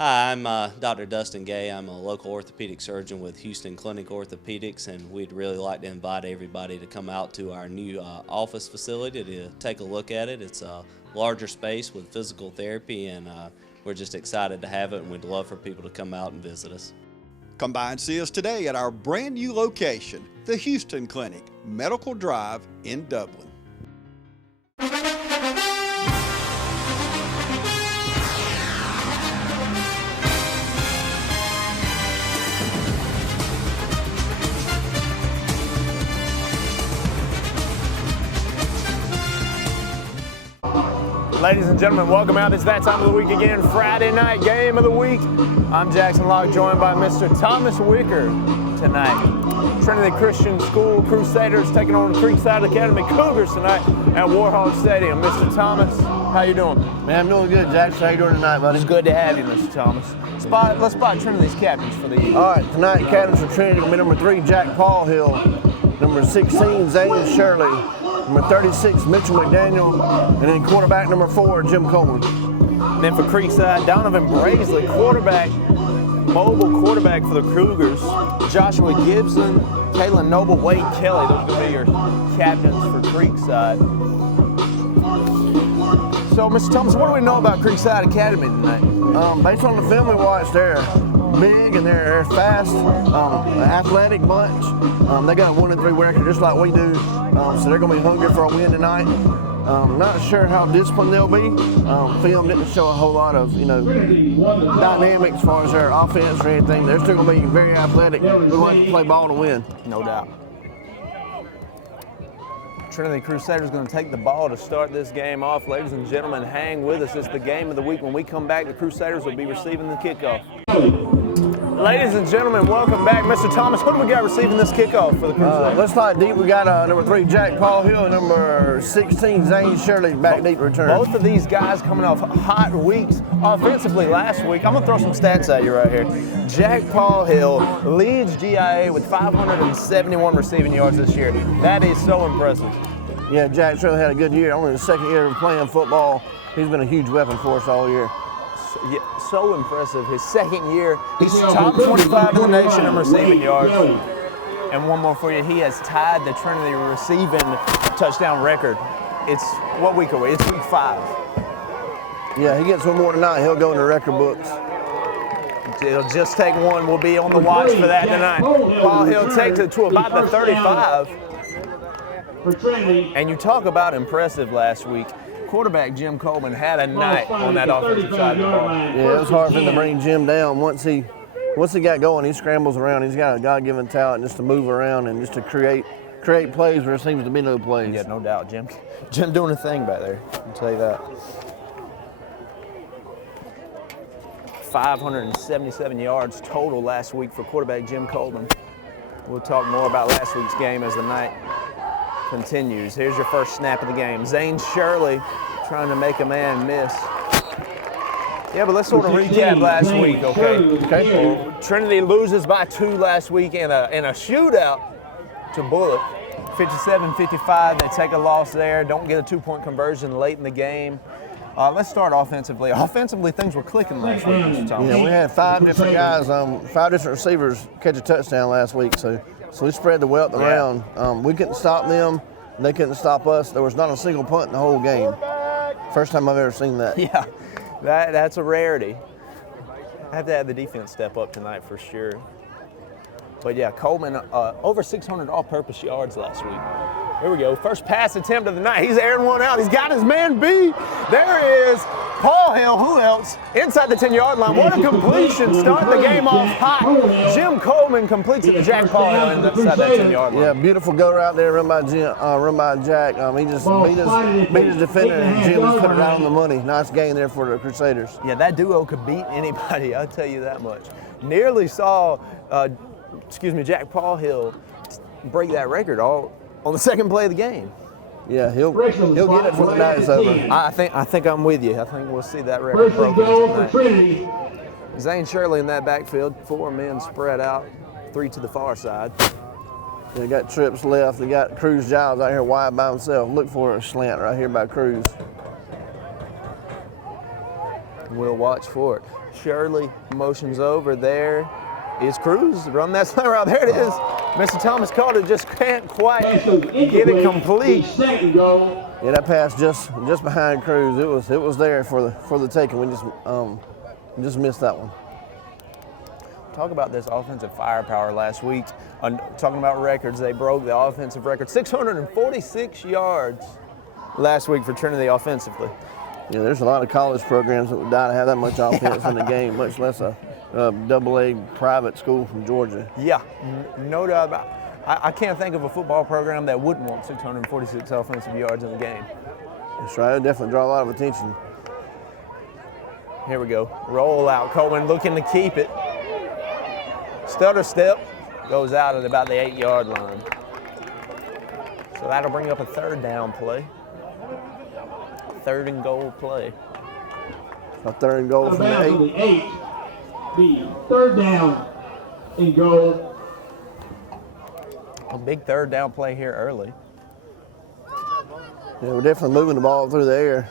Hi, I'm Dr. Dustin Gay. I'm a local orthopedic surgeon with Houston Clinic Orthopedics, and we'd really like to invite everybody to come out to our new office facility to take a look at it. It's a larger space with physical therapy, and we're just excited to have it, and we'd love for people to come out and visit us. Come by and see us today at our brand new location, the Houston Clinic, Medical Drive in Dublin. Ladies and gentlemen, welcome out. It's that time of the week again, Friday night game of the week. I'm Jackson Locke, joined by Mr. Thomas Wicker tonight. Trinity Christian School Crusaders taking on Creekside Academy Cougars tonight at Warhol Stadium. Mr. Thomas, how you doing? Man, I'm doing good, Jackson. How you doing tonight, buddy? It's good to have you, Mr. Thomas. Let's spot Trinity's captains for the evening. All right, tonight, captains for Trinity will be number 3, Jack Paul Hill, number 16, Zane Shirley, number 36, Mitchell McDaniel, and then quarterback number 4, Jim Coleman. And then for Creekside, Donovan Brazeley, quarterback, mobile quarterback for the Cougars. Joshua Gibson, Kalen Noble, Wade Kelly, those are going to be your captains for Creekside. So, Mr. Thomas, what do we know about Creekside Academy tonight? Based on the film we watched, they're big and they're fast, an athletic bunch. They got a 1-3 record just like we do, so they're going to be hungry for a win tonight. Not sure how disciplined they'll be. Film didn't show a whole lot of, dynamics as far as their offense or anything. They're still going to be very athletic. We're going to play ball to win. No doubt. Trinity Crusaders going to take the ball to start this game off. Ladies and gentlemen, hang with us. It's the game of the week. When we come back, the Crusaders will be receiving the kickoff. Ladies and gentlemen, welcome back. Mr. Thomas, who do we got receiving this kickoff for the Crusaders? Let's slide deep. We got number 3, Jack Paul Hill, and number 16, Zane Shirley, back deep return. Both of these guys coming off hot weeks offensively last week. I'm going to throw some stats at you right here. Jack Paul Hill leads GIA with 571 receiving yards this year. That is so impressive. Yeah, Jack's really had a good year. Only his second year of playing football. He's been a huge weapon for us all year. So impressive. His second year, he's top 25 in the nation in receiving yards. And one more for you, he has tied the Trinity receiving touchdown record. It's what week are we? It's week 5. Yeah, he gets one more tonight. He'll go in the record books. It'll just take one. We'll be on the watch for that tonight. Paul Hill takes it to about the 35. And you talk about impressive last week. Quarterback Jim Coleman had a night on that offensive side of the ball. Yeah, it was hard for him to bring Jim down. Once he got going, he scrambles around. He's got a God-given talent just to move around and just to create plays where there seems to be no plays. Yeah, no doubt. Jim doing a thing back there. I'll tell you that. 577 yards total last week for quarterback Jim Coleman. We'll talk more about last week's game as the night continues. Here's your first snap of the game. Zane Shirley trying to make a man miss. Yeah, but let's sort of recap last week, okay? Well, Trinity loses by 2 last week in a shootout to Bullock. 57-55, they take a loss there. Don't get a 2-point conversion late in the game. Let's start offensively. Offensively, things were clicking last week, Mr. Thomas. Yeah, we had 5 different guys, 5 different receivers catch a touchdown last week, so we spread the wealth around. We couldn't stop them, and they couldn't stop us. There was not a single punt in the whole game. First time I've ever seen that. Yeah, that's a rarity. I have to have the defense step up tonight for sure. But yeah, Coleman, over 600 all-purpose yards last week. Here we go, first pass attempt of the night. He's airing one out. He's got his man beat. There is Paul Hill. Who else? Inside the 10-yard line. What a completion. Starting the game off hot. Jim Coleman completes it to Jack Paul Hill inside that 10-yard line. Yeah, beautiful go route there, run by Jack. He just beat his defender, and Jim just put it out on the money. Nice game there for the Crusaders. Yeah, that duo could beat anybody, I'll tell you that much. Nearly saw, Jack Paul Hill break that record all on the second play of the game. Yeah, he'll get it when the night is over. I think I'm with you. I think we'll see that record broken tonight. Zane Shirley in that backfield, 4 men spread out, 3 to the far side. They got trips left. They got Cruz Giles out here wide by himself. Look for a slant right here by Cruz. We'll watch for it. Shirley motions over. There is Cruz. Run that slant route. There it is. Mr. Thomas Carter just can't quite get it complete. Yeah, that pass just behind Cruz. It was there for the taking. We just missed that one. Talk about this offensive firepower last week. Talking about records, they broke the offensive record. 646 yards last week for Trinity offensively. Yeah, there's a lot of college programs that would die to have that much offense in the game, much less a AA private school from Georgia. Yeah, no doubt about it. I can't think of a football program that wouldn't want 646 offensive yards in the game. That's right. It'll definitely draw a lot of attention. Here we go. Roll out. Coleman looking to keep it. Stutter step goes out at about the 8-yard line. So that'll bring up a third down play. Third and goal play. A third and goal from the 8. The third down and goal. A big third down play here early. Yeah, we're definitely moving the ball through the air.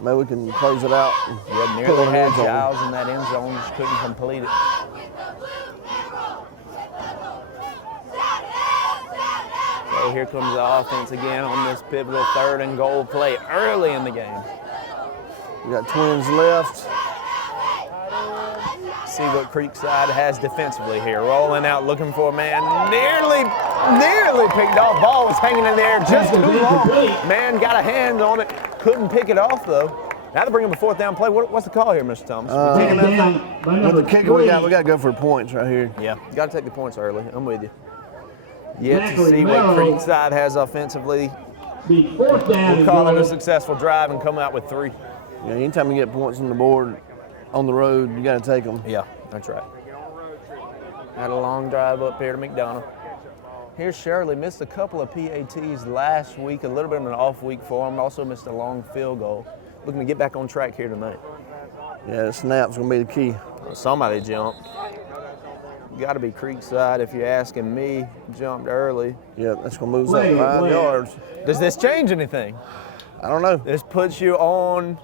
Maybe we can close it out. Yeah, nearly had Giles in that end zone, just couldn't complete it. So here comes the offense again on this pivotal third and goal play early in the game. We got Twins left. See what Creekside has defensively here. Rolling out, looking for a man. Nearly picked off. Ball was hanging in the air just too long. Man got a hand on it. Couldn't pick it off, though. Now they bring him a fourth down play. What's the call here, Mr. Thomas? With the kicker, we got to go for points right here. Yeah, got to take the points early. I'm with you. Yet to see what Creekside has offensively. We'll call it a successful drive and come out with 3. Yeah, anytime you get points on the board on the road, you got to take them. Yeah, that's right. Had a long drive up here to McDonough. Here's Shirley, missed a couple of PATs last week, a little bit of an off week for him. Also missed a long field goal. Looking to get back on track here tonight. Yeah, the snap's going to be the key. Somebody jumped. Got to be Creekside if you're asking me. Jumped early. Yeah, that's going to move us up 5 yards. Does this change anything? I don't know. This puts you on,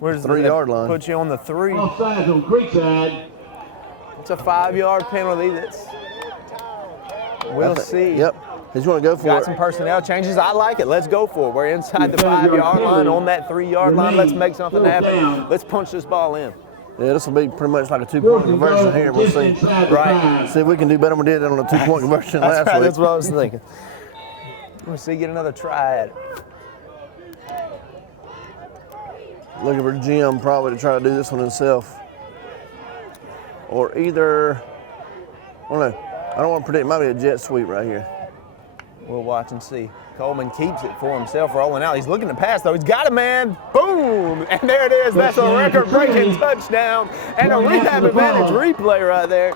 where's the 3-yard line? Puts you on the 3. Offsides on Creekside. It's a 5-yard penalty. We'll see. Yep. He's going to go for it. Got some personnel changes. I like it. Let's go for it. We're inside the 5-yard line, on that 3-yard line. Let's make something happen. Let's punch this ball in. Yeah, this will be pretty much like a 2-point conversion here. We'll see. Right. See if we can do better than we did on a 2-point conversion last week. That's what I was thinking. We'll see, get another try at it. Looking for Jim probably to try to do this one himself. Or either, I don't know. I don't want to predict. It might be a jet sweep right here. We'll watch and see. Coleman keeps it for himself, rolling out. He's looking to pass, though. He's got a man. Boom! And there it is. That's a record-breaking touchdown and a rehab advantage replay right there.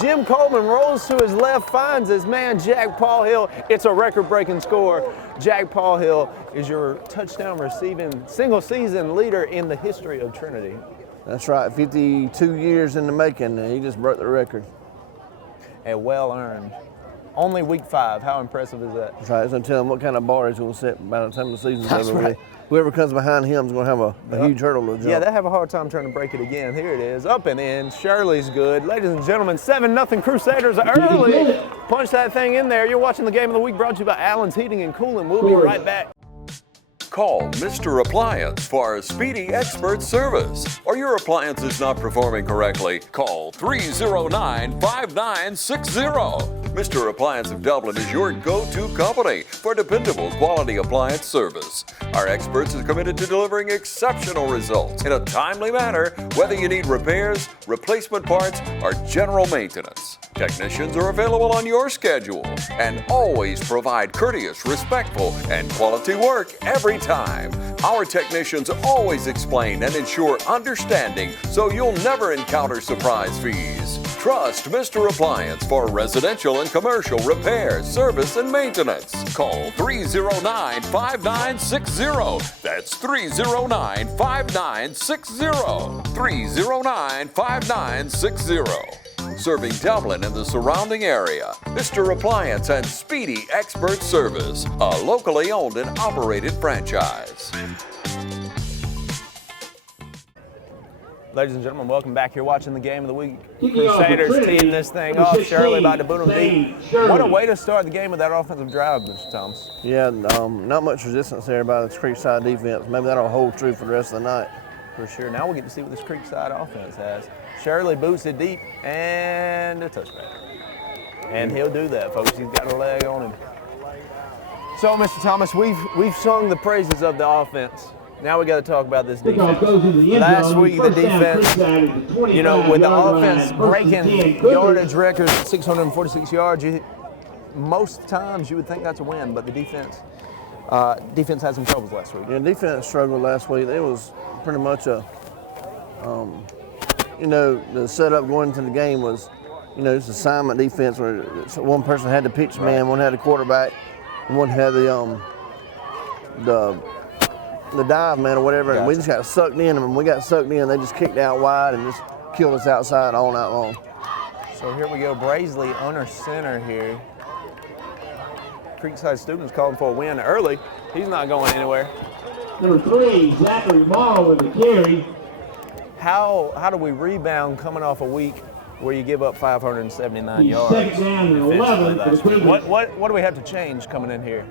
Jim Coleman rolls to his left, finds his man, Jack Paul Hill. It's a record-breaking score. Jack Paul Hill is your touchdown receiving single-season leader in the history of Trinity. That's right. 52 years in the making, and he just broke the record. And well-earned. Only week 5. How impressive is that? That's right. It's going to tell him what kind of bar he's going to set by the time the season's over. Right. Whoever comes behind him is going to have a huge hurdle to jump. Yeah, they have a hard time trying to break it again. Here it is. Up and in. Shirley's good. Ladies and gentlemen, 7-0 Crusaders early. Punch that thing in there. You're watching the Game of the Week brought to you by Allen's Heating and Cooling. We'll be right back. Call Mr. Appliance for our speedy expert service. Or your appliance is not performing correctly, call 309-5960. Mr. Appliance of Dublin is your go-to company for dependable quality appliance service. Our experts are committed to delivering exceptional results in a timely manner, whether you need repairs, replacement parts, or general maintenance. Technicians are available on your schedule and always provide courteous, respectful, and quality work every time. Our technicians always explain and ensure understanding so you'll never encounter surprise fees. Trust Mr. Appliance for residential and commercial repair, service, and maintenance. Call 309-5960. That's 309-5960. 309-5960. Serving Dublin and the surrounding area. Mr. Appliance and Speedy Expert Service, a locally owned and operated franchise. Ladies and gentlemen, welcome back. You're watching the game of the week. Kicking off Crusaders with Trinity, teeing this thing number off. 16, Shirley about to boot them Zane deep. Shirley. What a way to start the game with that offensive drive, Mr. Thomas. Yeah, not much resistance there by the Creekside defense. Maybe that'll hold true for the rest of the night. For sure. Now we'll get to see what this Creekside offense has. Shirley boots it deep and a touchback. And he'll do that, folks. He's got a leg on him. So, Mr. Thomas, we've sung the praises of the offense. Now we got to talk about this defense. Last week, the defense, you know, with the offense breaking yardage records, 646 yards, most times you would think that's a win, but the defense had some troubles last week. Yeah, defense struggled last week. It was pretty much a, you know, the setup going into the game was, you know, it's assignment defense where one person had the pitch man, one had the quarterback, and one had the dive man or whatever, and we just got sucked in. And when we got sucked in, they just kicked out wide and just killed us outside all night long. So here we go, Brazeley under center here. Creekside students calling for a win early. He's not going anywhere. Number 3, Zachary Morrow with the carry. How do we rebound coming off a week where you give up 579 He's yards? second down and 11 for the Cougars. What do we have to change coming in here?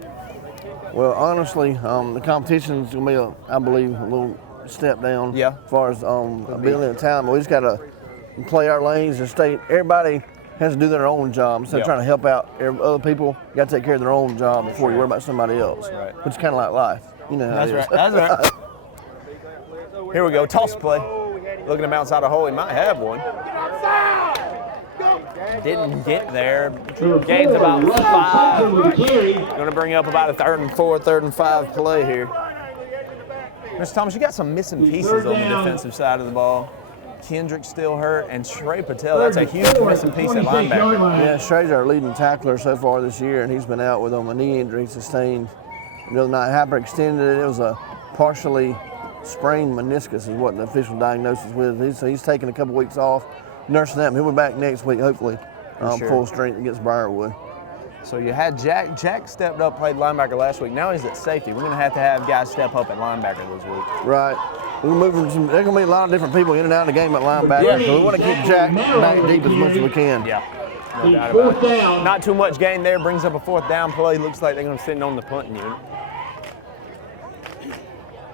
Well, honestly, the competition is going to be, I believe, a little step down Yeah. as far as ability and talent. But we just got to play our lanes and stay. Everybody has to do their own job instead of trying to help out other people. You got to take care of their own job before you worry about somebody else. Right. Which is kind of like life. You know how That's it is. right. That's right. Here we go. Toss play. Looking him outside the hole. He might have one. Didn't get there. Gains about 5. Going to bring up about a 3rd and 4, 3rd and 5 play here. Mr. Thomas, you got some missing pieces on the defensive side of the ball. Kendrick's still hurt, and Shrey Patel, that's a huge missing piece at linebacker. Yeah, Shrey's our leading tackler so far this year, and he's been out with a knee injury sustained the other night. Hyperextended. It was a partially sprained meniscus is what the official diagnosis was. So he's taking a couple weeks off, nursing that. He'll be back next week, hopefully, full strength against Briarwood. So you had Jack. Jack stepped up, played linebacker last week. Now he's at safety. We're going to have guys step up at linebacker this week. Right. We're moving there's going to be a lot of different people in and out of the game at linebacker, so we want to keep Jack back deep as much as we can. Yeah. No doubt about it. Not too much gain there. Brings up a 4th down play. Looks like they're going to sit on the punting unit.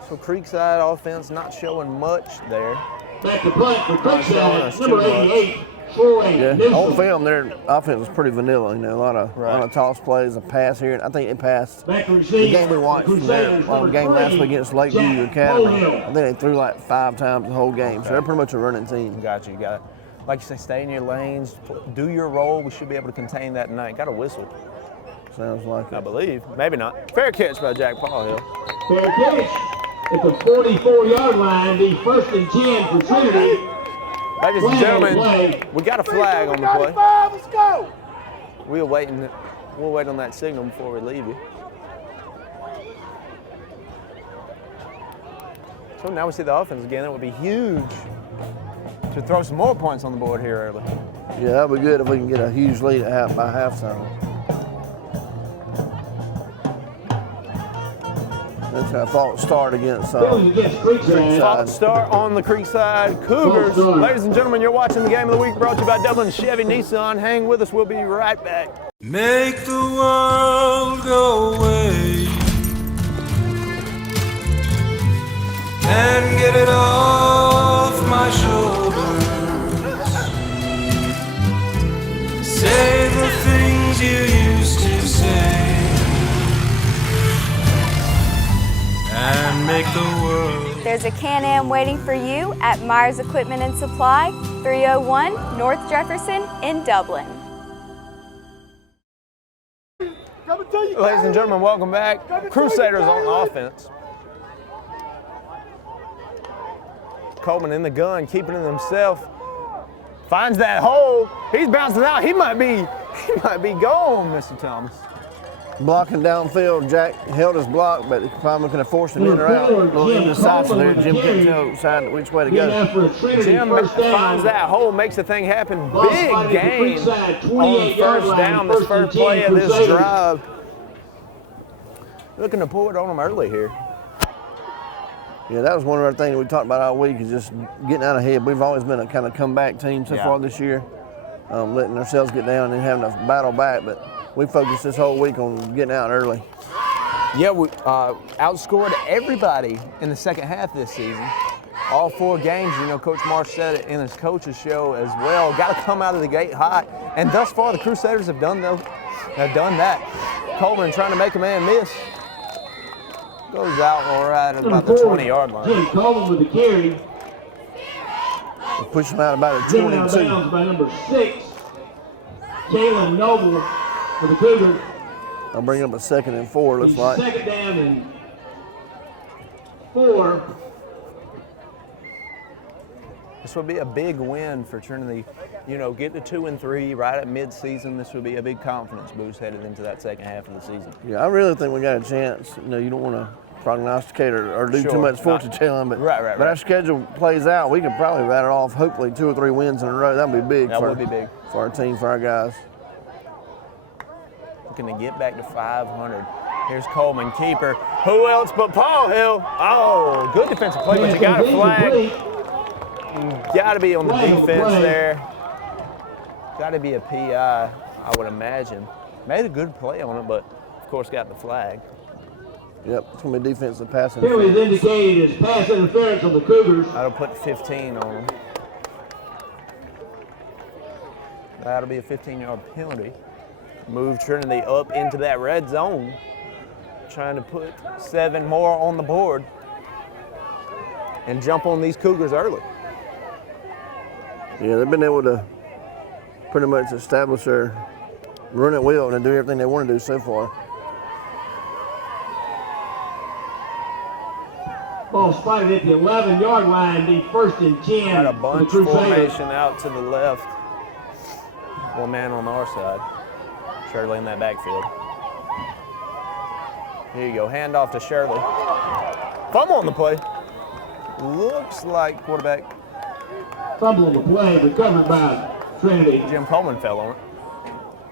So Creekside offense not showing much there. Back to punt for Creekside, number 88, Troy Yeah, Newsom. on film, their offense was pretty vanilla. You know, a lot of toss plays, a pass here. I think it passed Back to the receive. game we watched from their game last week against Lakeview Academy. I think they threw like 5 times the whole game, so they're pretty much a running team. Got you. Got it. Like you say, stay in your lanes, do your role. We should be able to contain that tonight. Got a whistle, Sounds like I it. believe. Maybe not. Fair catch by Jack Paulhill. Fair catch at the 44-yard line, the 1st and 10 for Trinity. Ladies and gentlemen, we got a flag on the play. Let's go. We'll wait on that signal before we leave you. So now we see the offense again. That would be huge to throw some more points on the board here early. Yeah, that would be good if we can get a huge lead by halftime. That's a false start against Creekside. False start on the Creekside Cougars. Ladies and gentlemen, you're watching the game of the week brought to you by Dublin Chevy Nissan. Hang with us. We'll be right back. Make the world go away and get it off my shoulders. Say the things you used to say and make the world. There's a Can-Am waiting for you at Myers Equipment and Supply, 301 North Jefferson in Dublin. Ladies and gentlemen, welcome back. Crusaders on offense. Coleman in the gun, keeping it himself. Finds that hole. He's bouncing out. He might be gone, Mr. Thomas. Blocking downfield, Jack held his block, but probably could have forced him in or out. A little in the side, so there Jim couldn't tell which way to go. Jim finds that hole, makes the thing happen. Big gain on 1st down, this first play of this drive. Looking to pull it on him early here. Yeah, that was one of our things we talked about all week is just getting out ahead. We've always been a kind of comeback team so far this year, letting ourselves get down and having to battle back. But we focused this whole week on getting out early. Yeah, we outscored everybody in the second half this season. All 4 games, you know, Coach Marsh said it in his coach's show as well. Got to come out of the gate hot. And thus far, the Crusaders have done that. Coleman trying to make a man miss. Goes out right at about the 20-yard line. Jim Coleman with the carry. We pushed him out about a Driven out of 22. bounds by number 6, Jalen Noble for the Cougars. I'll bring up a 2nd and 4, looks like. Second down and 4. This would be a big win for Trinity. You know, get to 2 and 3 right at mid-season. This would be a big confidence boost headed into that second half of the season. Yeah, I really think we got a chance. You know, you don't want to prognosticate or do too much fortune telling, but Right. our schedule plays out. We could probably rattle off hopefully 2 or 3 wins in a row. That would be big. That would be big for our team, for our guys. Looking to get back to 500. Here's Coleman, keeper. Who else but Paul Hill? Oh, good defensive play, but you got a flag. Got to be on the defense there. Got to be a PI, I would imagine. Made a good play on it, but of course got the flag. Yep, it's going to be defensive passing. Here is indicated as pass interference on the Cougars. That'll put 15 on them. That'll be a 15-yard penalty. Move Trinity up into that red zone. Trying to put 7 more on the board and jump on these Cougars early. Yeah, they've been able to pretty much establish their run at will and do everything they want to do so far. Ball spotted at the 11-yard line, the 1st and 10. Got a for bunch the Crusaders. formation out to the left. 1 man on our side. Shirley in that backfield. Here you go, handoff to Shirley. Fumble on the play. Looks like quarterback Fumble on the play, recovered by Trinity. Jim Coleman fell on it.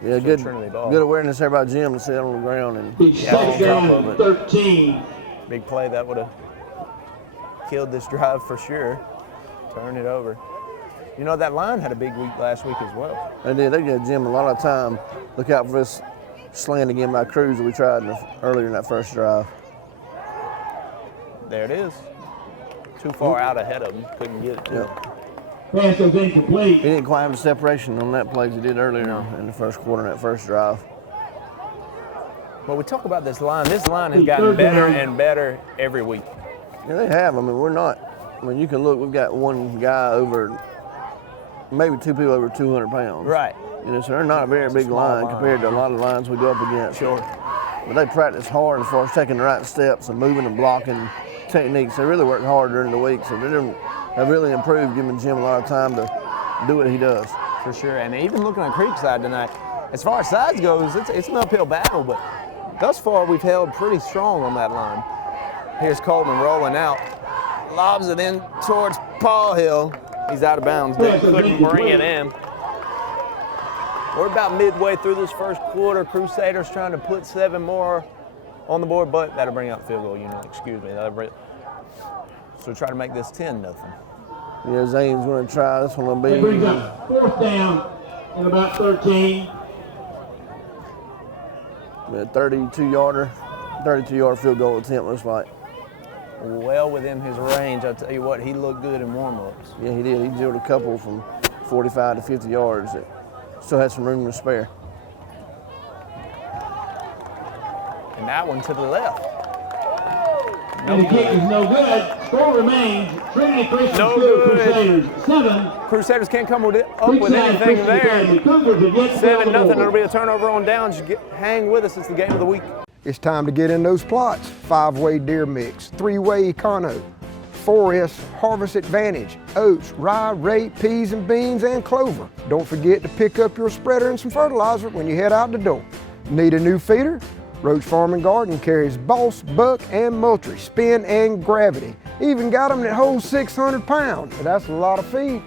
Yeah, good Trinity ball. good awareness there by Jim to sit on the ground and Big second down and 13. Big play that would have killed this drive for sure. Turn it over. You know, that line had a big week last week as well. they did. They gave Jim a lot of time. Look out for this slant again by Cruz that we tried earlier in that first drive. There it is. Too far out ahead of him. Couldn't get it to him. Pass is incomplete. He didn't quite have the separation on that play as he did earlier in the first quarter in that first drive. Well, we talk about this line. This line has gotten better and better every week. Yeah, they have. I mean, we're not. I mean, you can look. We've got one guy over, maybe 2 people over 200 pounds. Right. You know, so they're not a very big line compared to a lot of lines we go up against. Sure. But they practice hard as far as taking the right steps and moving and blocking techniques. They really work hard during the week, so they've really improved, giving Jim a lot of time to do what he does. For sure. And even looking at Creekside tonight, as far as size goes, it's an uphill battle, but thus far we've held pretty strong on that line. Here's Coleman rolling out. Lobs it in towards Paul Hill. He's out of bounds. They couldn't bring it in. We're about midway through this first quarter. Crusaders trying to put 7 more on the board, but that'll bring out the field goal unit. Excuse me. So try to make this 10-0. Yeah, Zane's going to try. This one will be. It brings up 4th down and about 13. A 32-yard field goal attempt, looks like. Well within his range. I'll tell you what, he looked good in warm-ups. Yeah, he did. He drilled a couple from 45 to 50 yards that still had some room to spare. And that one to the left. And the kick is no good. Score remains Trinity Crusaders 7. Crusaders can't come up with anything there. 7-0. It'll be a turnover on downs. Hang with us. It's the game of the week. It's time to get in those plots. 5-way deer mix, 3-way econo, 4S harvest advantage, oats, rye, rape, peas and beans, and clover. Don't forget to pick up your spreader and some fertilizer when you head out the door. Need a new feeder? Roach Farm and Garden carries Boss, Buck, and Moultrie, Spin, and Gravity. Even got them that hold 600 pounds. That's a lot of feed.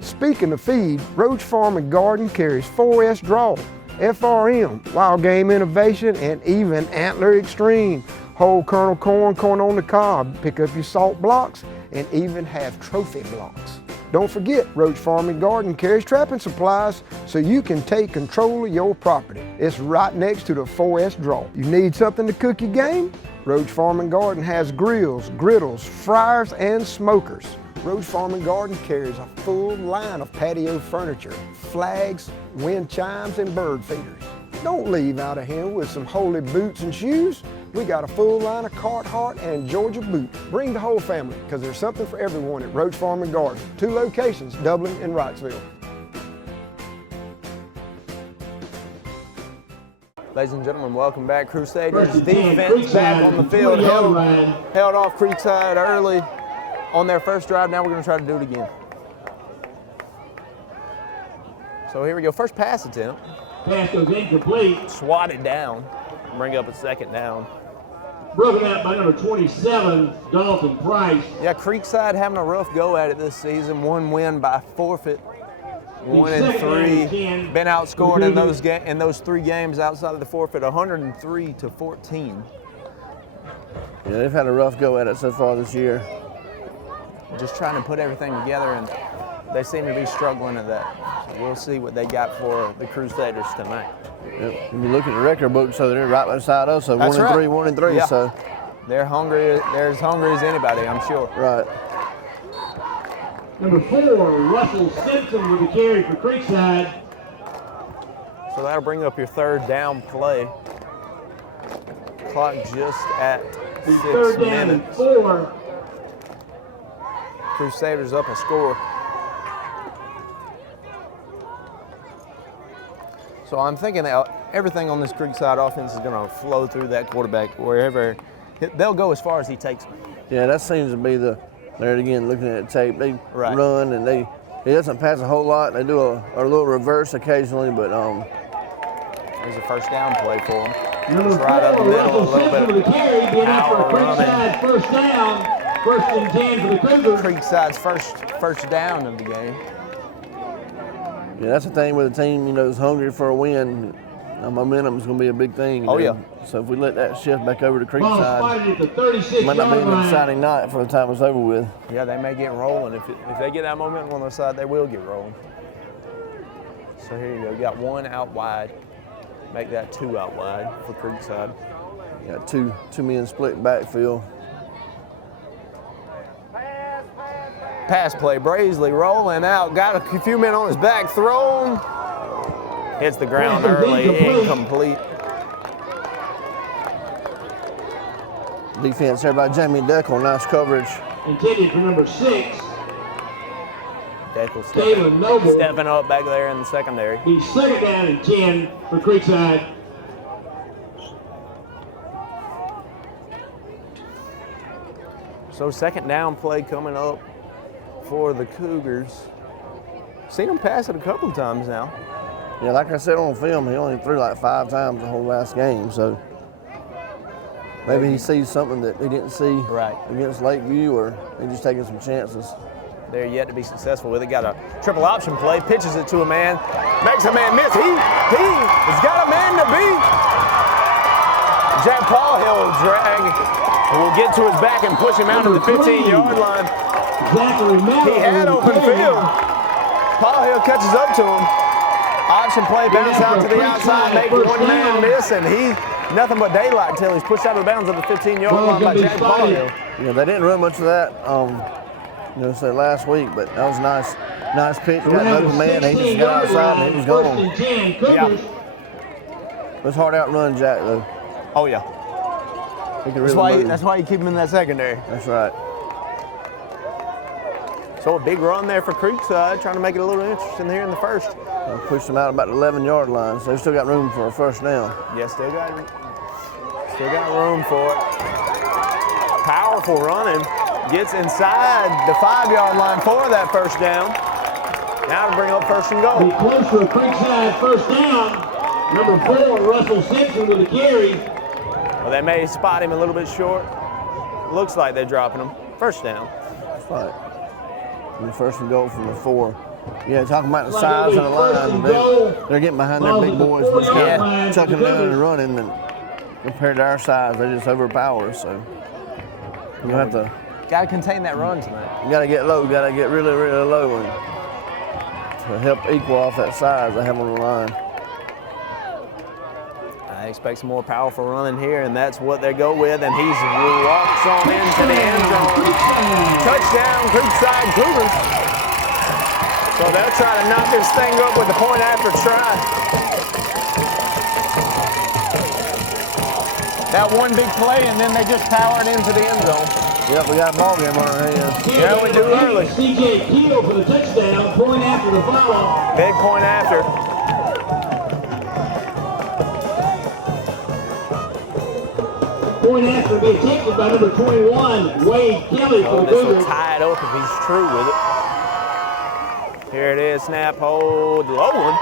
Speaking of feed, Roach Farm and Garden carries 4S Draw, FRM, Wild Game Innovation, and even Antler Extreme. whole kernel corn, corn on the cob, pick up your salt blocks, and even have trophy blocks. Don't forget, Roach Farm and Garden carries trapping supplies so you can take control of your property. It's right next to the 4S draw. You need something to cook your game? Roach Farm and Garden has grills, griddles, fryers, and smokers. Roach Farm and Garden carries a full line of patio furniture, flags, wind chimes, and bird feeders. Don't leave out of here with some holy boots and shoes. We got a full line of Carhartt and Georgia boots. Bring the whole family, because there's something for everyone at Roach Farm and Garden. 2 locations, Dublin and Wrightsville. Ladies and gentlemen, welcome back. Crusaders defense back on the field. Held off Creekside early on their first drive. Now we're going to try to do it again. So here we go. First pass attempt. Pass goes incomplete. Swatted down. Bring up a second down. Broken out by number 27, Dalton Price. Yeah, Creekside having a rough go at it this season. 1 win by forfeit. 1-3. Been outscored in those 3 games outside of the forfeit, 103-14. Yeah, they've had a rough go at it so far this year. Just trying to put everything together, and they seem to be struggling at that. So we'll see what they got for the Crusaders tonight. Yep. If you look at the record book, so they're right beside us, so 1-3, 1-3. Yeah. So they're hungry. They're as hungry as anybody, I'm sure. Right. Number 4, Russell Simpson with the carry for Creekside. So that'll bring up your 3rd down play. Clock just at 6 3rd down minutes. and 4. Crusaders up a score. So I'm thinking that everything on this Creekside offense is going to flow through that quarterback wherever. They'll go as far as he takes them. Yeah, that seems to be there again, looking at the tape. They Right. run, and he doesn't pass a whole lot. They do a little reverse occasionally, but there's a first down play for him. Number It's right up the 4, middle, a Russell little Simpson bit with the carry. Being out for a power running. Creekside first down. 1st and 10 for the Cougars. Creekside's first down of the game. yeah, that's the thing with a team, is hungry for a win. Momentum is going to be a big thing. Oh, yeah. So if we let that shift back over to Ball Creekside, spotted at the it might not be 36-yard an line. exciting night for the time it's over with. Yeah, they may get rolling. If they get that momentum on their side, they will get rolling. So here you go. You got 1 out wide. Make that 2 out wide for Creekside. You got two men split backfield. Pass play. Brazeley rolling out. Got a few men on his back. Thrown. Hits the ground early. Incomplete. Defense there by Jamie Deckel. Nice coverage. Intended for number 6. Deckel Galen Noble. stepping up back there in the secondary. Be 2nd down and 10 for Creekside. So 2nd down play coming up for the Cougars. Seen him pass it a couple of times now. Yeah, like I said on film, he only threw like 5 times the whole last game, so maybe he sees something that he didn't see against Lakeview, or he's just taking some chances. They're yet to be successful with it. Got a triple option play, pitches it to a man, makes a man miss. He has got a man to beat. Jack Paul Hill drag. Will get to his back and push him out to the 15-yard line. He had open field. Paul Hill catches up to him. Option play, bounce out to the outside, make 1 man miss, and nothing but daylight until he's pushed out of bounds at the 15-yard line by Jack Paul Hill. Yeah, they didn't run much of that, say last week, but that was nice. Nice pitch. Got an open man. He just got outside and he was gone. Yeah. It was hard outrun Jack though. Oh yeah. He could really move. That's why you keep him in that secondary. That's right. So a big run there for Creekside, trying to make it a little interesting here in the first. Pushed them out about the 11-yard line, so they still got room for a first down. Yeah, still got room for it. Powerful running. Gets inside the 5-yard line for that first down. Now to bring up 1st and goal. Be close for a Creekside first down. Number 4, Russell Simpson with a carry. Well, they may spot him a little bit short. Looks like they're dropping him. First down. That's right. And the 1st and goal from the 4. Yeah, talking about the size of the line. They're getting behind their big boys. Just chucking down and running. And compared to our size, they just overpower us. So you have to. Got to contain that run tonight. You got to get low. Got to get really, really low, and to help equal off that size they have on the line. I expect some more powerful running here, and that's what they go with. And he walks on into the end zone. Touchdown, Creekside Cougars. So they'll try to knock this thing up with the point after try. That one big play, and then they just powered into the end zone. Yep, we got a ball game on our hands. Yeah, we do early. CJ Keel for the touchdown, point after the follow. Big point after. Point after be attempted by number 21, Wade Kelly for the This will Cougars. tie it up if he's true with it. Here it is, snap, hold, low one.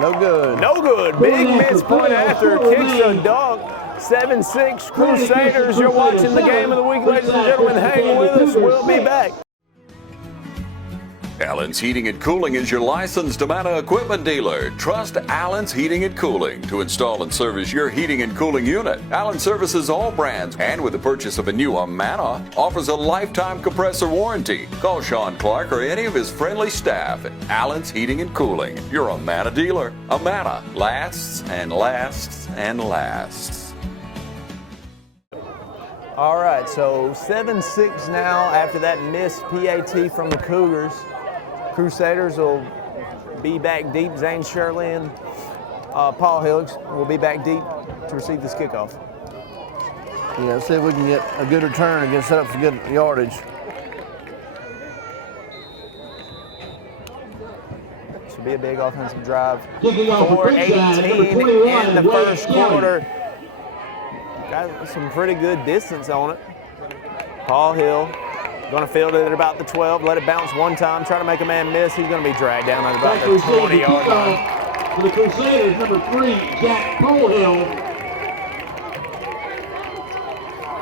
No good. No good. Big miss point after. Kicks a dunk. 7-6 Crusaders. You're watching the game of the week, ladies and gentlemen. Hang with us. We'll be back. Allen's Heating and Cooling is your licensed Amana equipment dealer. Trust Allen's Heating and Cooling to install and service your heating and cooling unit. Allen services all brands, and with the purchase of a new Amana, offers a lifetime compressor warranty. Call Sean Clark or any of his friendly staff at Allen's Heating and Cooling, your Amana dealer. Amana lasts and lasts and lasts. All right, so 7-6 now after that missed PAT from the Cougars. Crusaders will be back deep. Zane Shirley and Paul Higgs will be back deep to receive this kickoff. Yeah, see if we can get a good return and get set up for good yardage. Should be a big offensive drive. Kicking off for 4:18 21, in the Wade first Kelly. quarter. Got some pretty good distance on it. Paul Hill going to field it at about the 12, let it bounce one time, try to make a man miss. He's going to be dragged down at about the 20-yard line. For the Crusaders, number 3, Jack Colehill.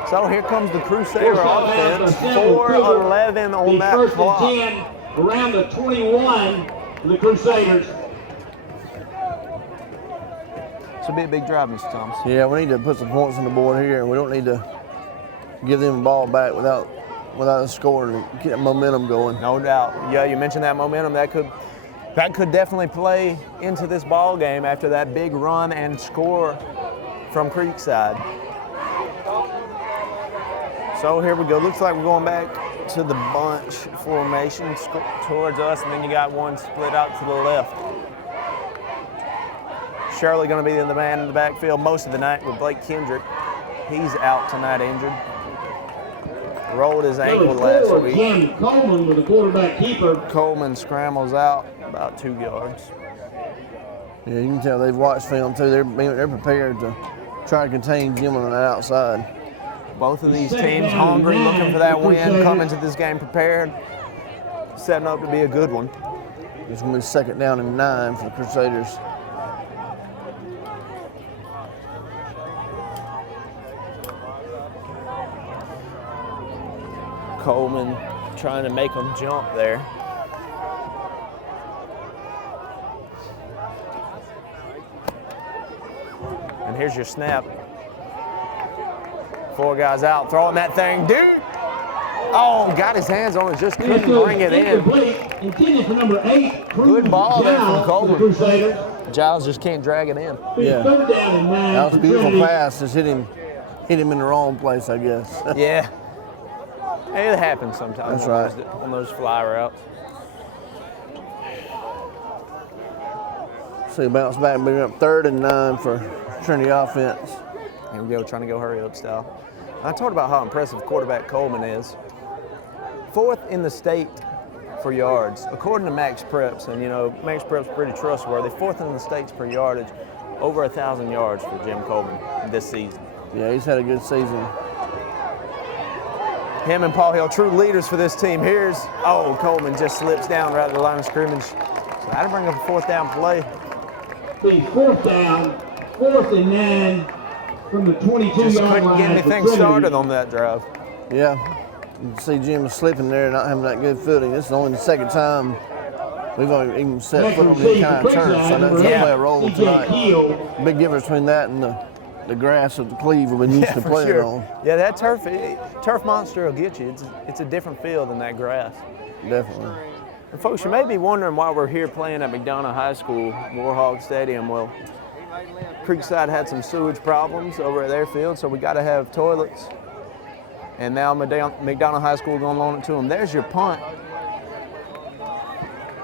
So here comes the Crusader offense. 4:11 on that First clock. and 10 around the 21 for the Crusaders. This will be a big drive, Mr. Thomas. Yeah, we need to put some points on the board here, and we don't need to give them the ball back without a score and get that momentum going. No doubt. Yeah, you mentioned that momentum. That could definitely play into this ball game after that big run and score from Creekside. So here we go. Looks like we're going back to the bunch formation towards us, and then you got one split out to the left. Shirley going to be the man in the backfield most of the night with Blake Kendrick. He's out tonight injured. Rolled his ankle last week. Ken Coleman with the quarterback keeper. Coleman scrambles out about 2 yards. Yeah, you can tell they've watched film too. They're prepared to try to contain Jim on the outside. Both of these teams hungry, looking for that win, coming to this game prepared, setting up to be a good one. It's going to be 2nd down and 9 for the Crusaders. Coleman trying to make them jump there. And here's your snap. 4 guys out, throwing that thing, dude. Oh, got his hands on it, just couldn't bring it in. Intended for number 8. Good ball there from Coleman. Crusaders. Giles just can't drag it in. Yeah. 3rd down and 9. That was a for beautiful Trinity. pass. Just hit him in the wrong place, I guess. Yeah. Hey, it happens sometimes. That's right. On those fly routes. See, bounce back, bring up 3rd and 9 for Trinity offense. Here we go, trying to go hurry up style. I talked about how impressive quarterback Coleman is. 4th in the state for yards, according to Max Preps, and you know, Max Preps pretty trustworthy. 4th in the states per yardage, over 1,000 yards for Jim Coleman this season. Yeah, he's had a good season. Him and Paul Hill, true leaders for this team. Coleman just slips down right at the line of scrimmage. So that'll bring up a 4th down play. The 4th down, 4th and 9 from the 22-yard line. Just couldn't get anything started on that drive. Yeah, you can see Jim slipping there, not having that good footing. This is only the 2nd time we've only even set foot on the kind of turf, so that's going to play a role tonight. Big difference between that and the grass of the Cleve we've been used to playing on. Yeah, that turf monster will get you. It's a different feel than that grass. Definitely. And folks, you may be wondering why we're here playing at McDonough High School, Warhawk Stadium. Well, Creekside had some sewage problems over at their field, so we got to have toilets. And now McDonough High School going to loan it to them. There's your punt.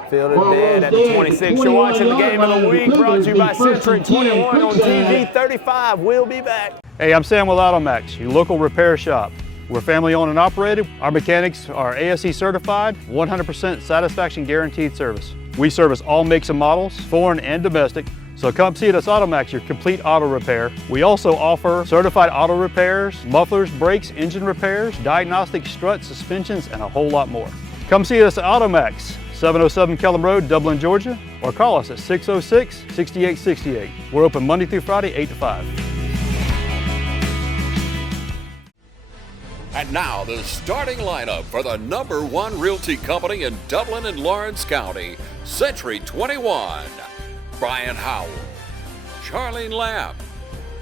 Fielded dead at the 26. You're watching the game of the week, brought to you by Century 21 on TV 35. We'll be back. Hey, I'm Sam with Automax, your local repair shop. We're family owned and operated. Our mechanics are ASE certified, 100% satisfaction guaranteed service. We service all makes and models, foreign and domestic. So come see us at Automax, your complete auto repair. We also offer certified auto repairs, mufflers, brakes, engine repairs, diagnostic struts, suspensions, and a whole lot more. Come see us at Automax, 707 Kellum Road, Dublin, Georgia, or call us at 606-6868. We're open Monday through Friday, 8 to 5. And now the starting lineup for the #1 realty company in Dublin and Lawrence County, Century 21. Brian Howell, Charlene Lamb,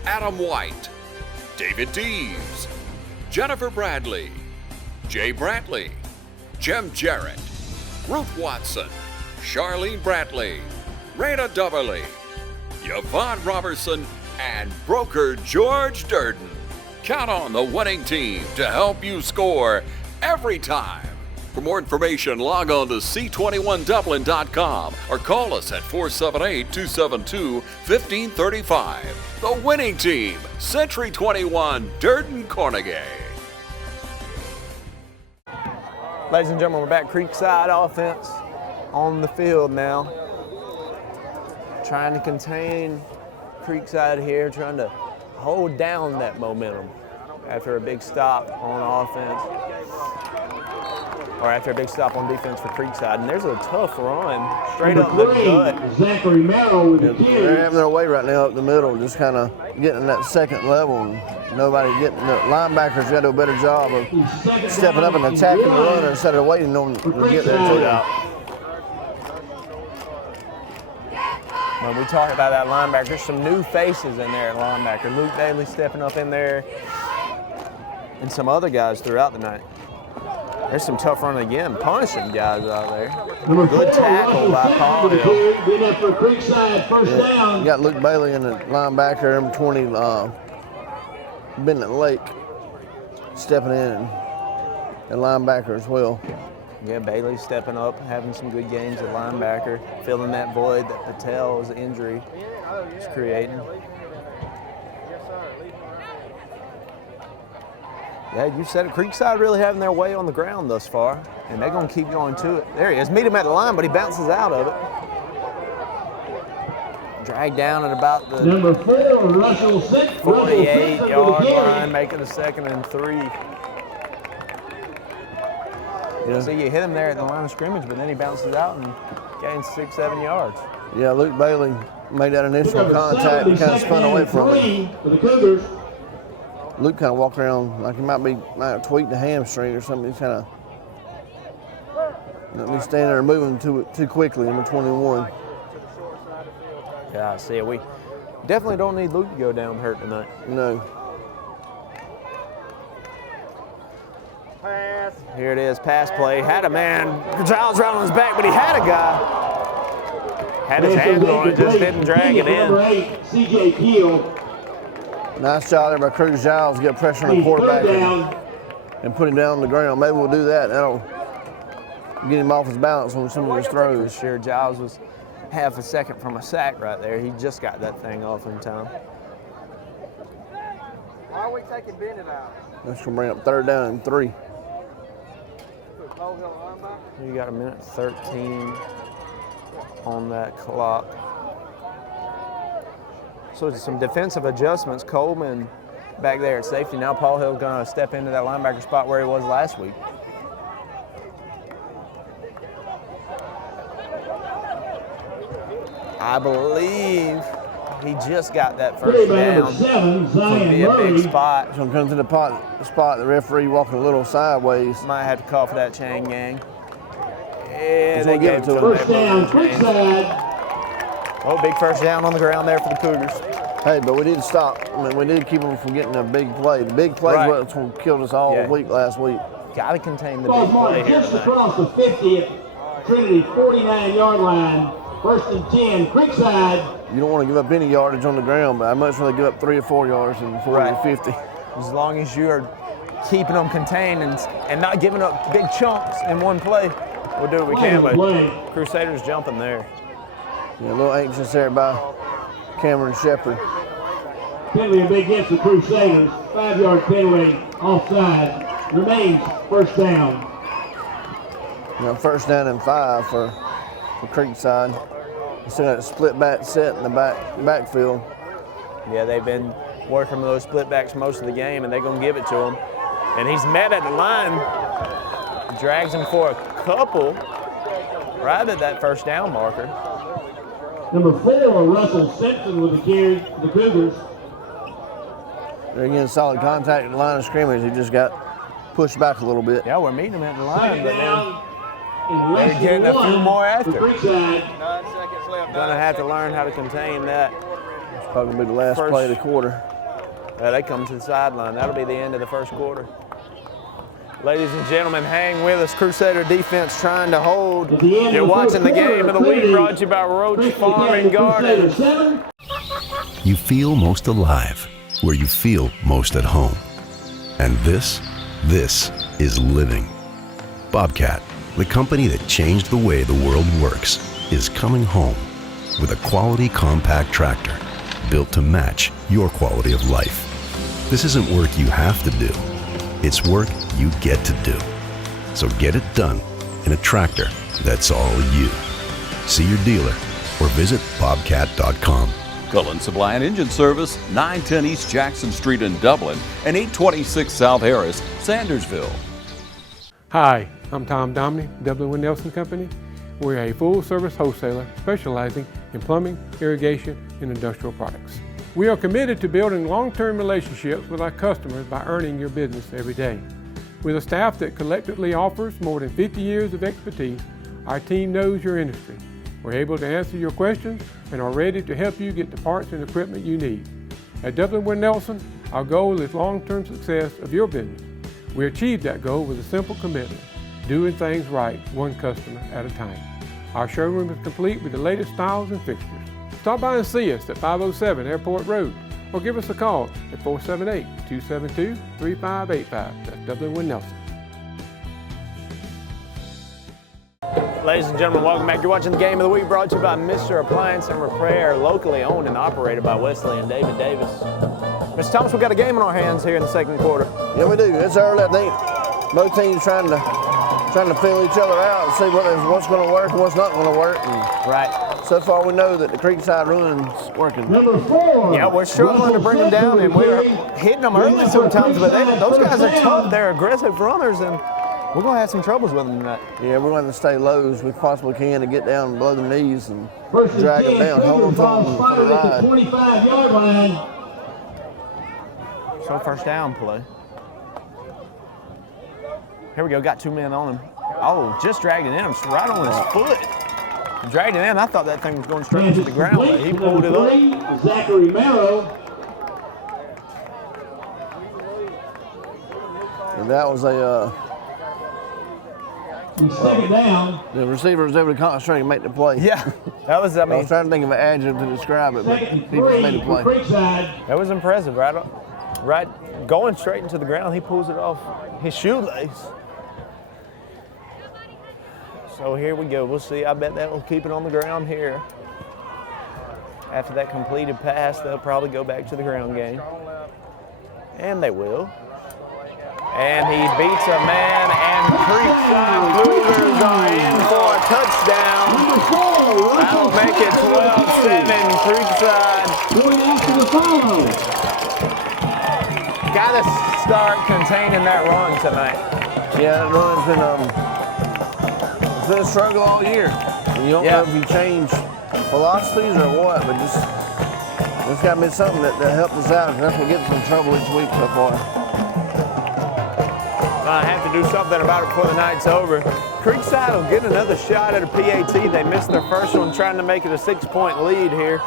Adam White, David Deves, Jennifer Bradley, Jay Brantley, Jim Jarrett, Ruth Watson, Charlene Brantley, Raina Duberly, Yvonne Robertson, and broker George Durden. Count on the winning team to help you score every time. For more information, log on to c21dublin.com or call us at 478-272-1535. The winning team, Century 21, Durden Cornegay. Ladies and gentlemen, we're back. Creekside offense on the field now. Trying to contain Creekside here, trying to hold down that momentum after a big stop on offense. Or after a big stop on defense for Creekside. And there's a tough run straight up the gut. Zachary Merrill with the carry. They're having their way right now up the middle, just kind of getting that second level. And nobody getting the linebackers got to do a better job of stepping up and attacking the runner instead of waiting on them to get there too. When we talk about that linebacker, there's some new faces in there at linebacker. Luke Bailey stepping up in there and some other guys throughout the night. There's some tough running again, punishing guys out there. Good tackle by Paul Hill. Good enough for Creekside, first down. You got Luke Bailey in the linebacker, number 20, Bennett Lake, stepping in at linebacker as well. Yeah, Bailey stepping up, having some good games at linebacker, filling that void that Patel's injury is creating. Yeah, you said it. Creekside really having their way on the ground thus far, and they're going to keep going to it. There he is. Meet him at the line, but he bounces out of it. Dragged down at about the number 4, Russell 48-yard line, making a 2nd and 3. Yeah. So you hit him there at the line of scrimmage, but then he bounces out and gains 6-7 yards. Yeah, Luke Bailey made that initial contact and kind of spun away from him. For the Cougars. Luke kind of walked around like he might have tweaked the hamstring or something. He's kind of let me stand there and moving too quickly, number 21. Yeah, I see it. We definitely don't need Luke to go down hurt tonight. No. Here it is, pass play. Had a man, Giles right on his back, but he had a guy. Had his hand on it, just didn't drag it in. Number 8, C.J. Keel. Nice job there by Cruz Giles to get pressure on the quarterback and put him down on the ground. Maybe we'll do that. That'll get him off his balance on some of his throws. Sure, Giles was half a second from a sack right there. He just got that thing off in time. Why are we taking Bennett out? That's going to bring up 3rd down and 3. You got a minute 13 on that clock. So some defensive adjustments. Coleman back there at safety. Now Paul Hill's going to step into that linebacker spot where he was last week. I believe he just got that first down. So it'll be a big spot. So I'm coming to the spot, the referee walking a little sideways. Might have to call for that chain gang. Yeah, they gave it to him. First down, Creekside. Oh, big first down on the ground there for the Cougars. Hey, but we didn't stop. I mean, we did keep them from getting a big play. The big play was what killed us all week last week. Got to contain the Ball big play marked here just tonight. across the 50 at Trinity 49-yard line. First and 10, Creekside. You don't want to give up any yardage on the ground, but I'd much rather give up 3 or 4 yards than 40 or 50. As long as you are keeping them contained and not giving up big chunks in one play, we'll do what we can. But Crusaders jumping there. Yeah, a little anxious there by Cameron Shepard. Penalty against the Crusaders. 5-yard penalty offside. Remains first down. First down and 5 for Creekside. Still got a split back set in the backfield. Yeah, they've been working with those split backs most of the game, and they're going to give it to him. And he's met at the line. Drags him for a couple right at that first down marker. Number 4, Russell Simpson with the carry for the Cougars. They're getting solid contact at the line of scrimmage. He just got pushed back a little bit. Yeah, we're meeting him at the line, but then they're getting a few more after. 9 seconds left. Gonna have to learn how to contain that. It's probably gonna be the last play of the quarter. Yeah, they come to the sideline. That'll be the end of the first quarter. Ladies and gentlemen, hang with us. Crusader defense trying to hold. You're watching the game of the week brought to you by Roach Farm and Garden. You feel most alive where you feel most at home. And this is living. Bobcat, the company that changed the way the world works, is coming home with a quality compact tractor built to match your quality of life. This isn't work you have to do. It's work you get to do. So get it done in a tractor that's all you. See your dealer or visit bobcat.com. Cullen Supply and Engine Service, 910 East Jackson Street in Dublin and 826 South Harris, Sandersville. Hi, I'm Tom Domney, Dublin Nelson Company. We're a full-service wholesaler specializing in plumbing, irrigation, and industrial products. We are committed to building long-term relationships with our customers by earning your business every day. With a staff that collectively offers more than 50 years of expertise, our team knows your industry. We're able to answer your questions and are ready to help you get the parts and equipment you need. At Dublin Nelson, our goal is long-term success of your business. We achieve that goal with a simple commitment, doing things right, one customer at a time. Our showroom is complete with the latest styles and fixtures. Stop by and see us at 507 Airport Road or give us a call at 478-272-3585. That's Dublin Nelson. Ladies and gentlemen, welcome back. You're watching the game of the week brought to you by Mr. Appliance and Repair, locally owned and operated by Wesley and David Davis. Mr. Thomas, we've got a game in our hands here in the second quarter. Yeah, we do. It's early. I think both teams trying to feel each other out and see what's going to work and what's not going to work. And so far, we know that the Creekside run's working. Number 4. Yeah, we're struggling to bring them down, and we're hitting them early sometimes, but those guys are tough. They're aggressive runners, and we're going to have some troubles with them tonight. Yeah, we're going to stay low as we possibly can to get down below the knees and drag them down, hold them for the ride. 25-yard line. So first down play. Here we go, got 2 men on him. Oh, just dragged it in, right on his foot. Dragged it in, I thought that thing was going straight into the ground, but he pulled it up. Zachary Merrow. And that was a... second down. The receiver was able to concentrate and make the play. Yeah, that was, I was trying to think of an adjective to describe it, but he just made the play. That was impressive, right going straight into the ground, he pulls it off his shoelace. So here we go, we'll see, I bet that will keep it on the ground here. After that completed pass, they'll probably go back to the ground game. And they will. And he beats a man, and Creekside Cougars are in for a touchdown. That'll make it 12-7, Creekside. Gotta start containing that run tonight. Yeah, that run's been a struggle all year. And you don't know if you change philosophies or what, but just there's got to be something that helps us out, because that's what gets us in trouble each week so far. I have to do something about it before the night's over. Creekside will get another shot at a PAT. They missed their first one, trying to make it a 6-point lead here.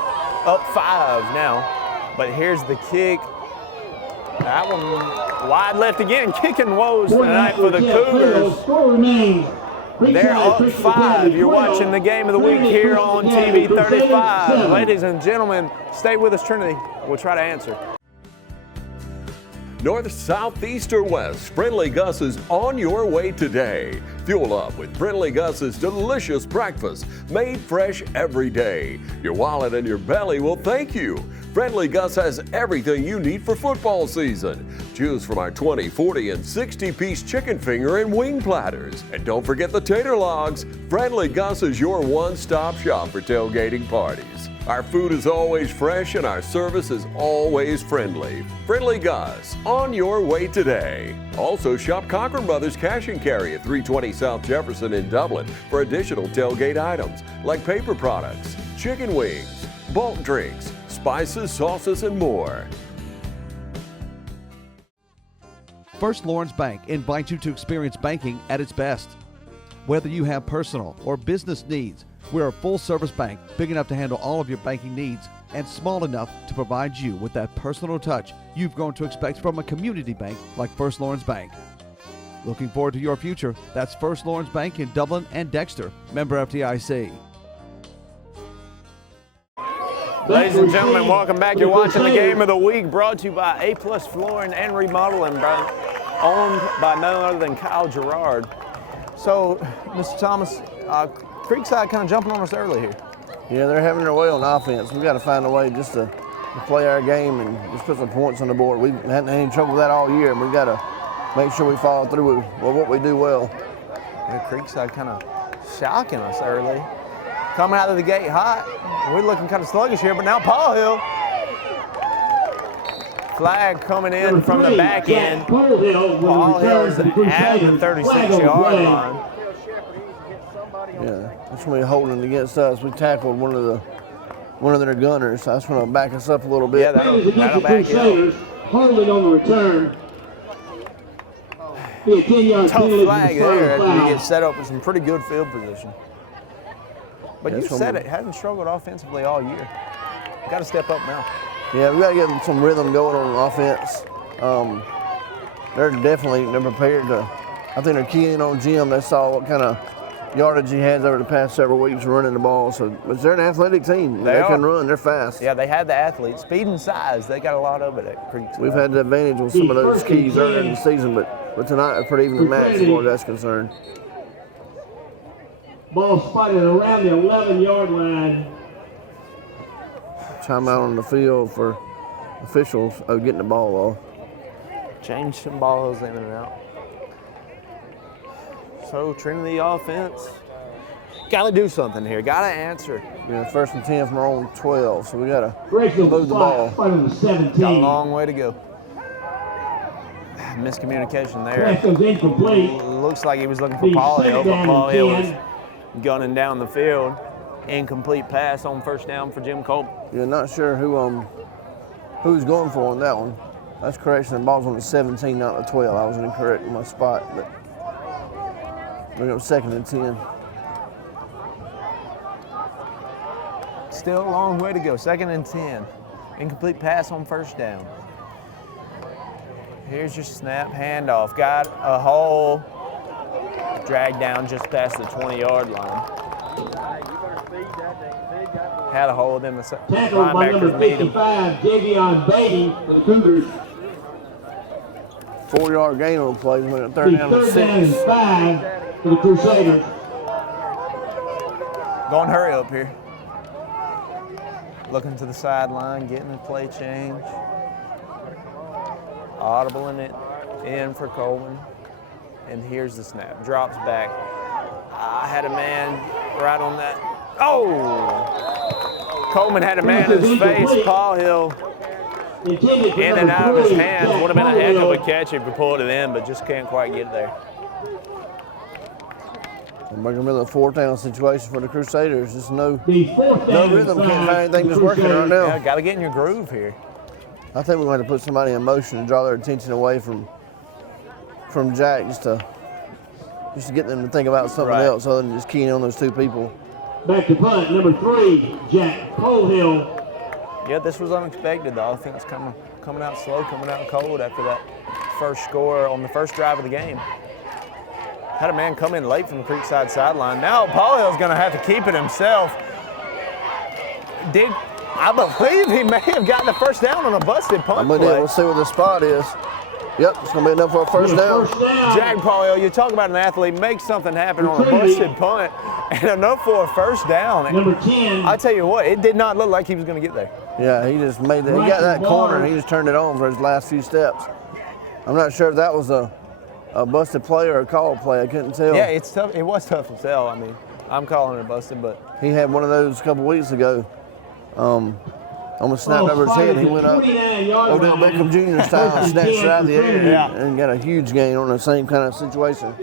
Up 5 now. But here's the kick. That one wide left again. Kicking woes tonight for the Cougars. They're up 5. You're watching the game of the week here on TV 35. Ladies and gentlemen, stay with us, Trinity. We'll try to answer. North, south, east, or west, Friendly Gus is on your way today. Fuel up with Friendly Gus's delicious breakfast, made fresh every day. Your wallet and your belly will thank you. Friendly Gus has everything you need for football season. Choose from our 20, 40, and 60-piece chicken finger and wing platters. And don't forget the tater logs. Friendly Gus is your one-stop shop for tailgating parties. Our food is always fresh and our service is always friendly. Friendly Gus, on your way today. Also shop Cochran Brothers Cash and Carry at 320 South Jefferson in Dublin for additional tailgate items like paper products, chicken wings, bulk drinks, spices, sauces, and more. First Lawrence Bank invites you to experience banking at its best. Whether you have personal or business needs, we're a full-service bank big enough to handle all of your banking needs and small enough to provide you with that personal touch you've grown to expect from a community bank like First Lawrence Bank. Looking forward to your future? That's First Lawrence Bank in Dublin and Dexter, member FDIC. Ladies and gentlemen, welcome back. You're watching the game of the week, brought to you by A-Plus Flooring and Remodeling, owned by none other than Kyle Gerard. So, Mr. Thomas, Creekside kind of jumping on us early here. Yeah, they're having their way on offense. We've got to find a way just to play our game and just put some points on the board. We hadn't had any trouble with that all year, and we've got to make sure we follow through with what we do well. Yeah, Creekside kind of shocking us early. Coming out of the gate hot. We're looking kind of sluggish here, but now Paul Hill. Flag coming in from the back end. Paul Hill's at the 36-yard line. Yeah, that's when we're holding against us. We tackled one of their gunners. So that's going to back us up a little bit. Yeah, that'll back it up. Holding on the return. Tough flag there after you get set up with some pretty good field position. But you said it, hasn't struggled offensively all year. Got to step up now. Yeah, we got to get them some rhythm going on offense. They're prepared to. I think they're keying on Jim. They saw what kind of yardage he has over the past several weeks running the ball. So, but they're an athletic team. They can run. They're fast. Yeah, they had the athletes, speed and size. They got a lot of it at Creekside. We've had the advantage on some of those keys earlier in the season, but tonight they're pretty even match as far as that's concerned. Ball spotted around the 11-yard line. Timeout on the field for officials getting the ball off. Change some balls in and out. So Trinity offense, got to do something here. Got to answer. Yeah, 1st and 10 from our own 12, so we got to move the ball. Got a long way to go. Miscommunication there. Looks like he was looking for Paul Hill, but Paul Hill was gunning down the field. Incomplete pass on 1st down for Jim Coleman. Yeah, not sure who's going for on that one. That's correction. The ball's on the 17, not the 12. I was incorrect in my spot, but we're going 2nd and 10. Still a long way to go. 2nd and 10. Incomplete pass on 1st down. Here's your snap, handoff. Got a hole. Dragged down just past the 20-yard line. Had a hole, then the tackled by number 55, Javion Beatty for the Cougars. 4-yard gain on the play. We're at 3rd down and 6. 3rd down and 5 for the Crusaders. Going to hurry up here. Looking to the sideline, getting the play change. Audibling it in for Coleman. And here's the snap. Drops back. I had a man right on that. Oh! Coleman had a man in his face. Paul Hill in and out of his hands. Would have been a heck of a catch if he pulled it in, but just can't quite get there. Making another 4th down situation for the Crusaders. Just no rhythm. Can't find anything that's working right now. Yeah, got to get in your groove here. I think we're going to put somebody in motion and draw their attention away from Jack just to just to get them to think about something else other than just keying on those two people. Back to punt, number 3, Jack Colehill. Yeah, this was unexpected. The offense coming out slow, coming out cold after that first score on the first drive of the game. Had a man come in late from the Creekside sideline. Now Paul Hill's going to have to keep it himself. I believe he may have gotten the first down on a busted punt play. We'll see where the spot is. Yep, it's going to be enough for a first down. Jack Paul Hill, you talk about an athlete, make something happen on a busted punt, and enough for a first down. Number 10. I tell you what, it did not look like he was going to get there. Yeah, he just made that. He got that corner and he just turned it on for his last few steps. I'm not sure if that was a busted play or a call play. I couldn't tell. Yeah, it's tough. It was tough to tell. I mean, I'm calling it busted, but he had one of those a couple weeks ago. Almost snapped over his head. He went up Odell Beckham Jr. style and snatched it out of the air and got a huge gain on the same kind of situation.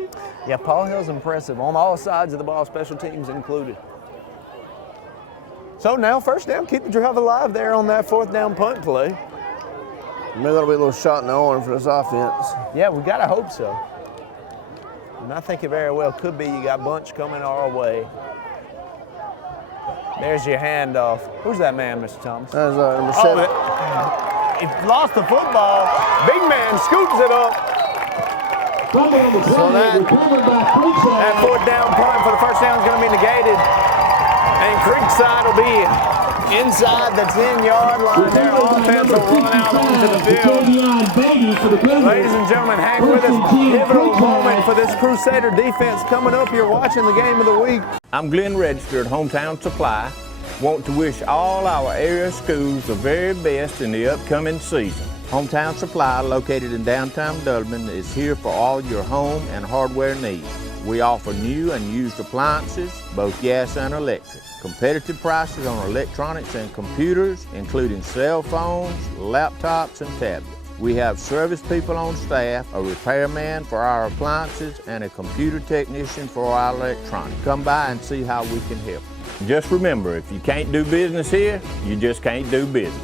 Yeah, Paul Hill's impressive on all sides of the ball, special teams included. So now first down, keep the drive alive there on that fourth down punt play. Maybe that'll be a little shot in the arm for this offense. Yeah, we gotta hope so. And I think it very well could be. You got Bunch coming our way. There's your handoff. Who's that man, Mr. Thomas? That's number 7. He lost the football. Big man scoops it up. So that fourth down punt for the first down is going to be negated. And Creekside will be inside the 10-yard line. Their offense will run out onto the field. Ladies and gentlemen, hang with us. Pivotal moment for this Crusader defense coming up. You're watching the game of the week. I'm Glenn Register at Hometown Supply. Want to wish all our area schools the very best in the upcoming season. Hometown Supply, located in downtown Dublin, is here for all your home and hardware needs. We offer new and used appliances, both gas and electric. Competitive prices on electronics and computers, including cell phones, laptops, and tablets. We have service people on staff, a repairman for our appliances, and a computer technician for our electronics. Come by and see how we can help. Just remember, if you can't do business here, you just can't do business.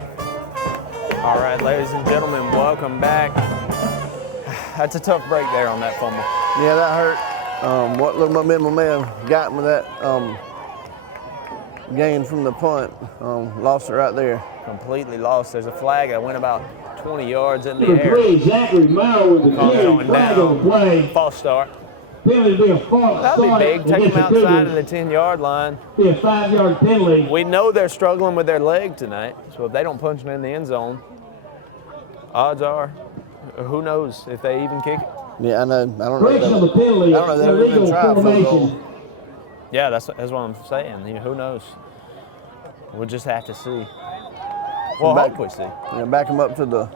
All right, ladies and gentlemen, welcome back. That's a tough break there on that fumble. Yeah, that hurt. What little momentum may have gotten with that gain from the punt, lost it right there. Completely lost. There's a flag that went about 20 yards in the Number air. 3, Zachary Merrill with the carry. Flag on the play. False start. Penalty be a false That'll start. be big. Take them outside of the 10-yard line. Be a 5-yard penalty. We know they're struggling with their leg tonight, so if they don't punch them in the end zone, odds are, who knows if they even kick it. Yeah, I know. I don't know. Breaks of the penalty. I don't know. They've even tried for a goal. Yeah, that's what I'm saying. Who knows? We'll just have to see. Well, hope we see. Yeah, back them up to the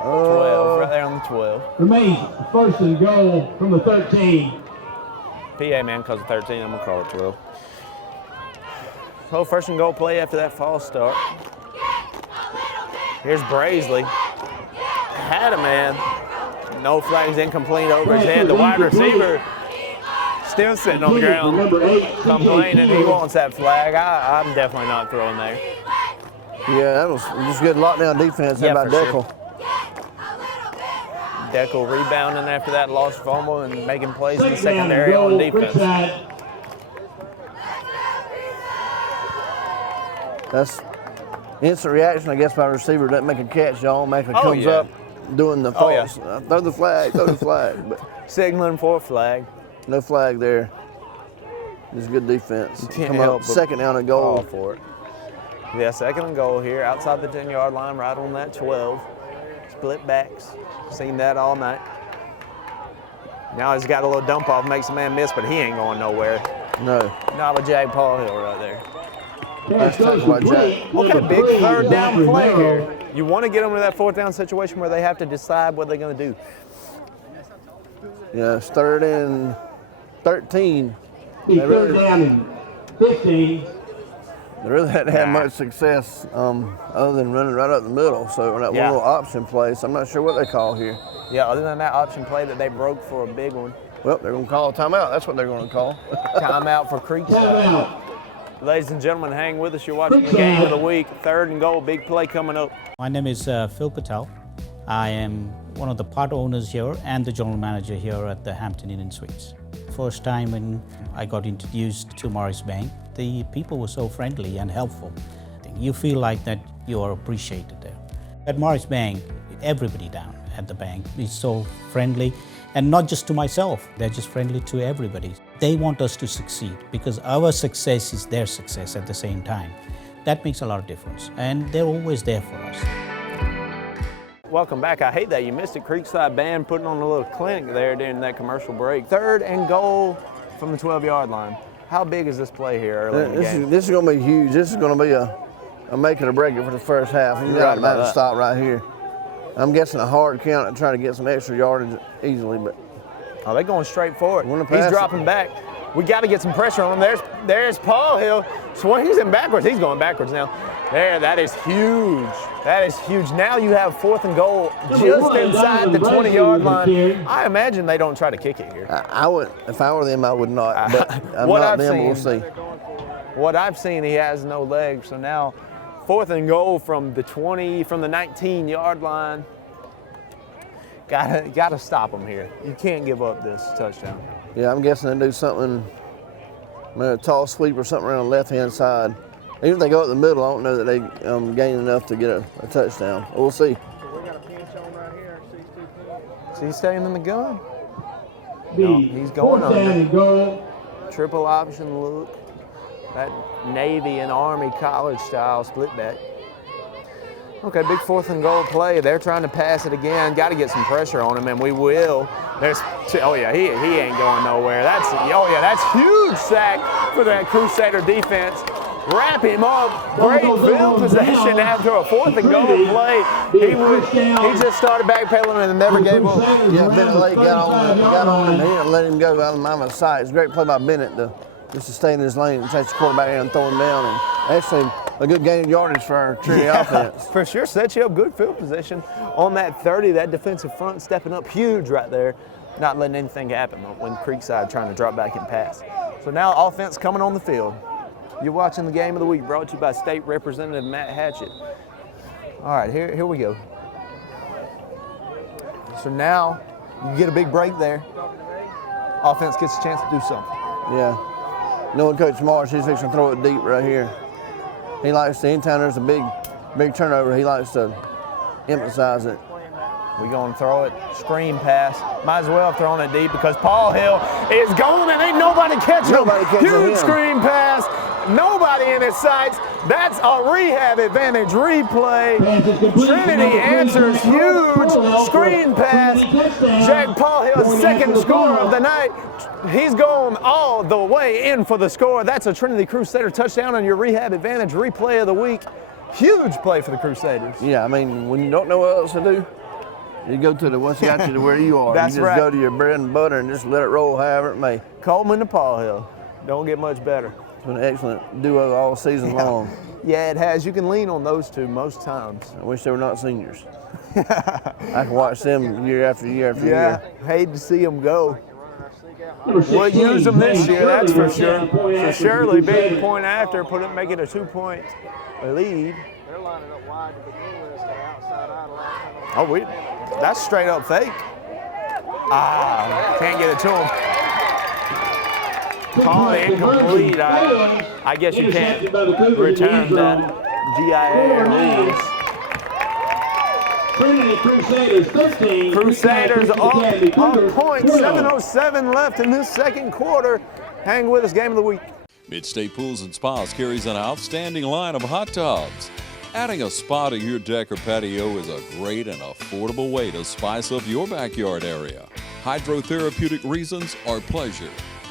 12, right there on the 12. Remains first and goal from the 13. PA man calls it 13. I'm gonna call it 12. So first and goal play after that false start. Here's Brazeley. Had a man. No flags, incomplete over his head. The wide receiver still sitting on the ground, complaining he wants that flag. I'm definitely not throwing there. Yeah, that was just good lockdown defense by Deckel. Sure. Deckel rebounding after that lost fumble and making plays in the secondary on defense. That's instant reaction, I guess, by a receiver. Doesn't make a catch, y'all. Maker comes up doing the false. Throw the flag, throw the flag. But signaling for a flag. No flag there. Just good defense. Can't Come help up second down and goal. For it. Yeah, second and goal here, outside the 10-yard line, right on that 12. Split backs. Seen that all night. Now he's got a little dump off, makes a man miss, but he ain't going nowhere. No. Not with Jag Paul Hill right there. That's talking about Jag. Look at a big third down play here. You want to get them to that fourth down situation where they have to decide what they're going to do. Yeah, it's 3rd and 13. Third down and 15. They really hadn't had much success other than running right up the middle. So that one little option play, so I'm not sure what they call here. Yeah, other than that option play that they broke for a big one. Well, they're going to call a timeout. That's what they're going to call. Timeout for Creekside. Ladies and gentlemen, hang with us. You're watching the game of the week. 3rd and goal, big play coming up. My name is Phil Patel. I am one of the part owners here and the general manager here at the Hampton Inn and Suites. First time when I got introduced to Morris Bank, the people were so friendly and helpful. You feel like that you are appreciated there. At Morris Bank, everybody down at the bank is so friendly, and not just to myself, they're just friendly to everybody. They want us to succeed because our success is their success at the same time. That makes a lot of difference, and they're always there for us. Welcome back. I hate that you missed it. Creekside Band putting on a little clinic there during that commercial break. 3rd and goal from the 12-yard line. How big is this play here early in the game? This is going to be huge. This is going to be a make it or break it for the first half. You're right about to stop right here. I'm guessing a hard count and try to get some extra yardage easily, but they're going straight forward. He's dropping back. We got to get some pressure on him. There's Paul Hill. So when he's in backwards, he's going backwards now. There, that is huge. That is huge. Now you have 4th and goal just inside the 20-yard line. I imagine they don't try to kick it here. I would, if I were them, I would not. But I'm not them. We'll see. What I've seen, he has no legs. So now 4th and goal from the 20, from the 19-yard line. Gotta stop him here. You can't give up this touchdown. Yeah, I'm guessing they do something, a tall sweep or something around the left-hand side. Even if they go up the middle, I don't know that they gain enough to get a touchdown. We'll see. So we got a pinch on right here. So he's staying in the gun. No, he's going under. Triple option look. That Navy and Army college style split back. Okay, big 4th and goal play. They're trying to pass it again. Got to get some pressure on him, and we will. Oh yeah, he ain't going nowhere. That's huge sack for that Crusader defense. Wrap him up. Great field possession after a 4th and goal play. He just started backpedaling and never gave up. Yeah, Bennett Lake got on him. He didn't let him go out of my sight. It's a great play by Bennett just to stay in his lane and chase the quarterback and throw him down. And actually, a good gain of yardage for our Trinity offense. For sure, sets you up good field position on that 30. That defensive front stepping up huge right there, not letting anything happen when Creekside trying to drop back and pass. So now offense coming on the field. You're watching the game of the week, brought to you by State Representative Matt Hatchett. All right, here we go. So now you get a big break there. Offense gets a chance to do something. Yeah. Knowing Coach Marsh, he's fixing to throw it deep right here. He likes to, anytime there's a big turnover, he likes to emphasize it. We're going to throw it, screen pass. Might as well have thrown it deep because Paul Hill is going and ain't nobody catching him. Huge screen pass. Nobody in his sights. That's a rehab advantage replay. Trinity answers huge screen pass. Jack Paul Hill's 2nd score of the night. He's going all the way in for the score. That's a Trinity Crusader touchdown on your rehab advantage replay of the week. Huge play for the Crusaders. Yeah, I mean, when you don't know what else to do, you go to the what's got you to where you are. That's you just go to your bread and butter and just let it roll however it may. Coleman to Paul Hill. Don't get much better. It's been an excellent duo all season long. Yeah, it has. You can lean on those two most times. I wish they were not seniors. I can watch them year after year after year. Yeah, hate to see them go. We'll use them this year, that's for sure. So Shirley, big point after, make it a 2-point lead. They're lining up wide to begin with. They're outside out. Oh, that's straight up fake. Can't get it to him. Call it incomplete. I guess you can't return that GIA rules. Trinity Crusaders 13. Crusaders on point. 7:07 left in this 2nd quarter. Hang with us, game of the week. Midstate Pools and Spas carries an outstanding line of hot tubs. Adding a spa to your deck or patio is a great and affordable way to spice up your backyard area. Hydrotherapeutic reasons or pleasure,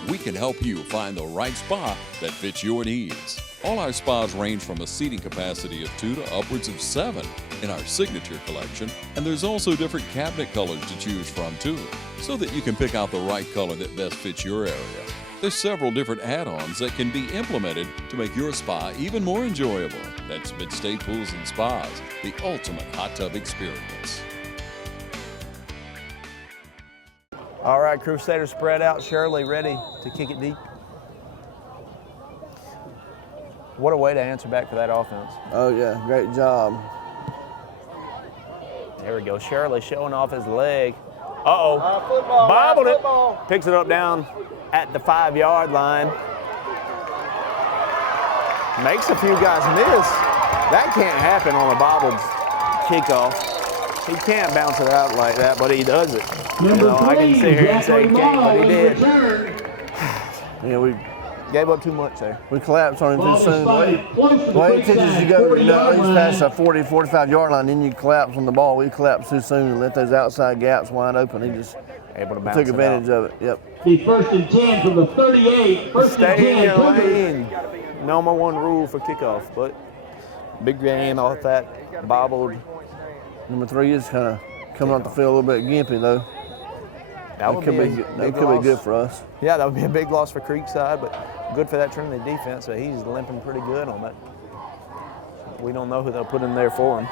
we can help you find the right spa that fits your needs. All our spas range from a seating capacity of 2 to upwards of 7 in our signature collection, and there's also different cabinet colors to choose from too, so that you can pick out the right color that best fits your area. There's several different add-ons that can be implemented to make your spa even more enjoyable. That's Midstate Pools and Spas, the ultimate hot tub experience. All right, Crusaders spread out. Shirley ready to kick it deep. What a way to answer back for that offense. Oh, yeah, great job. There we go. Shirley showing off his leg. Bobbled it. Picks it up down at the 5-yard line. Makes a few guys miss. That can't happen on a bobbled kickoff. He can't bounce it out like that, but he does it. I can sit here and say he can't, but he did. Yeah, we gave up too much there. We collapsed on him too soon. The way it teaches you go, at least past the 40, 45-yard line, then you collapse on the ball. We collapsed too soon and let those outside gaps wide open. He just took advantage of it. Yep. The 1st and 10 from the 38. Stay in your lane. Number 1 rule for kickoff, but big gain off that bobbled. Number 3 is kind of coming off the field a little bit gimpy though. That could be good for us. Yeah, that would be a big loss for Creekside, but good for that Trinity defense. So he's limping pretty good on that. We don't know who they'll put in there for him.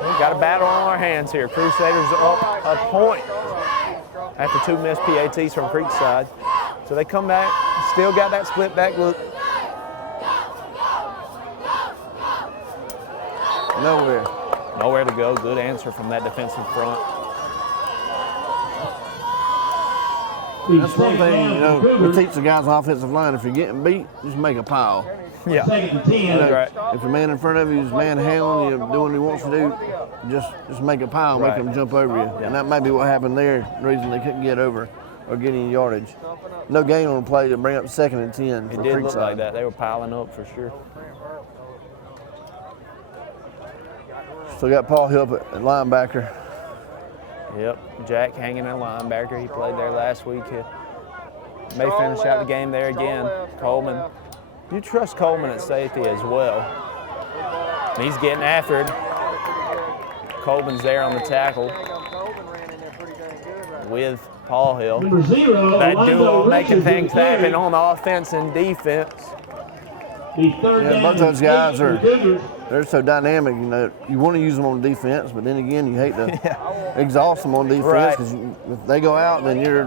We got a battle on our hands here. Crusaders up a point after 2 missed PATs from Creekside. So they come back, still got that split back look. Nowhere to go. Good answer from that defensive front. That's one thing, we teach the guys on offensive line. If you're getting beat, just make a pile. Yeah. If the man in front of you is manhandling you, doing what he wants to do, just make a pile, make them jump over you. Yeah. And that might be what happened there, the reason they couldn't get over or get any yardage. No gain on the play to bring up 2nd and 10 for It did Creekside. look like that. They were piling up for sure. Still got Paul Hill at linebacker. Yep, Jack hanging at linebacker. He played there last week. He may finish out the game there again. Coleman. You trust Coleman at safety as well. And he's getting after it. Coleman's there on the tackle with Paul Hill. That duo making things happen on offense and defense. Yeah, both those guys they're so dynamic. You want to use them on defense, but then again, you hate to exhaust them on defense because if they go out, then you're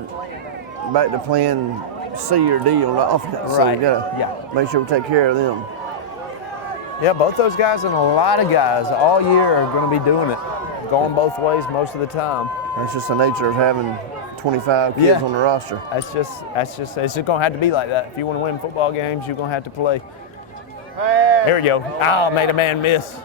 back to playing C or D on the offense. So you gotta make sure we take care of them. Yeah, both those guys and a lot of guys all year are going to be doing it, going both ways most of the time. That's just the nature of having 25 kids on the roster. It's just going to have to be like that. If you want to win football games, you're going to have to play. Here we go. Made a man miss.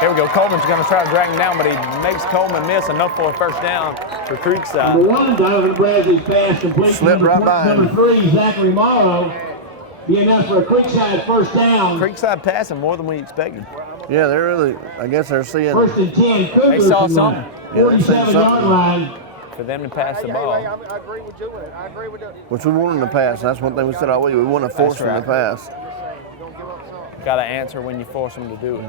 Here we go. Coleman's going to try to drag him down, but he makes Coleman miss enough for a 1st down for Creekside. Number 1, Donovan Bradley's pass complete. Slipped right by him. Number 3, Zachary Morrow. He announced for a Creekside 1st down. Creekside passing more than we expected. Yeah, they're really, I guess they're seeing. 1st and 10, Cougars they saw something. 47-yard line. For them to pass the ball. I agree with doing it. I agree with doing it. Which we want them to pass. That's one thing we said all week. We want to force them to pass. Got to answer when you force them to do it.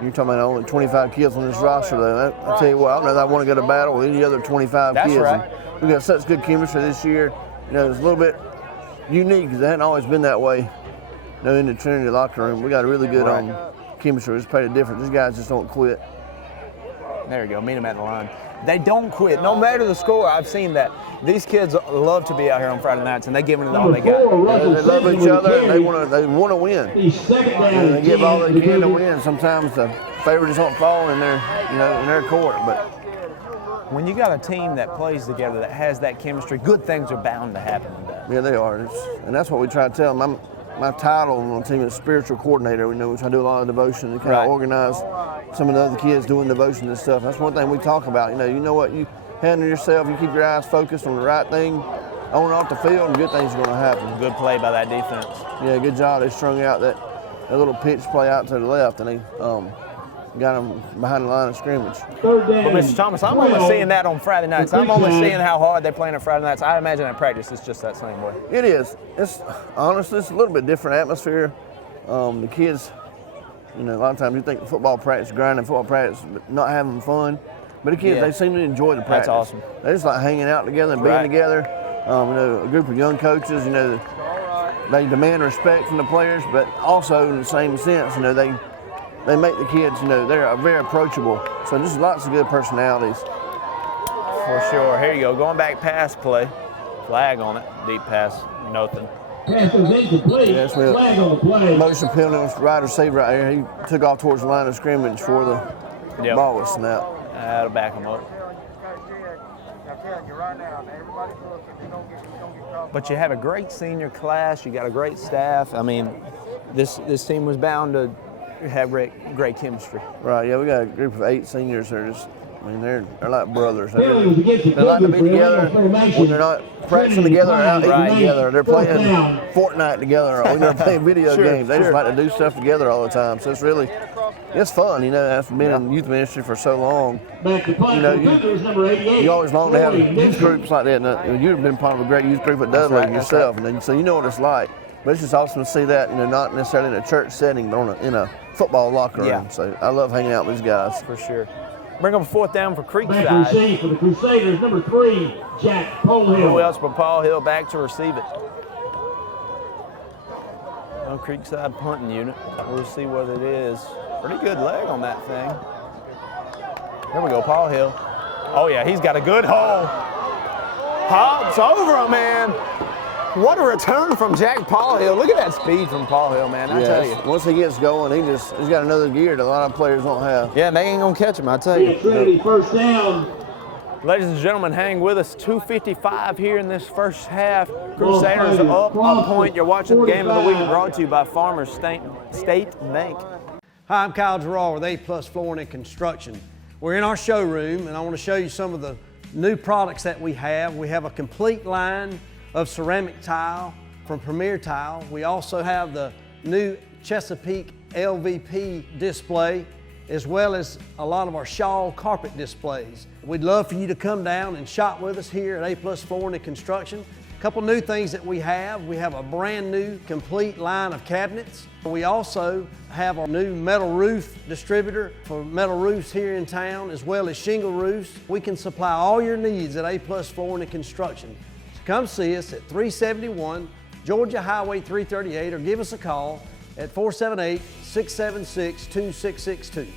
You're talking about only 25 kids on this roster, though. I tell you what, I don't know that I want to go to battle with any other 25 kids. Right. And we got such good chemistry this year. It's a little bit unique because it hadn't always been that way. In the Trinity locker room, we got a really good chemistry. It's paid a difference. These guys just don't quit. There you go. Meet them at the line. They don't quit, no matter the score. I've seen that. These kids love to be out here on Friday nights, and they give it all they got. They love each other, and they want to win. They give all they can to win. Sometimes the favorites don't fall in their court, but when you got a team that plays together, that has that chemistry, good things are bound to happen with that. Yeah, they are, and that's what we try to tell them. My title on the team is spiritual coordinator. We try to do a lot of devotion and kind of organize some of the other kids doing devotion and stuff. That's one thing we talk about. You know what, you handle yourself, you keep your eyes focused on the right thing on and off the field, and good things are going to happen. Good play by that defense. Yeah, good job. They strung out that little pitch play out to the left, and they got them behind the line of scrimmage. Well, Mr. Thomas, I'm only seeing that on Friday nights. I'm only seeing how hard they're playing on Friday nights. I imagine at practice it's just that same way. It is. Honestly, it's a little bit different atmosphere. The kids, a lot of times you think football practice, grinding football practice, but not having fun. But the kids, they seem to enjoy the practice. That's awesome. They just like hanging out together and being together. A group of young coaches, they demand respect from the players, but also in the same sense, they make the kids, they're very approachable. So just lots of good personalities. For sure. Here you go. Going back pass play. Flag on it. Deep pass. Nothing. Pass is incomplete. Yes, Flag on the play. Motion penalty on wide receiver right here. He took off towards the line of scrimmage before the ball was snapped. That'll back him up. But you have a great senior class. You got a great staff. I mean, this team was bound to have great chemistry. Right. Yeah, we got a group of 8 seniors that are just. I mean, they're like brothers. They like to be together when they're not practicing together or out eating together. They're playing Fortnite together or they're playing video games. They just like to do stuff together all the time. So it's fun, you know, after being in youth ministry for so long. You know, you always long to have youth groups like that. And you've been part of a great youth group at Dudley yourself, and so you know what it's like. But it's just awesome to see that, you know, not necessarily in a church setting, but in a football locker room. Yeah. So I love hanging out with these guys. For sure. Bring up a 4th down for Creekside. Back to receive for the Crusaders, number 3, Jack Polhill. Who else but Paul Hill back to receive it? Well, Creekside punting unit. We'll see what it is. Pretty good leg on that thing. Here we go, Paul Hill. Oh yeah, he's got a good hole. Hops over him, man. What a return from Jack Paul Hill. Look at that speed from Paul Hill, man, I tell you. Once he gets going, he's got another gear that a lot of players don't have. Yeah, and they ain't gonna catch him, I tell you. Trinity, first down. Ladies and gentlemen, hang with us. 2:55 here in this first half. Crusaders up a point. You're watching the game of the week brought to you by Farmers State Bank. Hi, I'm Kyle Gerard with A+ Flooring and Construction. We're in our showroom, and I want to show you some of the new products that we have. We have a complete line of ceramic tile from Premier Tile. We also have the new Chesapeake LVP display, as well as a lot of our shawl carpet displays. We'd love for you to come down and shop with us here at A+ Flooring and Construction. A couple new things that we have a brand new complete line of cabinets. We also have our new metal roof distributor for metal roofs here in town, as well as shingle roofs. We can supply all your needs at A+ Flooring and Construction. So come see us at 371 Georgia Highway 338 or give us a call at 478-676-2662.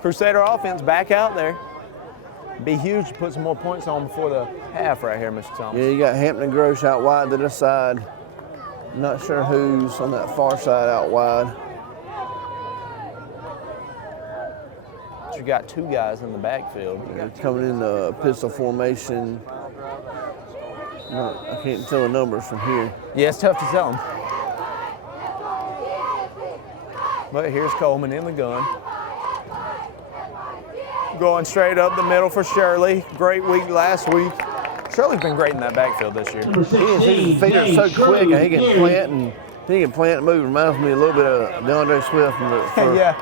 Crusader offense back out there. Be huge to put some more points on before the half right here, Mr. Thomas. Yeah, you got Hampton Grosh out wide to this side. Not sure who's on that far side out wide. But you got 2 guys in the backfield. They're coming in the pistol formation. No, I can't tell the numbers from here. Yeah, it's tough to tell them. But here's Coleman in the gun. Going straight up the middle for Shirley. Great week last week. Shirley's been great in that backfield this year. His feet are so quick, and he can plant and move. Reminds me a little bit of DeAndre Swift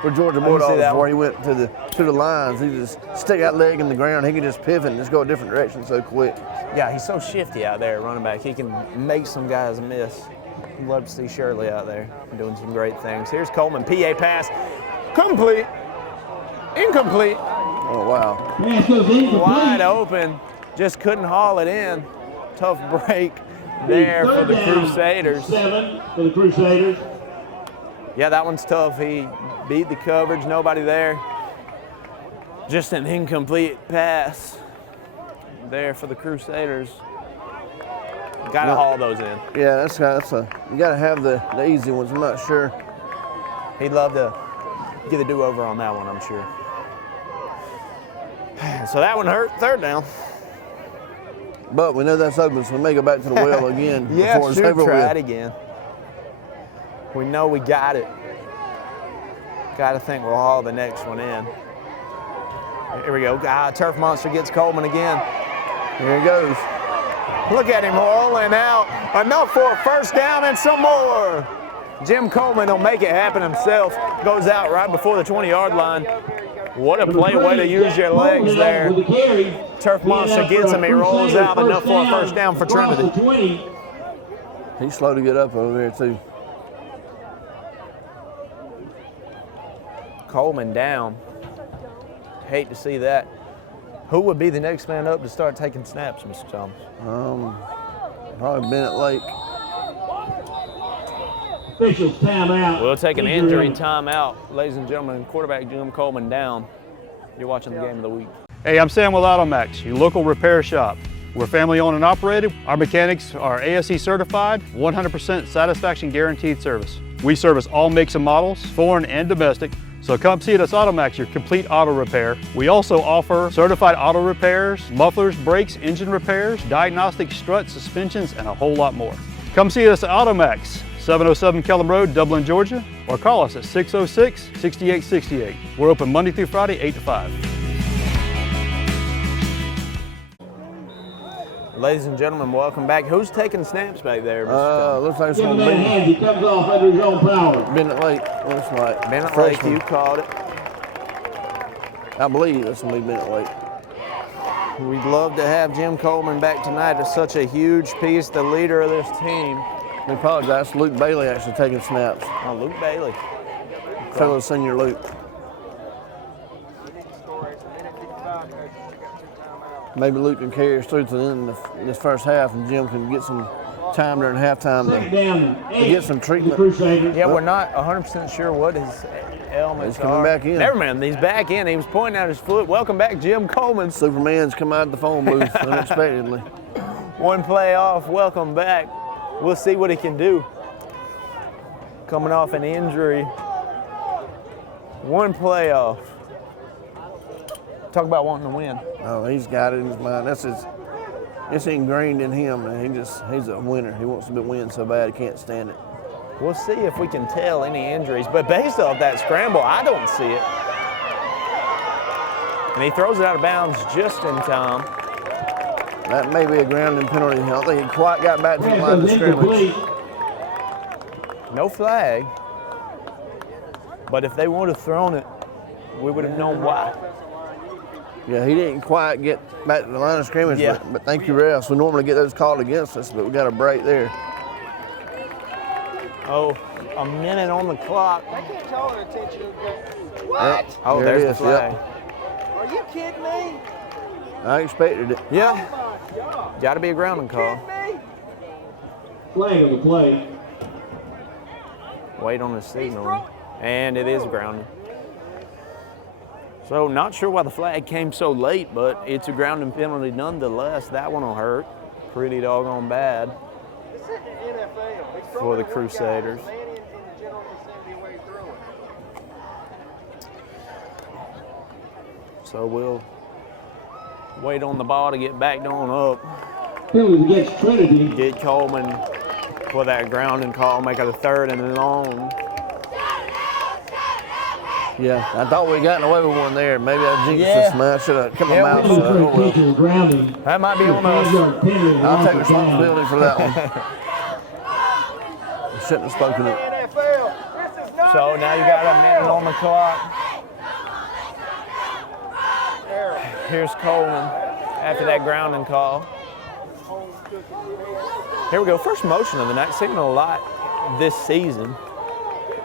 for Georgia Bulldogs, where he went to the lines. He just stick that leg in the ground. He can just pivot and just go a different direction so quick. Yeah, he's so shifty out there, running back. He can make some guys miss. I'd love to see Shirley out there doing some great things. Here's Coleman, PA pass, complete, incomplete. Oh, wow. Wide open, just couldn't haul it in. Tough break there for the Crusaders. 7 for the Crusaders. Yeah, that one's tough. He beat the coverage, nobody there. Just an incomplete pass there for the Crusaders. Got to haul those in. Yeah, you got to have the easy ones. I'm not sure. He'd love to get a do-over on that one, I'm sure. So that one hurt. 3rd down. But we know that's open, so we may go back to the well again. Yeah, before it's sure, over try with. it again. We know we got it. Got to think we'll haul the next one in. Here we go. Turf Monster gets Coleman again. Here he goes. Look at him rolling out. Enough for a 1st down and some more. Jim Coleman will make it happen himself. Goes out right before the 20-yard line. What a play way to use your legs there. Turf Monster gets him. He rolls out. Enough for a 1st down for Trinity. He's slow to get up over there, too. Coleman down. Hate to see that. Who would be the next man up to start taking snaps, Mr. Thomas? Probably Bennett Lake. Officials timeout. We'll take an injury timeout. Ladies and gentlemen, quarterback Jim Coleman down. You're watching the game of the week. Hey, I'm Sam with AutoMax, your local repair shop. We're family owned and operated. Our mechanics are ASE certified, 100% satisfaction guaranteed service. We service all makes and models, foreign and domestic. So come see us at AutoMax, your complete auto repair. We also offer certified auto repairs, mufflers, brakes, engine repairs, diagnostic struts, suspensions, and a whole lot more. Come see us at AutoMax, 707 Kellum Road, Dublin, Georgia, or call us at 606-6868. We're open Monday through Friday, 8 to 5. Ladies and gentlemen, welcome back. Who's taking snaps back there, Mr. Looks like it's Give going him to that hand. He comes off under his own power. Bennett Lake, looks like. Bennett Lake, you called it. I believe it's going to be Bennett Lake. We'd love to have Jim Coleman back tonight. It's such a huge piece, the leader of this team. We apologize. Luke Bailey actually taking snaps. Oh, Luke Bailey. Fellow senior Luke. Maybe Luke can carry us through to the end of this first half, and Jim can get some time during halftime to get some treatment. Yeah, we're not 100% sure what his ailments He's coming back in. Never mind, he's back in. He was pointing out his foot. Welcome back, Jim Coleman. Superman's come out of the phone booth unexpectedly. One play off. Welcome back. We'll see what he can do. Coming off an injury. One play off. Talk about wanting to win. Oh, he's got it in his mind. It's ingrained in him, and he's a winner. He wants to win so bad he can't stand it. We'll see if we can tell any injuries, but based off that scramble, I don't see it. And he throws it out of bounds just in time. That may be a grounding penalty. I don't think he quite got back to the line of scrimmage. No flag. But if they would have thrown it, we would have known why. Yeah, he didn't quite get back to the line of scrimmage, Yeah. but thank you, refs. We normally get those called against us, but we got a break there. Oh, a minute on the clock. They keep calling attention to the What? Oh, there's the flag. Are you kidding me? I expected it. Yeah. Got to be a grounding call. Flag on the play. Wait on the signal. And it is grounding. So not sure why the flag came so late, but it's a grounding penalty nonetheless. That one will hurt pretty doggone bad for the Crusaders. So we'll wait on the ball to get backed on up. Penalty against Trinity. Get Coleman for that grounding call, make it a 3rd and long. Yeah, I thought we gotten away with one there. Maybe I jinxed this match. Should have kept my mouth shut. Oh, well. That might be on us. I'll take responsibility for that one. I shouldn't have spoken it. So now you got a minute on the clock. Here's Coleman after that grounding call. Here we go, first motion of the night. Seen a lot this season.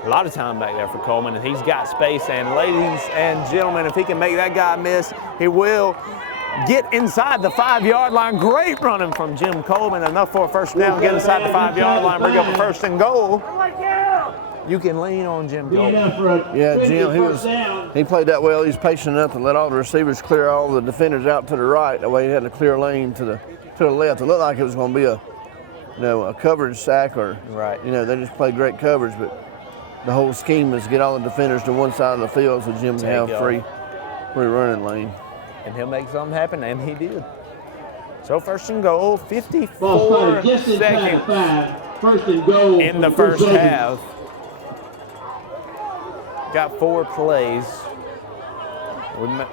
A lot of time back there for Coleman, and he's got space. And ladies and gentlemen, if he can make that guy miss, he will get inside the 5-yard line. Great running from Jim Coleman, enough for a first down. Get inside the 5-yard line, bring up a 1st and goal. You can lean on Jim Coleman. Yeah, Jim, he played that well. He's patient enough to let all the receivers clear all the defenders out to the right. That way he had a clear lane to the left. It looked like it was going to be a coverage sack, or they just played great coverage, but the whole scheme is get all the defenders to one side of the field so Jim can have free running lane. And he'll make something happen, and he did. So 1st and goal, 54 seconds 1st and goal in the first half. Got 4 plays. We need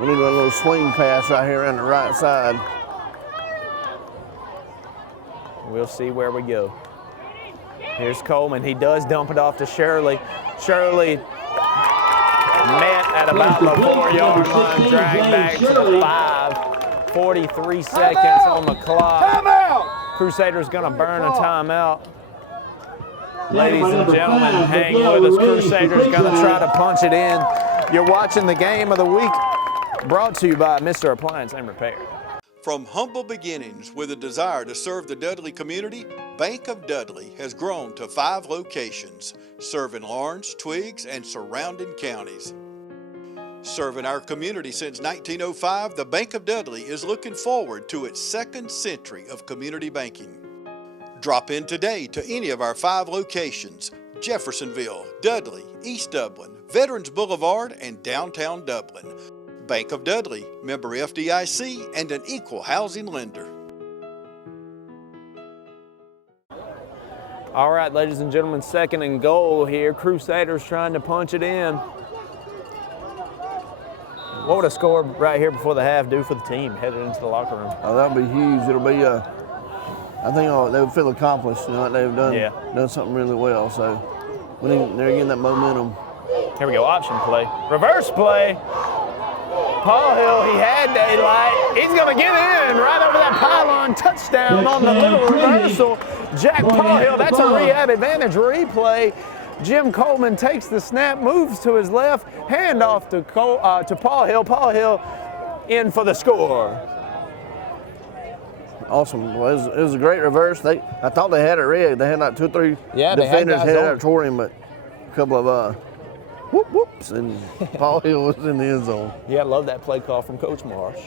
a little swing pass right here on the right side. We'll see where we go. Here's Coleman. He does dump it off to Shirley. Shirley met at about the 4-yard line, dragged back to the 5. 43 seconds on the clock. Timeout! Crusaders gonna burn a timeout. Ladies and gentlemen, hang with us. Crusaders gonna try to punch it in. You're watching the game of the week, brought to you by Mr. Appliance and Repair. From humble beginnings with a desire to serve the Dudley community, Bank of Dudley has grown to 5 locations, serving Lawrence, Twiggs, and surrounding counties. Serving our community since 1905, the Bank of Dudley is looking forward to its second century of community banking. Drop in today to any of our 5 locations: Jeffersonville, Dudley, East Dublin, Veterans Boulevard, and downtown Dublin. Bank of Dudley, member FDIC, and an equal housing lender. All right, ladies and gentlemen, 2nd and goal here. Crusaders trying to punch it in. What would a score right here before the half do for the team headed into the locker room? Oh, that'll be huge. It'll be, I think they would feel accomplished, you know, like they've done something really well. So they're getting that momentum. Here we go, option play. Reverse play. Paul Hill, he had daylight. He's going to get in right over that pylon. Touchdown on the little reversal. Jack Paul Hill, that's a rehab advantage replay. Jim Coleman takes the snap, moves to his left, handoff to Paul Hill. Paul Hill in for the score. Awesome. Well, it was a great reverse. I thought they had it rigged. They had like 2 or 3 defenders headed out toward him, but a couple of whoops, and Paul Hill was in the end zone. Yeah, I love that play call from Coach Marsh.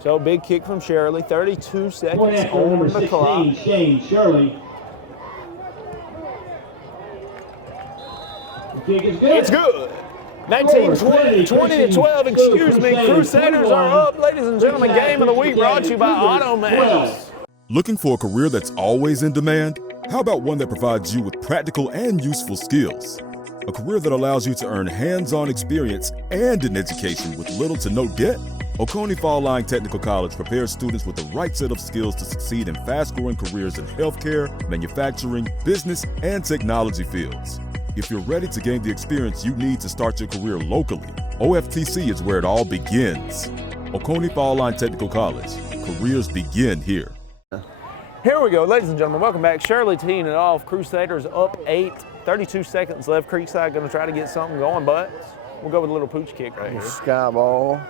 So big kick from Shirley, 32 seconds on the clock. Shane Shirley. The kick is good. It's good. 20-12, excuse me. Crusaders are up, ladies and gentlemen. Game of the week brought to you by Automax. Looking for a career that's always in demand? How about one that provides you with practical and useful skills? A career that allows you to earn hands-on experience and an education with little to no debt? Oconee Fall Line Technical College prepares students with the right set of skills to succeed in fast-growing careers in healthcare, manufacturing, business, and technology fields. If you're ready to gain the experience you need to start your career locally, OFTC is where it all begins. Oconee Fall Line Technical College. Careers begin here. Here we go, ladies and gentlemen. Welcome back. Shirley teeing it off. Crusaders up 8. 32 seconds left. Creekside going to try to get something going, but we'll go with a little pooch kick right here. Sky ball.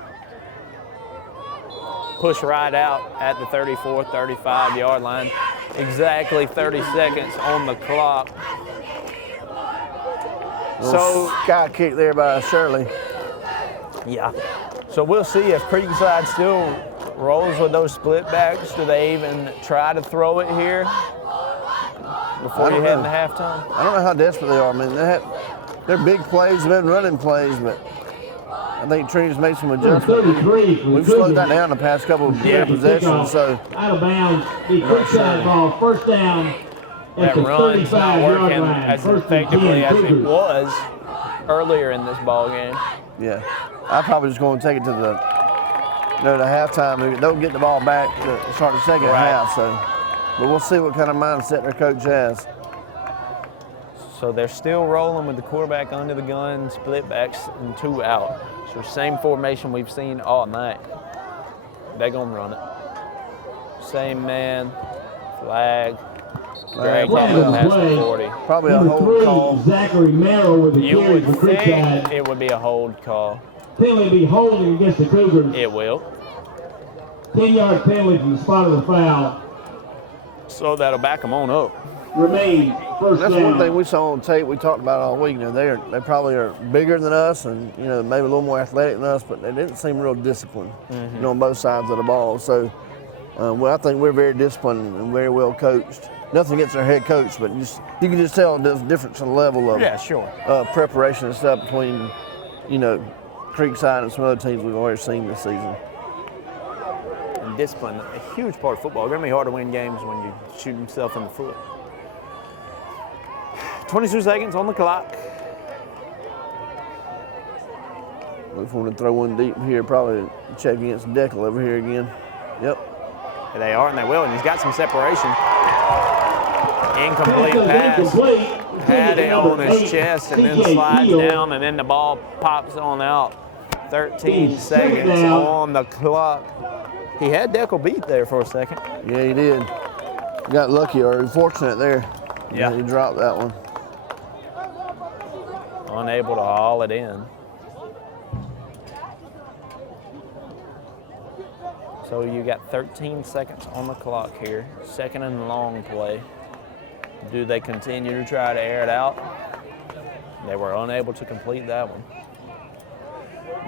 Push right out at the 34, 35-yard line. Exactly 30 seconds on the clock. So sky kick there by Shirley. Yeah. So we'll see if Creekside still rolls with those split backs. Do they even try to throw it here before you head into halftime? I don't know how desperate they are. I mean, they're big plays, they've been running plays, but I think Trinity's made some adjustments. We've slowed that down the past couple of possessions. So out of bounds, the Creekside ball, first down. That run's not working as effectively as it was earlier in this ball game. Yeah, I'm probably just going to take it to the halftime. They'll get the ball back to start the second half. So, but we'll see what kind of mindset their coach has. So they're still rolling with the quarterback under the gun, split backs, and 2 out. So same formation we've seen all night. They're gonna run it. Same man, flag. Drag down past the 40. Probably a hold call. Zachary Merrill with the You carry would for think Creekside. it would be a hold call. Penalty be holding against the Cougars. It will. 10-yard penalty from the spot of the foul. So that'll back them on up. Remain first That's down. one thing we saw on tape. We talked about all week. You know, they probably are bigger than us, and maybe a little more athletic than us, but they didn't seem real disciplined. On both sides of the ball. So, I think we're very disciplined and very well coached. Nothing against our head coach, but you can just tell there's a difference in the level of preparation and stuff between, Creekside and some other teams we've already seen this season. And discipline, a huge part of football. It's going to be hard to win games when you shoot yourself in the foot. 22 seconds on the clock. If we want to throw one deep here, probably check against Deckel over here again. Yep. They are, and they will, and he's got some separation. Incomplete pass. Had it on his chest and then slides down, and then the ball pops on out. 13 seconds on the clock. He had Deckel beat there for a second. Yeah, he did. Got lucky or fortunate there. Yeah. He dropped that one. Unable to haul it in. So you got 13 seconds on the clock here. Second and long play. Do they continue to try to air it out? They were unable to complete that one.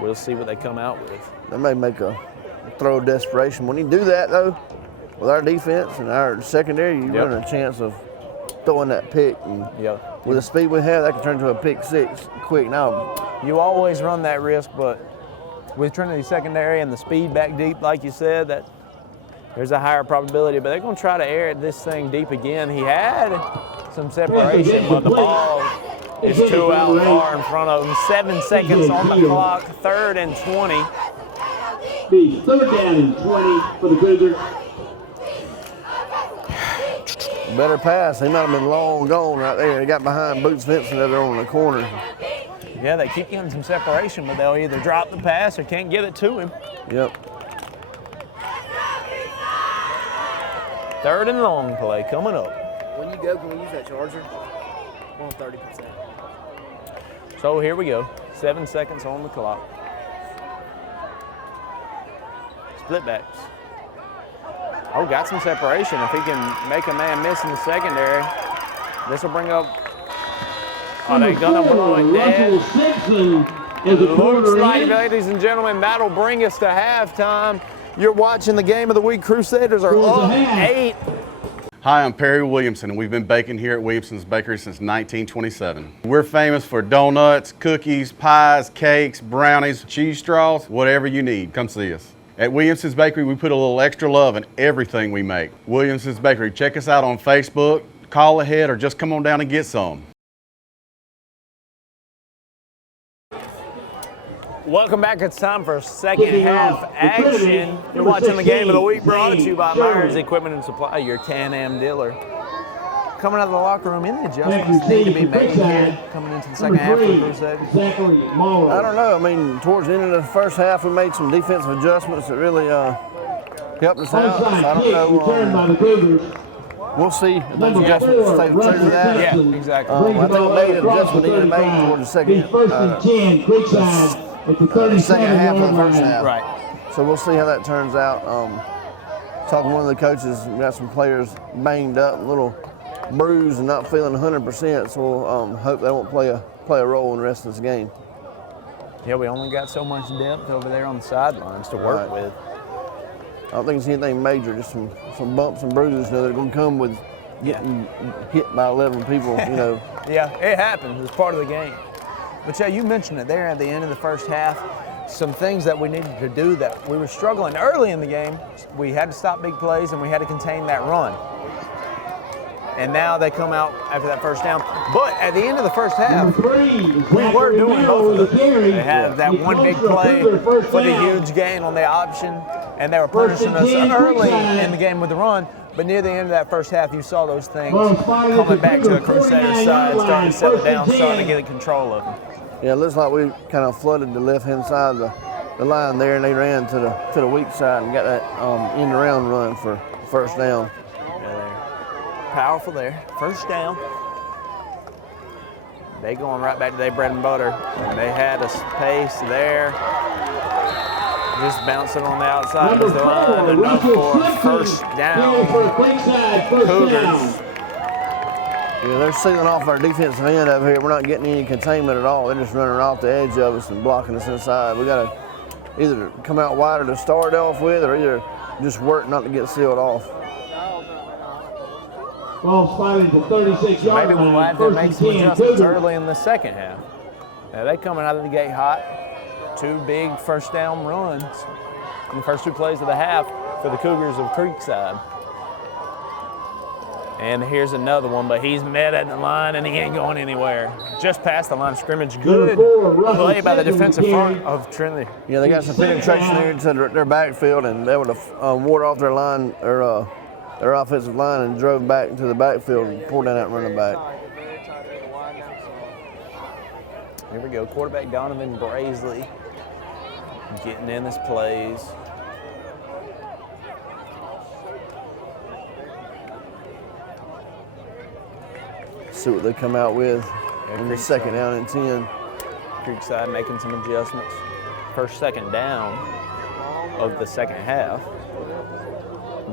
we'll see what they come out with. They may make a throw of desperation. When you do that, though, with our defense and our secondary, you run a chance of throwing that pick. And with the speed we have, that can turn into a pick six quick. Now, you always run that risk, but with Trinity secondary and the speed back deep, like you said, that there's a higher probability. But they're going to try to air this thing deep again. He had some separation, but the ball is 2 out far in front of him. 7 seconds on the clock, 3rd and 20. The 3rd down and 20 for the Cougars. better pass. He might have been long gone right there. He got behind Boots Vincent over there on the corner. Yeah, they keep getting some separation, but they'll either drop the pass or can't get it to him. Yep. 3rd and long play coming up. When you go, can we use that charger? I'm on 30%. So here we go. 7 seconds on the clock. Split backs. Oh, got some separation. If he can make a man miss in the secondary, this will bring up. Are they gonna blow it dead? Looks like, ladies and gentlemen, that'll bring us to halftime. You're watching the Game of the Week. Crusaders are up 8. Hi, I'm Perry Williamson, and we've been baking here at Williamson's Bakery since 1927. We're famous for donuts, cookies, pies, cakes, brownies, cheese straws, whatever you need. Come see us. At Williamson's Bakery, we put a little extra love in everything we make. Williamson's Bakery, check us out on Facebook, call ahead, or just come on down and get some. Welcome back. It's time for second half action. You're watching the Game of the Week brought to you by Myers Equipment and Supply, your Can-Am dealer. Coming out of the locker room, any adjustments need to be made here coming into the second half for the Crusaders? I don't know. I mean, towards the end of the first half, we made some defensive adjustments that really helped us out. So I don't know. We'll see if those adjustments stay true to that. Yeah, exactly. I think maybe an adjustment needed to be made towards the second half of the first half. Right. So we'll see how that turns out. Talking to one of the coaches, we got some players banged up, a little bruised and not feeling 100%. So we'll hope they won't play a role in the rest of this game. Yeah, we only got so much depth over there on the sidelines to work with. I don't think it's anything major, just some bumps and bruises that are going to come with getting hit by 11 people, you know. Yeah, it happens. It's part of the game. But yeah, you mentioned it there at the end of the first half. Some things that we needed to do that we were struggling early in the game. We had to stop big plays and we had to contain that run. And now they come out after that first down. But at the end of the first half, we were doing both of them. They had that one big play for the huge gain on the option, and they were punishing us early in the game with the run. But near the end of that first half, you saw those things coming back to the Crusaders side, starting to settle down, starting to get control of them. Yeah, it looks like we kind of flooded the left-hand side of the line there, and they ran to the weak side and got that end-around run for first down. Powerful there. First down. They going right back to their bread and butter. They had a space there. Just bouncing on the outside of the line. Enough for first down. Cougars. Yeah, they're sealing off our defensive end over here. We're not getting any containment at all. They're just running off the edge of us and blocking us inside. We got to either come out wider to start off with, or either just work not to get sealed off. Ball spotted at the 36-yard Maybe we'll have to make some adjustments early in the second half. Now they coming out of the gate hot. 2 big first down runs in the first 2 plays of the half for the Cougars of Creekside. And here's another one, but he's met at the line and he ain't going anywhere. Just past the line of scrimmage. Good play by the defensive front of Trinity. Yeah, they got some penetration there into their backfield, and they would have ward off their line, or their offensive line, and drove back into the backfield and pulled down that running back. Here we go, quarterback Donovan Brazley getting in his plays. See what they come out with in the second down and 10. Creekside making some adjustments. First second down of the second half.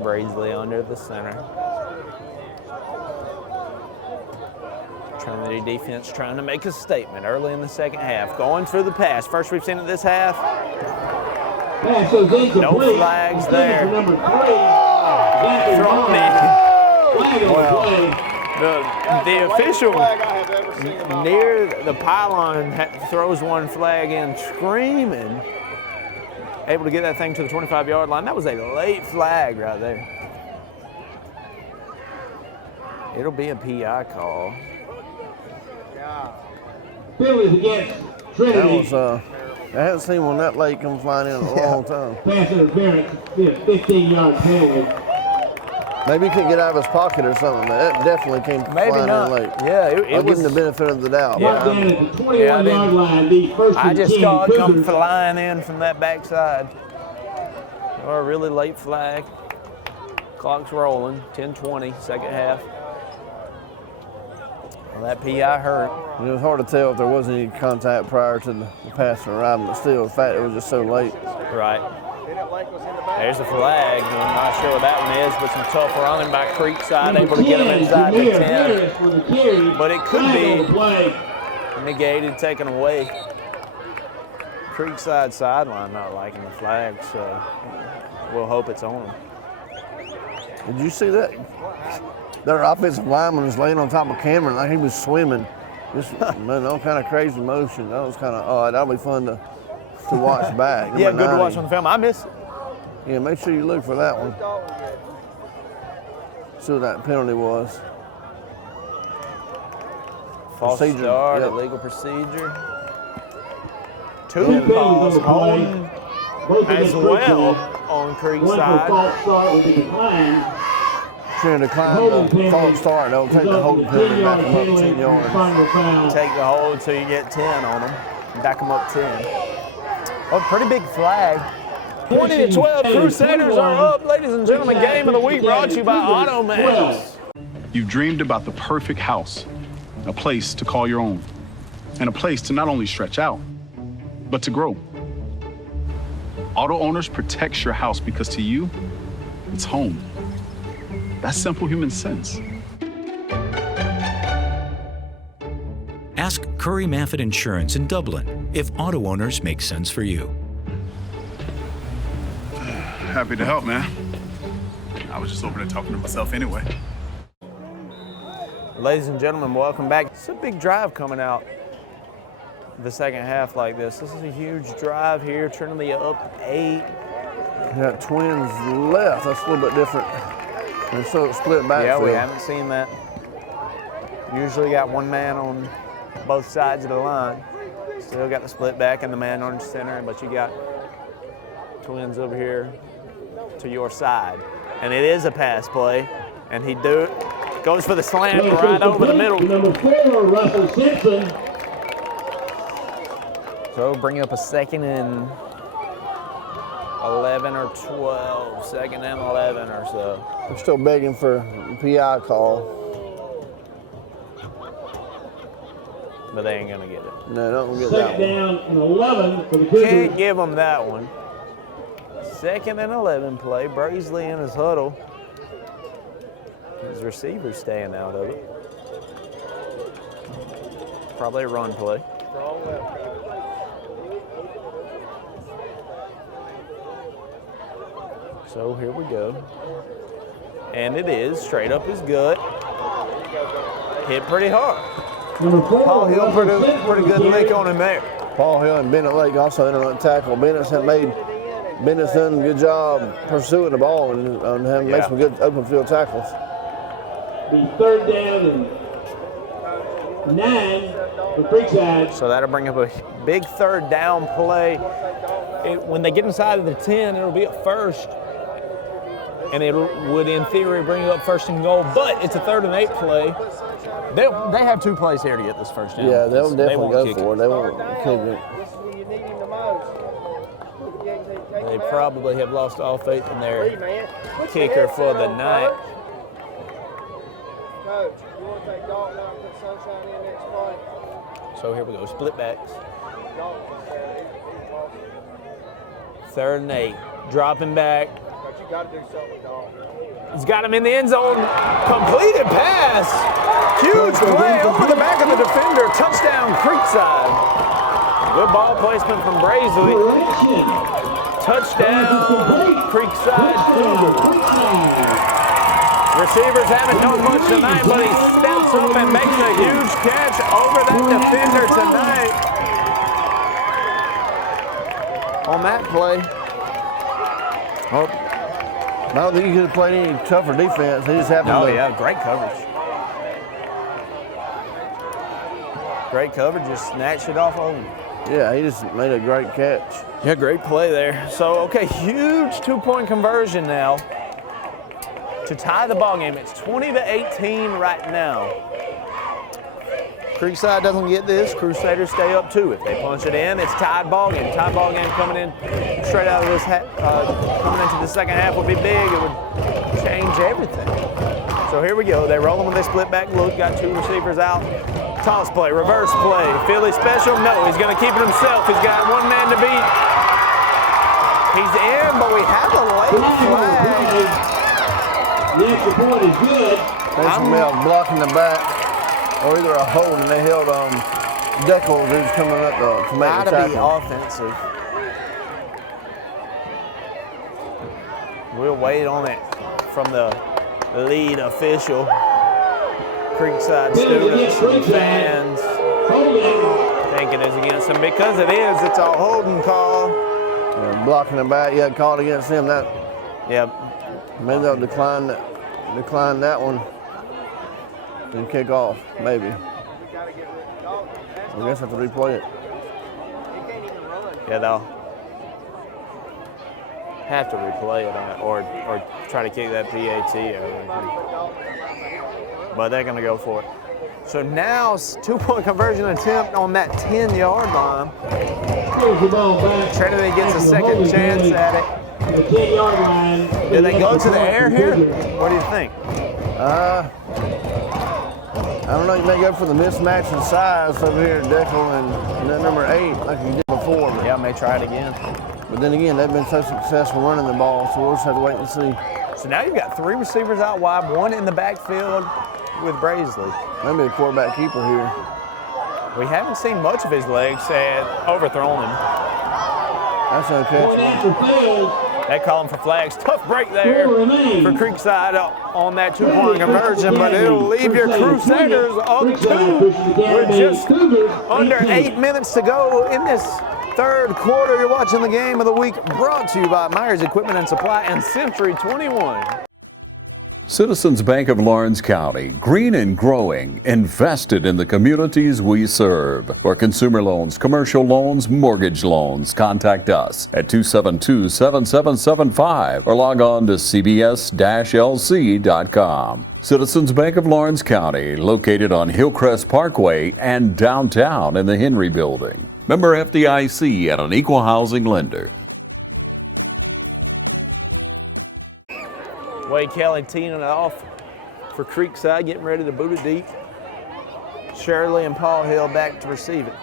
Brazley under the center. Trinity defense trying to make a statement early in the second half. Going for the pass. First we've seen it this half. No flags there. Thrown in. Well, the official near the pylon throws one flag in, screaming. Able to get that thing to the 25-yard line. That was a late flag right there. It'll be a PI call. Penalties against Trinity. That was, I haven't seen one that late come flying in a long time. Pass interference, 15-yard penalty. Maybe he couldn't get out of his pocket or something, but that definitely came flying in late. Yeah, I'll give him the benefit of the doubt. Mark down at the 21-yard line, the first I and just 10 saw it come Cougars. flying in from that backside. Or a really late flag. Clock's rolling, 10:20, second half. Well, that PI hurt. It was hard to tell if there wasn't any contact prior to the passer arriving, but still, the fact it was just so late. Right. There's the flag. I'm not sure what that one is, but some tough running by Creekside, able to get him inside the 10. But it could be negated, taken away. Creekside sideline not liking the flag, so we'll hope it's on them. Did you see that? Their offensive lineman was laying on top of Cameron like he was swimming. Just man, all kind of crazy motion. That was kind of odd. That'll be fun to watch back. Yeah, good to watch on the film. I missed it. Yeah, make sure you look for that one. See what that penalty was. False Procedure, start, yep. illegal procedure. Two calls holding as well on Creekside. Trying to decline the false start. They'll take the holding penalty back them up 10 yards. Take the hold so you get 10 on them. Back them up 10. Oh, pretty big flag. 20-12, Crusaders are up. Ladies and gentlemen, game of the week brought to you by AutoMax. You've dreamed about the perfect house, a place to call your own, and a place to not only stretch out, but to grow. Auto Owners protects your house because to you, it's home. That's simple human sense. Ask Curry Maffett Insurance in Dublin if Auto Owners make sense for you. Happy to help, man. I was just over there talking to myself anyway. Ladies and gentlemen, welcome back. It's a big drive coming out the second half like this. This is a huge drive here. Trinity up 8. You got Twins left. That's a little bit different. And so it's split back. Yeah, we haven't seen that. Usually got one man on both sides of the line. Still got the split back and the man on center, but you got Twins over here to your side. And it is a pass play. And he goes for the slant right over the middle. Number 4, Russell Simpson. So bring up a 2nd and 11 or 12. 2nd and 11 or so. We're still begging for a PI call. But they ain't gonna get it. No, don't get Second that one. down and 11 for the Cougars. Can't give them that one. 2nd and 11 play. Brazeley in his huddle. His receiver's staying out of it. Probably a run play. So here we go. And it is straight up his gut. Hit pretty hard. Paul Hill pretty good lick on him there. Paul Hill and Bennett Lake also in on tackle. Bennett's done a good job pursuing the ball and having made some good open field tackles. The 3rd down and 9 for Creekside. So that'll bring up a big 3rd down play. When they get inside of the 10, it'll be a first. And it would, in theory, bring you up 1st and goal. But it's a 3rd and 8 play. They have 2 plays here to get this first down. Yeah, they'll definitely go for it. They won't kick it. They probably have lost all faith in their kicker for the night. Coach, you want to take Dalton out and put Sunshine in next play? So here we go, split backs. 3rd and 8, dropping back. But you got to do something with Dalton. He's got him in the end zone. Completed pass. Huge play over the back of the defender. Touchdown, Creekside. Good ball placement from Brazley. Touchdown, Creekside. Receivers haven't done much tonight, but he steps up and makes a huge catch over that defender tonight. On that play. I don't think he could have played any tougher defense. He just happened to. Oh, yeah, great coverage. Great coverage, just snatched it off of him. Yeah, he just made a great catch. Yeah, great play there. So, okay, huge 2-point conversion now to tie the ball game. It's 20-18 right now. Creekside doesn't get this. Crusaders stay up 2. If they punch it in, it's tied ball game. Tied ball game coming in straight out of this, coming into the second half would be big. It would change everything. So here we go. They roll them when they split back look. Got 2 receivers out. Toss play, reverse play. Philly special? No, he's going to keep it himself. He's got 1 man to beat. He's in, but we have a late flag. Yes, the point is good. There's some blocking the back, or either a hold, and they held Deckles who's coming up to make the tackle. Gotta be offensive. We'll wait on it from the lead official. Creekside students and fans thinking it's against them. Because it is, it's a holding call. Yeah, blocking the back, yeah, called against him. That. Yep. Maybe they'll decline that one and kick off, maybe. I guess I have to replay it. Yeah, they'll have to replay it or try to kick that PAT over. But they're going to go for it. So now 2-point conversion attempt on that 10-yard line. Trinity gets a second chance at it. The 10-yard line. Do they go to the air here? What do you think? I don't know. You may go for the mismatch in size over here, Declan and then number 8, like you did before. Yeah, I may try it again. But then again, they've been so successful running the ball, so we'll just have to wait and see. So now you've got 3 receivers out wide, 1 in the backfield with Brazley. Maybe a quarterback keeper here. We haven't seen much of his legs, overthrown him. That's okay. They call him for flags. Tough break there for Creekside on that 2-point conversion, but it'll leave your Crusaders up 2 with just under 8 minutes to go in this third quarter. You're watching the game of the week brought to you by Myers Equipment and Supply and Century 21. Citizens Bank of Lawrence County, green and growing, invested in the communities we serve. For consumer loans, commercial loans, mortgage loans, contact us at 272-7775 or log on to cbs-lc.com. Citizens Bank of Lawrence County, located on Hillcrest Parkway and downtown in the Henry Building. Member FDIC and an equal housing lender. Wade Kelly teeing it off for Creekside, getting ready to boot it deep. Shirley and Paul Hill back to receive it.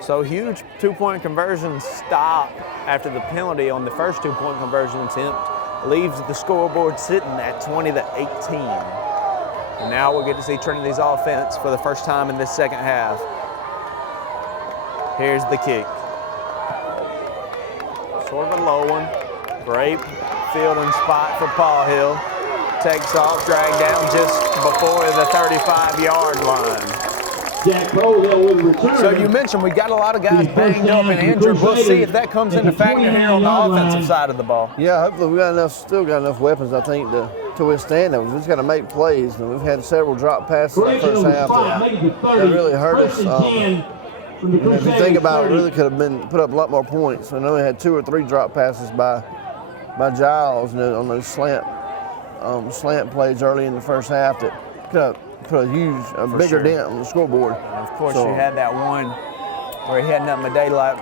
So huge 2-point conversion stop after the penalty on the first 2-point conversion attempt leaves the scoreboard sitting at 20-18. And now we'll get to see Trinity's offense for the first time in this second half. Here's the kick. Sort of a low one. Great fielding spot for Paul Hill. Takes off, dragged down just before the 35-yard line. So you mentioned we got a lot of guys banged up and injured. We'll see if that comes into factor here on the offensive side of the ball. Yeah, hopefully we still got enough weapons, I think, to withstand it. We've just got to make plays. And we've had several drop passes in the first half that really hurt us. If you think about it, really could have been put up a lot more points. I know we had 2 or 3 drop passes by Giles on those slant plays early in the first half that could have put a bigger dent on the scoreboard. And of course, you had that one where he had nothing but daylight,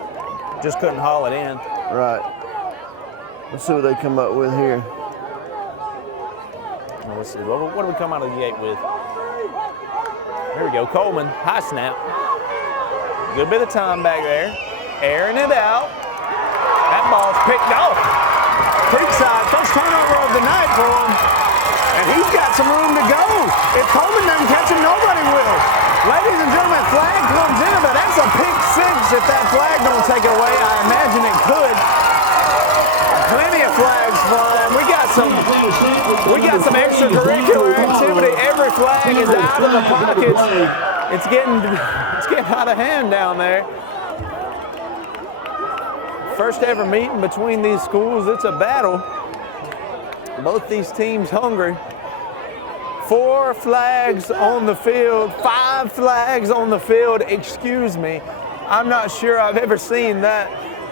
just couldn't haul it in. Right. Let's see what they come up with here. Let's see. What do we come out of the gate with? Here we go. Coleman, high snap. Good bit of time back there. Airing it out. That ball's picked off. Creekside, first turnover of the night for him. And he's got some room to go. If Coleman doesn't catch him, nobody will. Ladies and gentlemen, flag comes in, but that's a pick six. If that flag don't take it away, I imagine it could. Plenty of flags flying. We got some extracurricular activity. Every flag is out of the pockets. It's getting out of hand down there. First ever meeting between these schools. It's a battle. Both these teams hungry. 4 flags on the field, 5 flags on the field. Excuse me. I'm not sure I've ever seen that.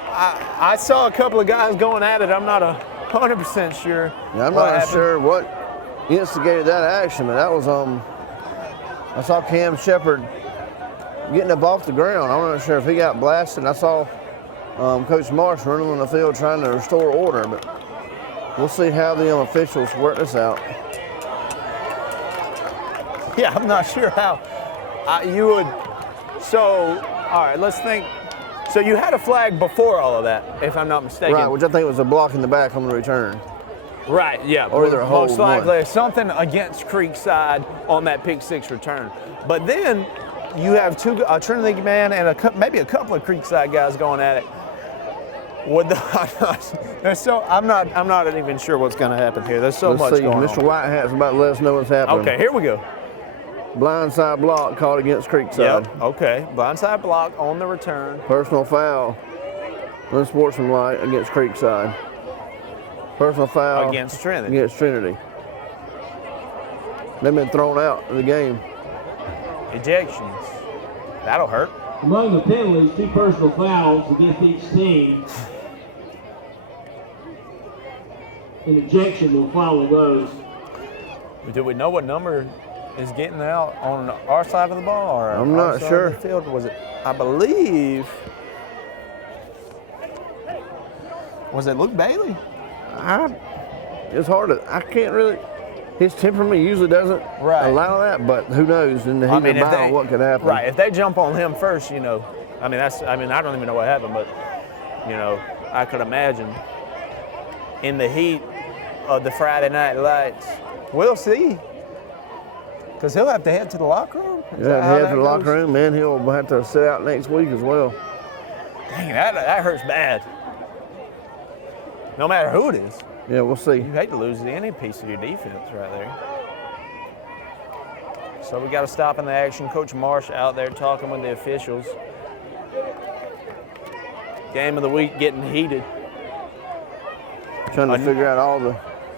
I saw a couple of guys going at it. I'm not 100% sure. Yeah, I'm not sure what instigated that action, but that was I saw Cam Shepard getting up off the ground. I'm not sure if he got blasted. I saw Coach Marsh running on the field trying to restore order, but we'll see how the officials work this out. Yeah, I'm not sure how you would. So, all right, let's think. So you had a flag before all of that, if I'm not mistaken. Right, which I think was a block in the back on the return. Right, yeah. Or either a hold most likely something against Creekside on that pick six return. But then you have a Trinity man and maybe a couple of Creekside guys going at it. I'm not even sure what's going to happen here. There's so much going on. Mr. Whitehat's about to let us know what's happening. Okay, here we go. Blindside block called against Creekside. Yep, okay. Blindside block on the return. Personal foul, unsportsmanlike against Creekside. Personal foul against Trinity. They've been thrown out of the game. Ejections. That'll hurt. Among the penalties, 2 personal fouls against each team. An ejection will follow those. Do we know what number is getting out on our side of the ball, or I'm not sure. Of the field? Was it? I believe. Was it Luke Bailey? It's hard to. I can't really. His temperament usually doesn't allow that, but who knows? In the heat of the battle, what could happen? Right. If they jump on him first, I don't even know what happened, but I could imagine in the heat of the Friday night lights. We'll see. Because he'll have to head to the locker room? Head to the locker room, and he'll have to sit out next week as well. Dang, that hurts bad. No matter who it is. Yeah, we'll see. You hate to lose any piece of your defense right there. So we got to stop in the action. Coach Marsh out there talking with the officials. Game of the week getting heated. Trying to figure out all the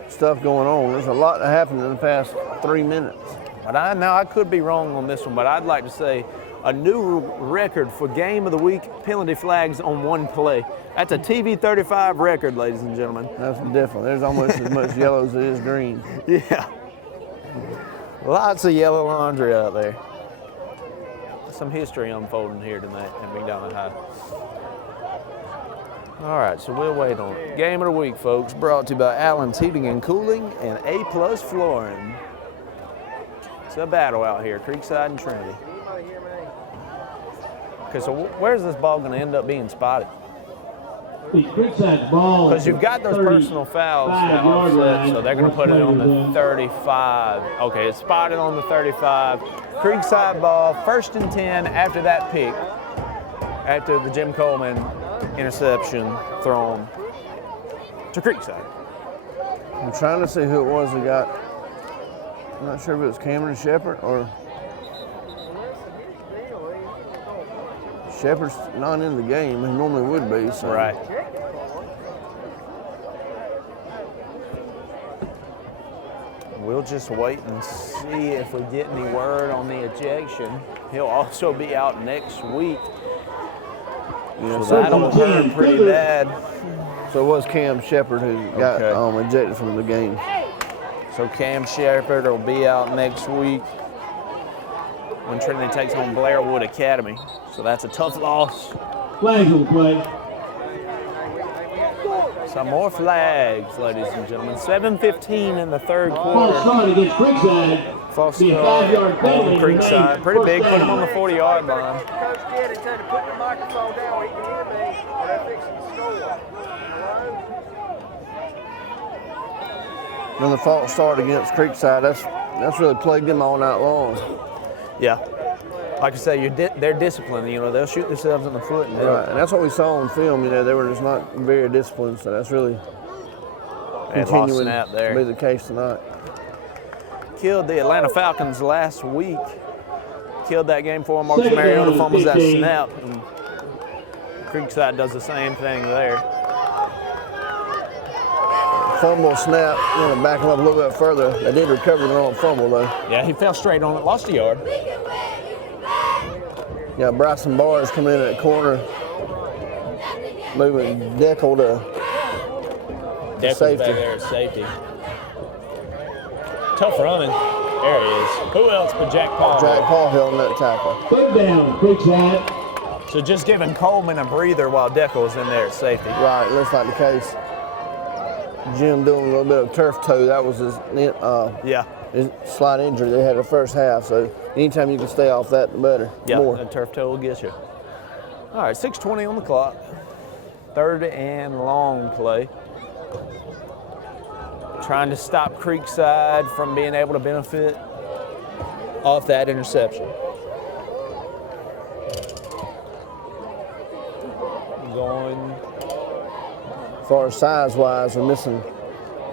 stuff going on. There's a lot that happened in the past 3 minutes. But I could be wrong on this one, but I'd like to say a new record for game of the week penalty flags on one play. That's a TV 35 record, ladies and gentlemen. That's different. There's almost as much yellow as it is green. Yeah. Lots of yellow laundry out there. Some history unfolding here tonight at McDonald High. All right, so we'll wait on it. Game of the week, folks, brought to you by Allen's Heating and Cooling and A+ Flooring. It's a battle out here, Creekside and Trinity. Okay, so where's this ball going to end up being spotted? Creekside's ball. Because you've got those personal fouls offset, so they're going to put it on the 35. Okay, it's spotted on the 35. Creekside ball, 1st and 10 after that pick, after the Jim Coleman interception thrown to Creekside. I'm trying to see who it was that got. I'm not sure if it was Cameron Shepard or Shepard's not in the game. He normally would be. So. Right. We'll just wait and see if we get any word on the ejection. He'll also be out next week. Yeah, so that'll hurt pretty bad. So it was Cam Shepard who got ejected from the game. So Cam Shepard will be out next week when Trinity takes on Blairwood Academy. So that's a tough loss. Flags on the play. Some more flags, ladies and gentlemen. 7:15 in the third quarter. False start against Creekside. False start on Creekside. Pretty big. Put him on the 40-yard line. Coach did. He said to put the microphone down where he can hear me, or they're fixing to score. Then the false start against Creekside, that's really plagued them all night long. Yeah. Like I say, they're disciplined. You know, they'll shoot themselves in the foot. And right, and that's what we saw on film. You know, they were just not very disciplined, so that's really continuing to be the case tonight. Killed the Atlanta Falcons last week. Killed that game for them. Marcus Mariota fumbles that snap. And Creekside does the same thing there. Fumble, snap, you know, back them up a little bit further. They did recover their own fumble, though. Yeah, he fell straight on it, lost a yard. Yeah, Bryson Barrs coming in at the corner, moving Deckel to safety. Back there at safety. Tough running. There he is. Who else but Jack Paul? Jack Paul held in that tackle. Third down, Creekside. So just giving Coleman a breather while Deckel's in there at safety. Right, looks like the case. Jim doing a little bit of turf toe. That was his slight injury they had the first half. So anytime you can stay off that, the better. Yeah, more. the turf toe will get you. All right, 6:20 on the clock. 3rd and long play. Trying to stop Creekside from being able to benefit off that interception. Going. As far as size-wise, we're missing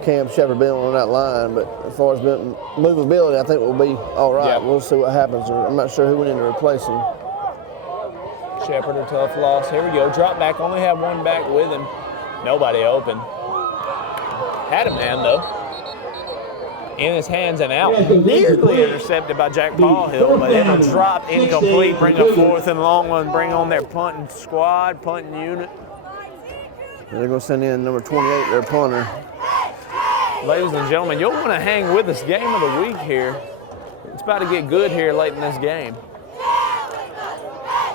Cam Shepard-Bill on that line, but as far as movability, I think we'll be all right. Yeah. We'll see what happens. I'm not sure who went in to replace him. Shepard, a tough loss. Here we go. Drop back. Only have one back with him. Nobody open. Had a man, though. In his hands and out. Nearly intercepted by Jack Paulhill, but it'll drop incomplete. Bring a 4th and long one. Bring on their punting squad, punting unit. They're going to send in number 28, their punter. Ladies and gentlemen, you'll want to hang with us. Game of the week here. It's about to get good here late in this game.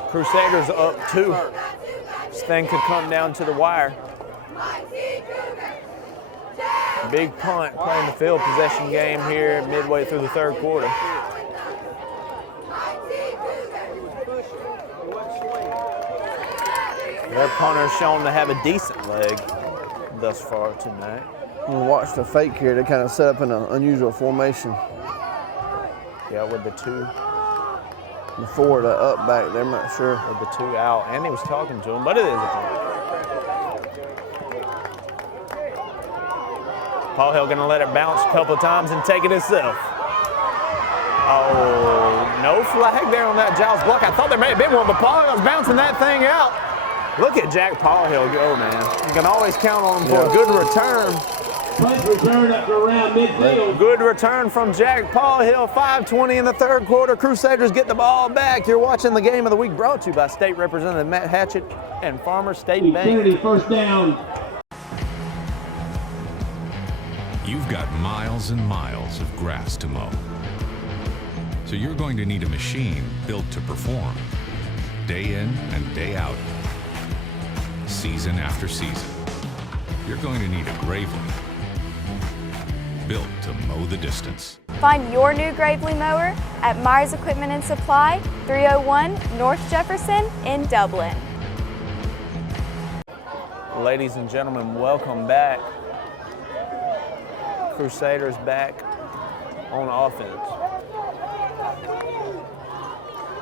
Crusaders up 2. This thing could come down to the wire. Big punt playing the field possession game here midway through the 3rd quarter. Their punter's shown to have a decent leg thus far tonight. We'll watch the fake here. They kind of set up in an unusual formation. Yeah, with the 2. The 4 to up back there, I'm not sure. With the 2 out, and he was talking to him, but it is a punt. Paulhill gonna let it bounce a couple of times and take it himself. Oh, no flag there on that Giles block. I thought there may have been one, but Paulhill's bouncing that thing out. Look at Jack Paulhill go, man. You can always count on him for a good return. Punt return up to around midfield. Good return from Jack Paulhill. 5:20 in the 3rd quarter. Crusaders get the ball back. You're watching the Game of the Week brought to you by State Representative Matt Hatchett and Farmers State Bank. Trinity, first down. You've got miles and miles of grass to mow. So you're going to need a machine built to perform, day in and day out, season after season. You're going to need a Gravely, built to mow the distance. Find your new Gravely mower at Myers Equipment and Supply, 301 North Jefferson in Dublin. Ladies and gentlemen, welcome back. Crusaders back on offense.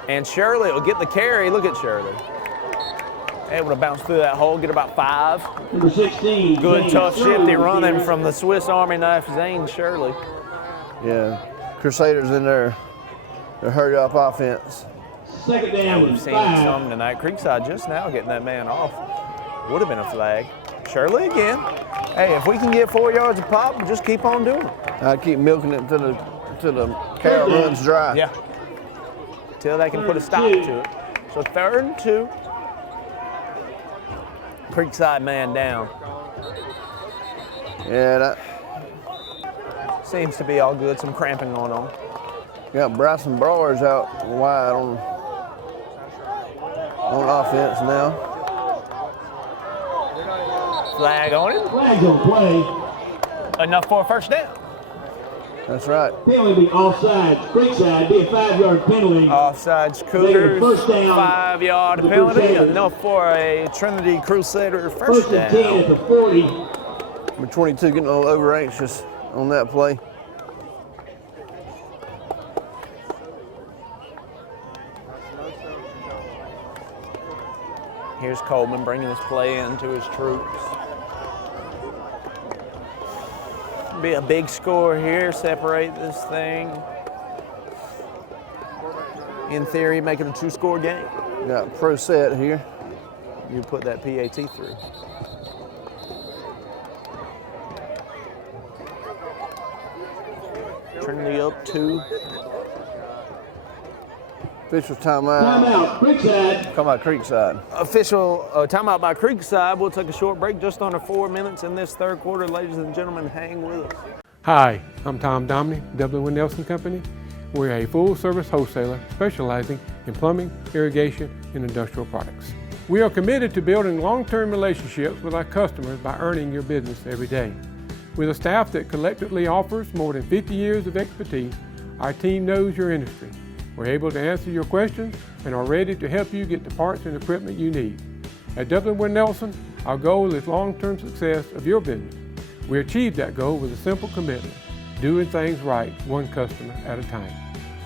And Shirley will get the carry. Look at Shirley. Able to bounce through that hole, get about 5. Number 16. Good, tough, shifty running from the Swiss Army knife, Zane Shirley. Yeah, Crusaders in their hurry up offense. Second down. We've seen some tonight. Creekside just now getting that man off. Would have been a flag. Shirley again. Hey, if we can get 4 yards a pop, we'll just keep on doing it. I'd keep milking it till the carrot runs dry. Yeah. Till they can put a stop to it. So 3rd and 2. Creekside man down. Yeah, that seems to be all good. Some cramping going on. Got Bryson Brawlers out wide on offense now. Flag on him. Flag on play. Enough for a 1st down. That's right. Penalty be offsides. Creekside, be a 5-yard penalty. Offsides Cougars. First down. 5-yard penalty. Enough for a Trinity Crusader first down. 1st and 10 at the 40. Number 22 getting a little over anxious. on that play. Here's Coleman bringing this play into his troops. Be a big score here, separate this thing. In theory, make it a 2-score game. Got pro set here. You put that PAT through. Trinity up 2. Official timeout. Timeout, Creekside. Come on, Creekside. Official timeout by Creekside. We'll take a short break, just under 4 minutes in this third quarter. Ladies and gentlemen, hang with us. Hi, I'm Tom Domney, W. Nelson Company. We're a full-service wholesaler specializing in plumbing, irrigation, and industrial products. We are committed to building long-term relationships with our customers by earning your business every day. With a staff that collectively offers more than 50 years of expertise, our team knows your industry. We're able to answer your questions and are ready to help you get the parts and equipment you need. At W. Nelson, our goal is long-term success of your business. We achieve that goal with a simple commitment, doing things right, one customer at a time.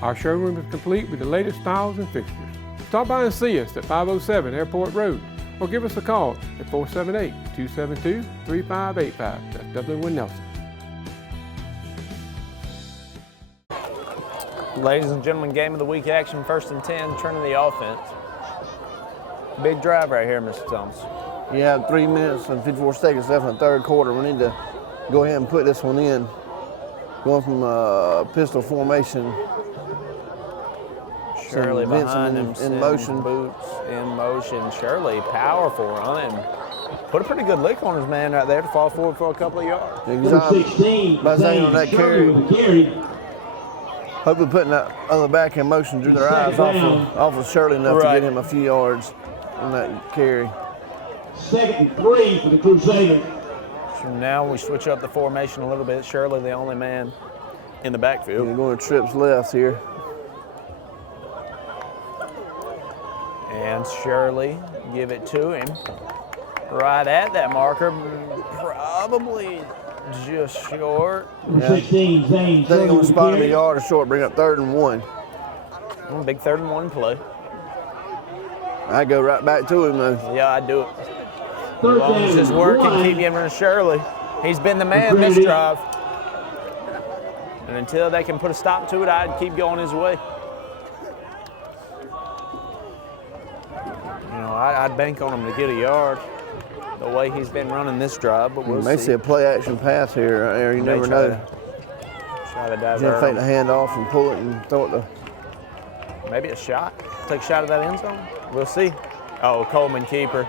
Our showroom is complete with the latest styles and fixtures. Stop by and see us at 507 Airport Road or give us a call at 478-272-3585. That's W. Nelson. Ladies and gentlemen, game of the week action, 1st and 10, Trinity offense. Big drive right here, Mr. Thomas. Yeah, 3 minutes and 54 seconds left in the third quarter. We need to go ahead and put this one in. Going from pistol formation. Shirley behind him, in motion. Boots in motion. Shirley, powerful running. Put a pretty good lick on his man right there to fall forward for a couple of yards. Exactly. 16, by Zane on that carry. Hopefully putting that other back in motion drew their eyes off of Shirley enough to get him a few yards on that carry. 2nd and 3 for the Crusaders. So now we switch up the formation a little bit. Shirley, the only man in the backfield. We're going to trips left here. And Shirley, give it to him. Right at that marker, probably just short. Yeah. 16, Zane. They're going to spot him a yard or short, bring up 3rd and 1. Big 3rd and 1 play. I go right back to him though. Yeah, I do it. As long as it's working, keep giving it to Shirley. He's been the man this drive. And until they can put a stop to it, I'd keep going his way. You know, I'd bank on him to get a yard the way he's been running this drive, but we'll see. You may see a play-action pass here right there. You never know. Try to divert. Jim fake the hand off and pull it and throw it to. Maybe a shot. Take a shot at that end zone. We'll see. Oh, Coleman keeper.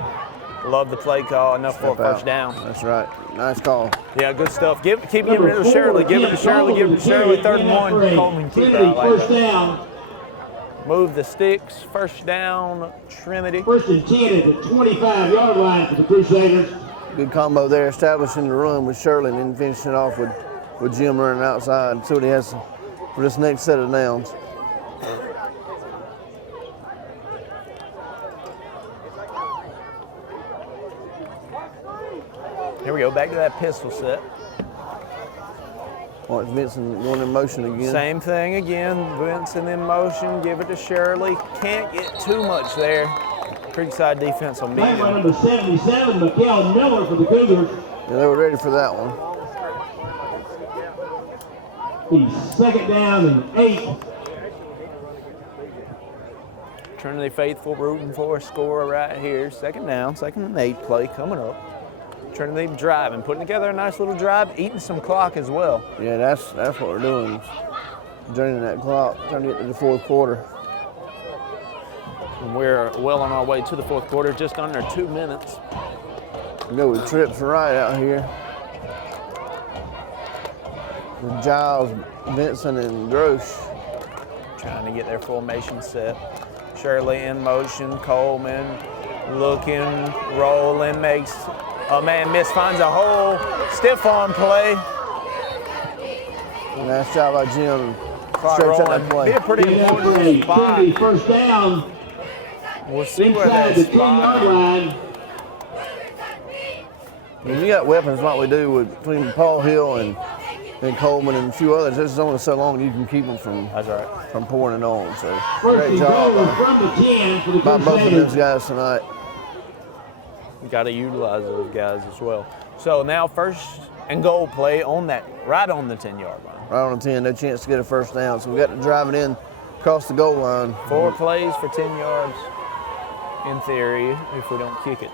Love the play call. Enough for a first down. That's right. Nice call. Yeah, good stuff. Keep giving it to Shirley. Give it to Shirley. Give it to Shirley. 3rd and 1. Coleman keeper. I like First down. Move the sticks. First down, Trinity. 1st and 10 at the 25-yard line for the Crusaders. Good combo there, establishing the run with Shirley and then finishing it off with Jim running outside. See what he has for this next set of downs. Here we go, back to that pistol set. Oh, it's Vincent going in motion again. Same thing again, Vincent in motion, give it to Shirley. Can't get too much there. Creekside defense will meet him. Number 77, Mikael Miller for the Cougars. Yeah, they were ready for that one. The 2nd down and 8. Trinity faithful rooting for a score right here. 2nd down, 2nd and 8 play coming up. Trinity driving, putting together a nice little drive, eating some clock as well. Yeah, that's what we're doing. Draining that clock, trying to get to the 4th quarter. And we're well on our way to the 4th quarter, just under 2 minutes. We go with trips right out here. With Giles, Vincent, and Grosh. Trying to get their formation set. Shirley in motion, Coleman looking, rolling, makes a man miss, finds a hole, stiff arm play. Nice job by Jim. Stretch out that play. Be a pretty important spot. First down. We'll see where that is. When you got weapons like we do between Paul Hill and and Coleman and a few others. There's only so long you can keep them from from pouring it on. So great job by both of those guys tonight. You got to utilize those guys as well. So now first and goal play on that, right on the 10-yard line. Right on the 10, no chance to get a first down. So we got to drive it in across the goal line. 4 plays for 10 yards in theory if we don't kick it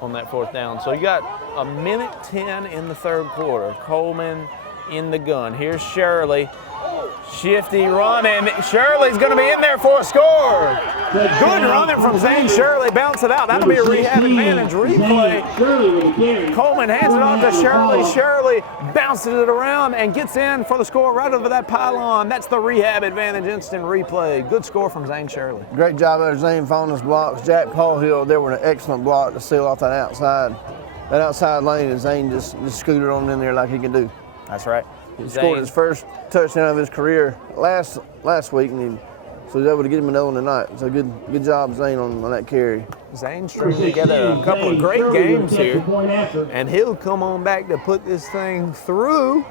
on that 4th down. So you got 1:10 in the 3rd quarter. Coleman in the gun. Here's Shirley. Shifty running. Shirley's going to be in there for a score. Good running from Zane Shirley. Bounce it out. That'll be a rehab advantage replay. Coleman hands it off to Shirley. Shirley bounces it around and gets in for the score right over that pylon. That's the rehab advantage instant replay. Good score from Zane Shirley. Great job there, Zane, following his blocks. Jack Paulhill there with an excellent block to seal off that outside lane, and Zane just scooted on in there like he can do. That's right. He scored his first touchdown of his career last week, and so he was able to get him another one tonight. So good job, Zane, on that carry. Zane stringed together a couple of great games here, and he'll come on back to put this thing through.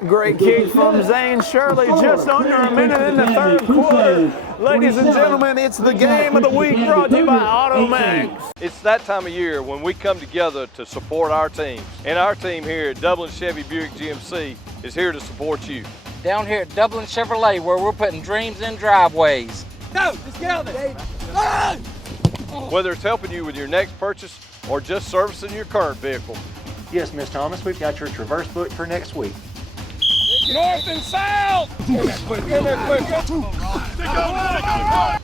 Great kick from Zane Shirley, just under a minute in the 3rd quarter. Ladies and gentlemen, it's the game of the week brought to you by AutoMax. It's that time of year when we come together to support our teams. And our team here at Dublin Chevy Buick GMC is here to support you. Down here at Dublin Chevrolet, where we're putting dreams in driveways. Go, let's get out there. Whether it's helping you with your next purchase or just servicing your current vehicle. Yes, Miss Thomas, we've got your Traverse booked for next week. North and south!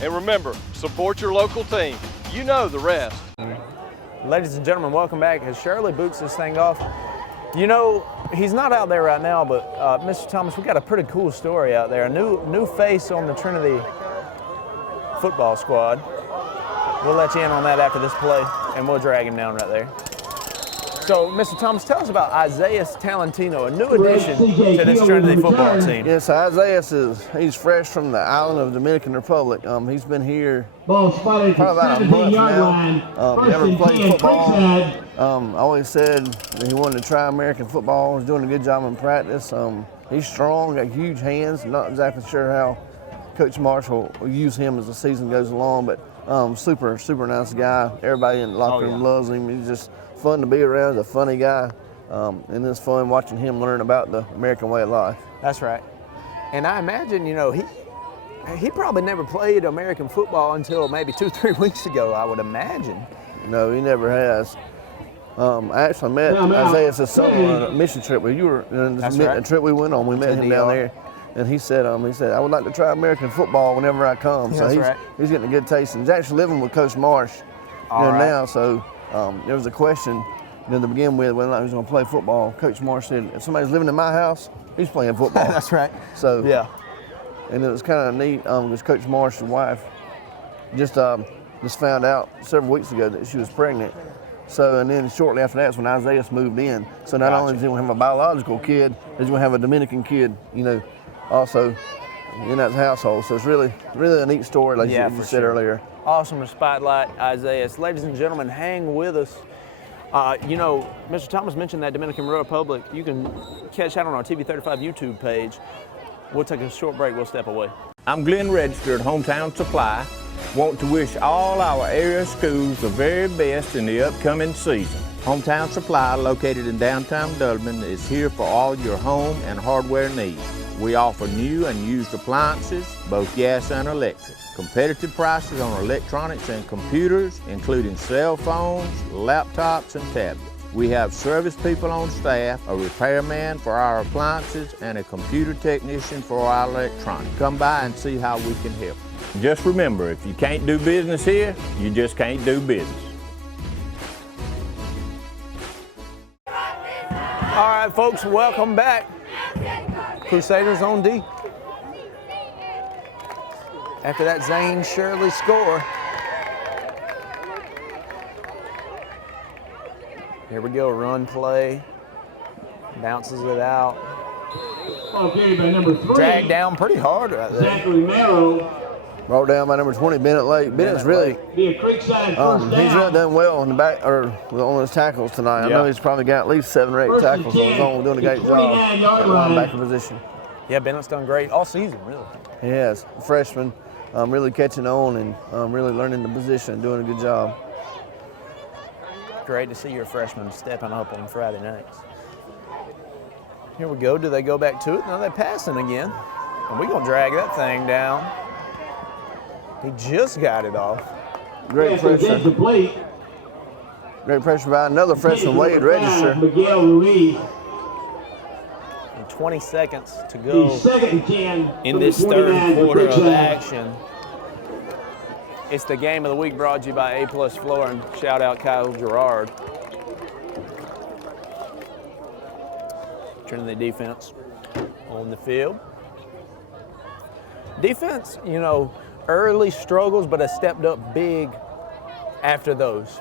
And remember, support your local team. You know the rest. Ladies and gentlemen, welcome back. As Shirley boots this thing off, you know, he's not out there right now, but Mr. Thomas, we got a pretty cool story out there. A new face on the Trinity football squad. We'll let you in on that after this play, and we'll drag him down right there. So, Mr. Thomas, tell us about Isaiah Talentino, a new addition to this Trinity football team. Yes, Isaiah he's fresh from the island of Dominican Republic. He's been here probably about a month now. Never played football. Always said that he wanted to try American football. He's doing a good job in practice. He's strong, got huge hands. Not exactly sure how Coach Marshall will use him as the season goes along, but super nice guy. Everybody in the locker room loves him. He's just fun to be around. He's a funny guy, and it's fun watching him learn about the American way of life. That's right. And I imagine, you know, he probably never played American football until maybe 2-3 weeks ago, I would imagine. No, he never has. I actually met Isaiah's son on a mission trip where you were, a trip we went on. We met him down there, and he said, I would like to try American football whenever I come. So he's getting a good taste. And he's actually living with Coach Marsh now, so there was a question to begin with whether or not he was going to play football. Coach Marsh said, if somebody's living in my house, he's playing football. That's right. So yeah, and it was kind of neat because Coach Marsh's wife just found out several weeks ago that she was pregnant. So, and then shortly after that's when Isaiah moved in. So not only is he going to have a biological kid, he's going to have a Dominican kid, you know, also in that household. So it's really a neat story, like you said earlier. Awesome to spotlight Isaiah. Ladies and gentlemen, hang with us. You know, Mr. Thomas mentioned that Dominican Republic. You can catch that on our TV35 YouTube page. We'll take a short break. We'll step away. I'm Glenn Register at Hometown Supply. Want to wish all our area schools the very best in the upcoming season. Hometown Supply, located in downtown Dublin, is here for all your home and hardware needs. We offer new and used appliances, both gas and electric. Competitive prices on electronics and computers, including cell phones, laptops, and tablets. We have service people on staff, a repairman for our appliances, and a computer technician for our electronics. Come by and see how we can help. Just remember, if you can't do business here, you just can't do business. All right, folks, welcome back. Crusaders on D. After that Zane Shirley score. Here we go, run play. Bounces it out. Okay, by number 3. Dragged down pretty hard right there. Zachary Merrill. Brought down by number 20, Bennett Lake. Bennett's really, Be a Creekside he's really done well on the back or on his tackles tonight. I know he's probably got at least 7 or 8 tackles on his own, doing a great job at linebacker position. Yeah, Bennett's done great all season, really. He has. Freshman, really catching on and really learning the position and doing a good job. Great to see your freshman stepping up on Friday nights. Here we go. Do they go back to it? No, they're passing again. And we're going to drag that thing down. He just got it off. Great pressure. Great pressure by another freshman, Wade Register. Miguel Ruiz. And 20 seconds to go in this third quarter of action. It's the game of the week brought to you by A+ Flooring. Shout out Kyle Gerard. Trinity defense on the field. Defense, you know, early struggles, but has stepped up big after those.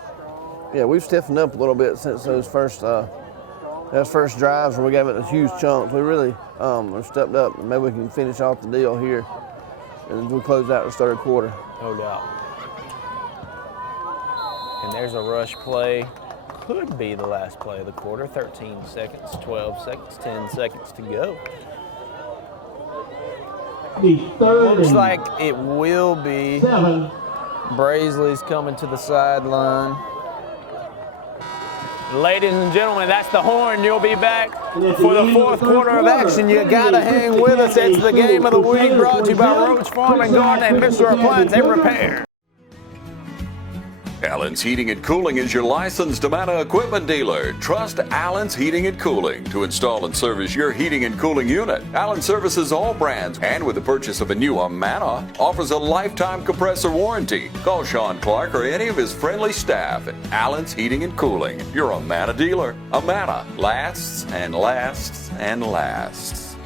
Yeah, we've stiffened up a little bit since those first drives where we gave it a huge chunks. We really have stepped up, and maybe we can finish off the deal here as we close out this third quarter. No doubt. And there's a rush play. Could be the last play of the quarter. 13 seconds, 12 seconds, 10 seconds to go. Looks like it will be. Braisley's coming to the sideline. Ladies and gentlemen, that's the horn. You'll be back for the fourth quarter of action. You gotta hang with us. It's the game of the week brought to you by Roach Farm and Garden and Mr. Appliance and Repair. Allen's Heating and Cooling is your licensed Amana equipment dealer. Trust Allen's Heating and Cooling to install and service your heating and cooling unit. Allen services all brands, and with the purchase of a new Amana, offers a lifetime compressor warranty. Call Sean Clark or any of his friendly staff at Allen's Heating and Cooling, your Amana dealer. Amana lasts and lasts and lasts.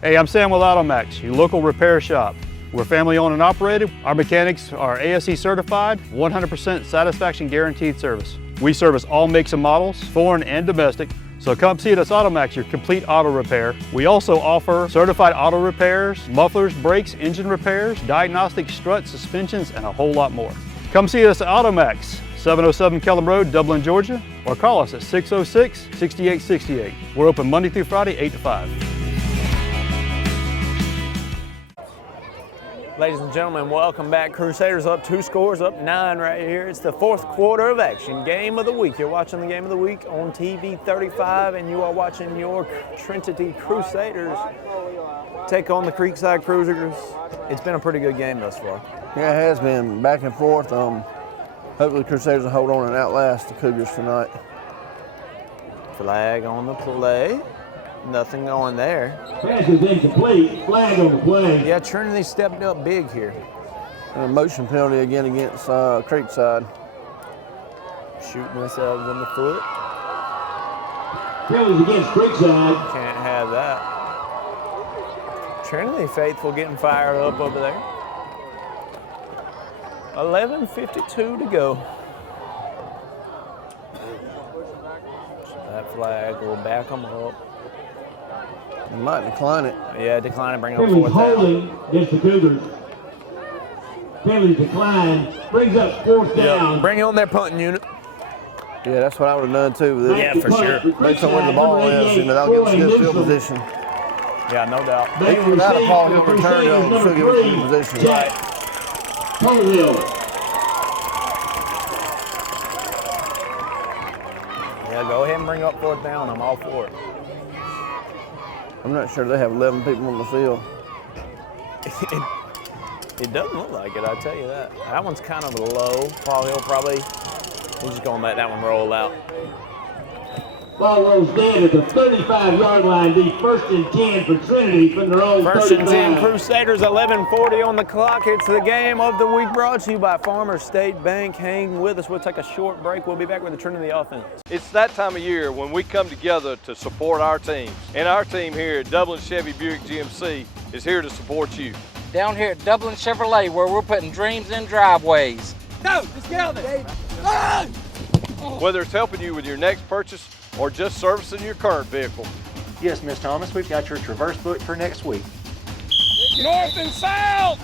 Hey, I'm Sam with Automax, your local repair shop. We're family owned and operated. Our mechanics are ASE certified, 100% satisfaction guaranteed service. We service all makes and models, foreign and domestic. So come see us at Automax, your complete auto repair. We also offer certified auto repairs, mufflers, brakes, engine repairs, diagnostics, struts, suspensions, and a whole lot more. Come see us at Automax, 707 Kellum Road, Dublin, Georgia, or call us at 606-6868. We're open Monday through Friday, 8 to 5. Ladies and gentlemen, welcome back. Crusaders up 2 scores, up 9 right here. It's the fourth quarter of action, game of the week. You're watching the game of the week on TV 35, and you are watching your Trinity Crusaders take on the Creekside Cougars. It's been a pretty good game thus far. Yeah, it has been back and forth. Hopefully the Crusaders will hold on and outlast the Cougars tonight. Flag on the play. Nothing going there. Pass is incomplete. Flag on the play. Yeah, Trinity stepped up big here. And a motion penalty again against Creekside. Shooting themselves in the foot. Penalties against Creekside. Can't have that. Trinity faithful getting fired up over there. 11:52 to go. That flag will back them up. They might decline it. Yeah, decline it, bring up Penalties fourth down. holding against the Cougars. Penalty decline, brings up fourth down. Bring on their punting unit. Yeah, that's what I would have done too. Yeah, for sure. Based on where the ball is, that'll give us a good field position. Yeah, no doubt. Even without a Paul Hill return, they'll still give us a good position. Right. Paul Hill. Yeah, go ahead and bring up fourth down. I'm all for it. I'm not sure they have 11 people on the field. It doesn't look like it, I'll tell you that. That one's kind of low. Paul Hill probably, he's just going to let that one roll out. Ball rolls dead at the 35-yard line. The 1st and 10 for Trinity from their own 1st 35. and 10 Crusaders, 11:40 on the clock. It's the game of the week brought to you by Farmers State Bank. Hang with us. We'll take a short break. We'll be back with the Trinity offense. It's that time of year when we come together to support our teams. And our team here at Dublin Chevy Buick GMC is here to support you. Down here at Dublin Chevrolet, where we're putting dreams in driveways. Go, let's get on there. Whether it's helping you with your next purchase or just servicing your current vehicle. Yes, Miss Thomas, we've got your Traverse booked for next week. North and south!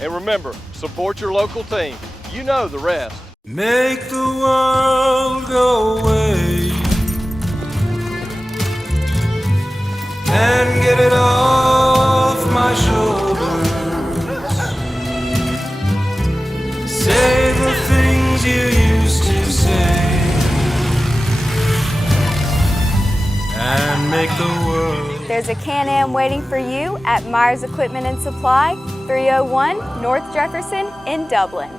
And remember, support your local team. You know the rest. Make the world go away and get it off my shoulders. Say the things you used to say and make the world. There's a Can-Am waiting for you at Myers Equipment and Supply, 301 North Jefferson in Dublin.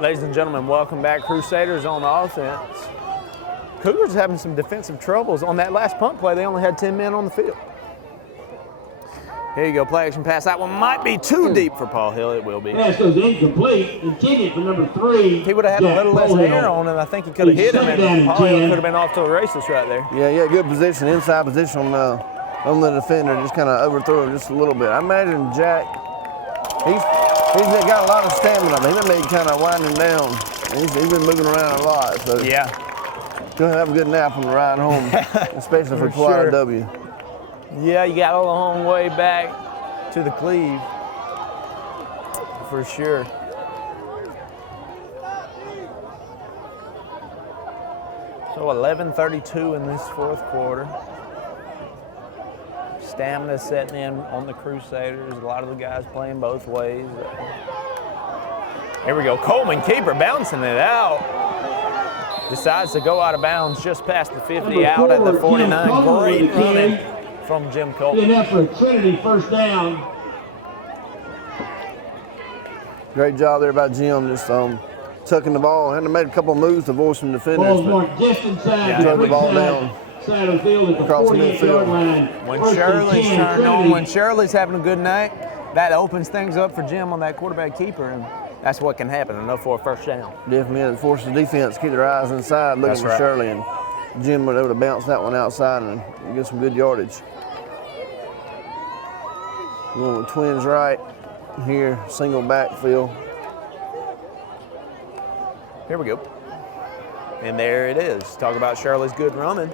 Ladies and gentlemen, welcome back. Crusaders on offense. Cougars having some defensive troubles. On that last punt play, they only had 10 men on the field. Here you go, play action pass. That one might be too deep for Paul Hill. It will be. Pass goes incomplete, intended for number 3. If he would have had a little less air on it, I think he could have hit him, and Paul Hill could have been off to the races right there. Yeah, good position, inside position on the defender. Just kind of overthrew him just a little bit. I imagine Jack, he's got a lot of stamina. He may be kind of winding down. He's been moving around a lot. So yeah, gonna have a good nap on the ride home, especially if we pull out a W. Yeah, you got a long way back to the cleave, for sure. So 11:32 in this fourth quarter. Stamina setting in on the Crusaders. A lot of the guys playing both ways. Here we go, Coleman, keeper, bouncing it out. Decides to go out of bounds just past the 50, out at the 49. Great running from Jim Coleman. Enough for Trinity first down. Great job there by Jim, just tucking the ball. Hadn't made a couple moves to avoid some defenders. Ball's marked just inside. Drug the ball down. Side of the field at the across the 48-yard line. When Shirley's turned on, when Shirley's having a good night, that opens things up for Jim on that quarterback keeper, and that's what can happen, enough for a first down. Definitely, it forces the defense to keep their eyes inside, looking for Shirley, and Jim was able to bounce that one outside and get some good yardage. Going with Twins right here, single backfield. Here we go. And there it is. Talk about Shirley's good running.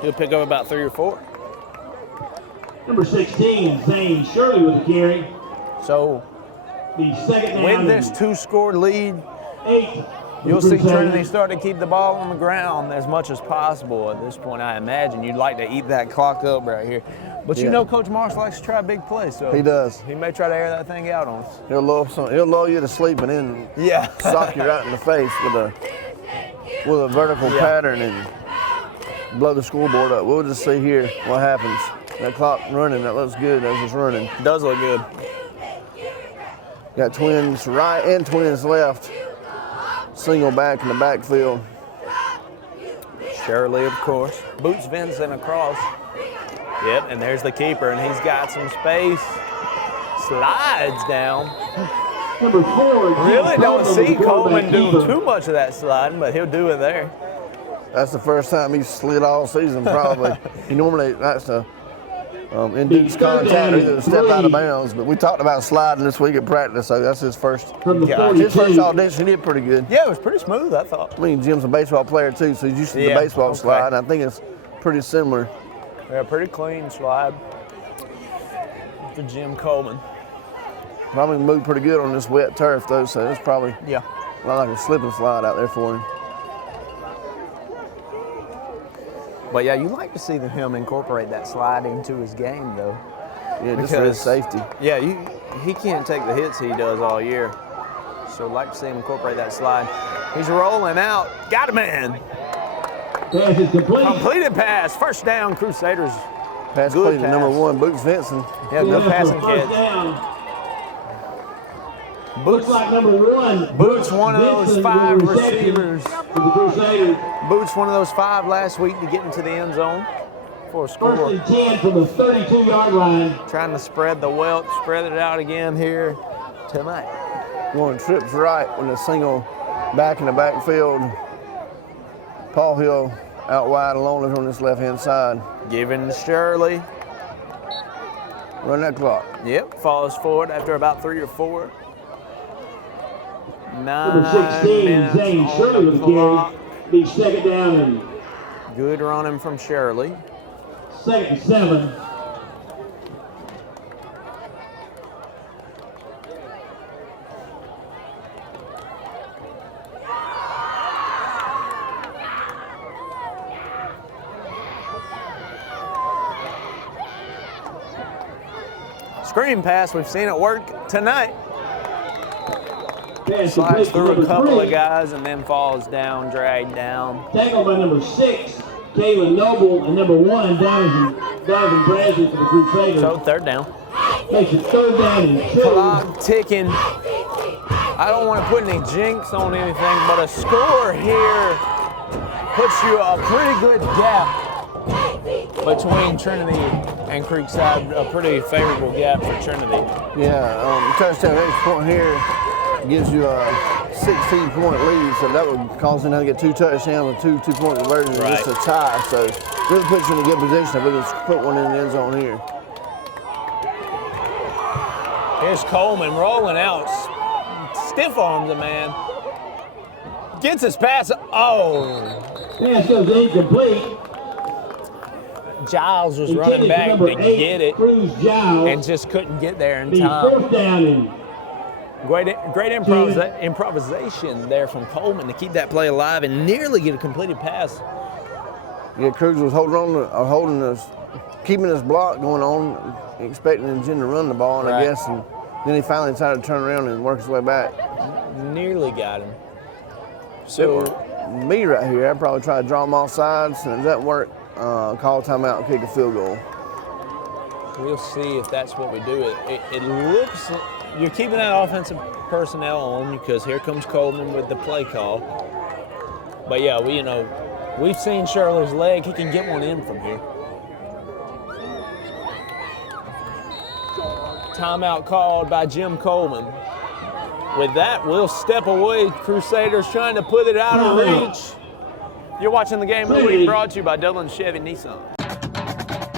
He'll pick up about 3 or 4. Number 16, Zane Shirley with the carry. So the second down. With this 2-score lead, 8. You'll see Trinity start to keep the ball on the ground as much as possible at this point. I imagine you'd like to eat that clock up right here. But you know Coach Marsh likes to try big plays, so he does. He may try to air that thing out on us. He'll lull you to sleep and then sock you right in the face with a vertical pattern and blow the scoreboard up. We'll just see here what happens. That clock running, that looks good as it's running. Does look good. Got Twins right and Twins left. Single back in the backfield. Shirley, of course. Boots Vincent across. Yep, and there's the keeper, and he's got some space. Slides down. Number 4. Really don't see Coleman do too much of that sliding, but he'll do it there. That's the first time he's slid all season, probably. He normally likes to induce contact or either step out of bounds, but we talked about sliding this week at practice, so that's his first. His first audition, he did pretty good. Yeah, it was pretty smooth, I thought. I mean, Jim's a baseball player too, so he's used to the baseball slide, and I think it's pretty similar. Yeah, pretty clean slide for Jim Coleman. Probably moved pretty good on this wet turf though, so it's probably a lot like a slip and slide out there for him. But yeah, you like to see him incorporate that slide into his game though. Yeah, just for his safety. Yeah, he can't take the hits he does all year. So I'd like to see him incorporate that slide. He's rolling out, got a man. Pass is complete. Completed pass, first down, Crusaders. Pass good completed, number 1, Boots Vincent. Yeah, good passing First catch. down. Boots, Looks like number 1. Boots, one of those 5 receivers. For the Crusaders. Boots, one of those 5 last week to get into the end zone for a score. First and 10 from the 32-yard line. Trying to spread the wealth, spread it out again here tonight. Going trips right with a single back in the backfield. Paul Hill out wide alone on this left-hand side. Giving to Shirley. Run that clock. Yep, falls forward after about 3 or 4. 9 Number 16, minutes Zane on Shirley the with the clock. carry. The second down and Good running from Shirley. 2nd and 7. Screen pass, we've seen it work tonight. Pass Slides complete to through a number couple 3. of guys and then falls down, dragged down. Tackled by number 6, Kayla Noble, and number 1, Donovan Bradley for the Crusaders. So 3rd down. Makes it 3rd down and 2. Clock ticking. I don't want to put any jinx on anything, but a score here puts you a pretty good gap between Trinity and Creekside, a pretty favorable gap for Trinity. Yeah, touchdown extra point here gives you a 16-point lead, so that would cause them to get 2 touchdowns and 2 two-point conversions, just a tie. So really puts you in a good position if we can put one in the end zone here. Here's Coleman rolling out, stiff arms a man. Gets his pass. Oh. Pass goes incomplete. Giles was running back to get it and just couldn't get there in time. 4th down and Great improvisation there from Coleman to keep that play alive and nearly get a completed pass. Yeah, Cruz was keeping his block going on, expecting Jen to run the ball, and I guess, and then he finally decided to turn around and work his way back. Nearly got him. So me right here, I'd probably try to draw him off sides, and if that doesn't work, call timeout and kick a field goal. We'll see if that's what we do. It looks like you're keeping that offensive personnel on because here comes Coleman with the play call. But yeah, we've seen Shirley's leg. He can get one in from here. Timeout called by Jim Coleman. With that, we'll step away. Crusaders trying to put it out of reach. You're watching the Game of the Week brought to you by Dublin Chevy Nissan.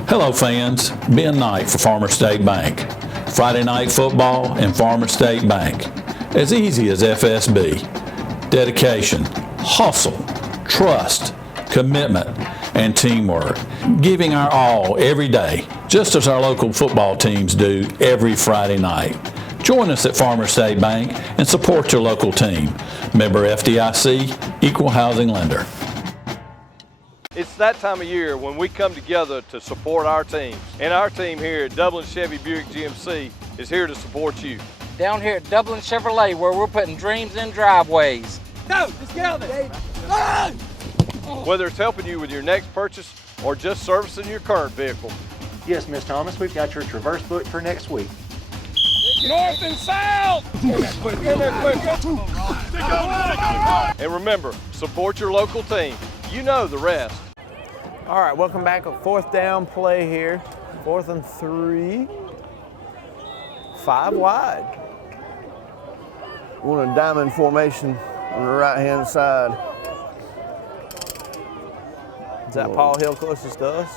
Hello fans, Ben Knight for Farmer State Bank. Friday night football and Farmer State Bank. As easy as FSB. Dedication, hustle, trust, commitment, and teamwork. Giving our all every day, just as our local football teams do every Friday night. Join us at Farmer State Bank and support your local team. Member FDIC, Equal Housing Lender. It's that time of year when we come together to support our teams. And our team here at Dublin Chevy Buick GMC is here to support you. Down here at Dublin Chevrolet, where we're putting dreams in driveways. Go, let's get on there. Whether it's helping you with your next purchase or just servicing your current vehicle. Yes, Miss Thomas, we've got your Traverse booked for next week. North and south! And remember, support your local team. You know the rest. All right, welcome back. A 4th down play here. 4th and 3. 5 wide. We want a diamond formation on the right-hand side. Is that Paul Hill closest to us?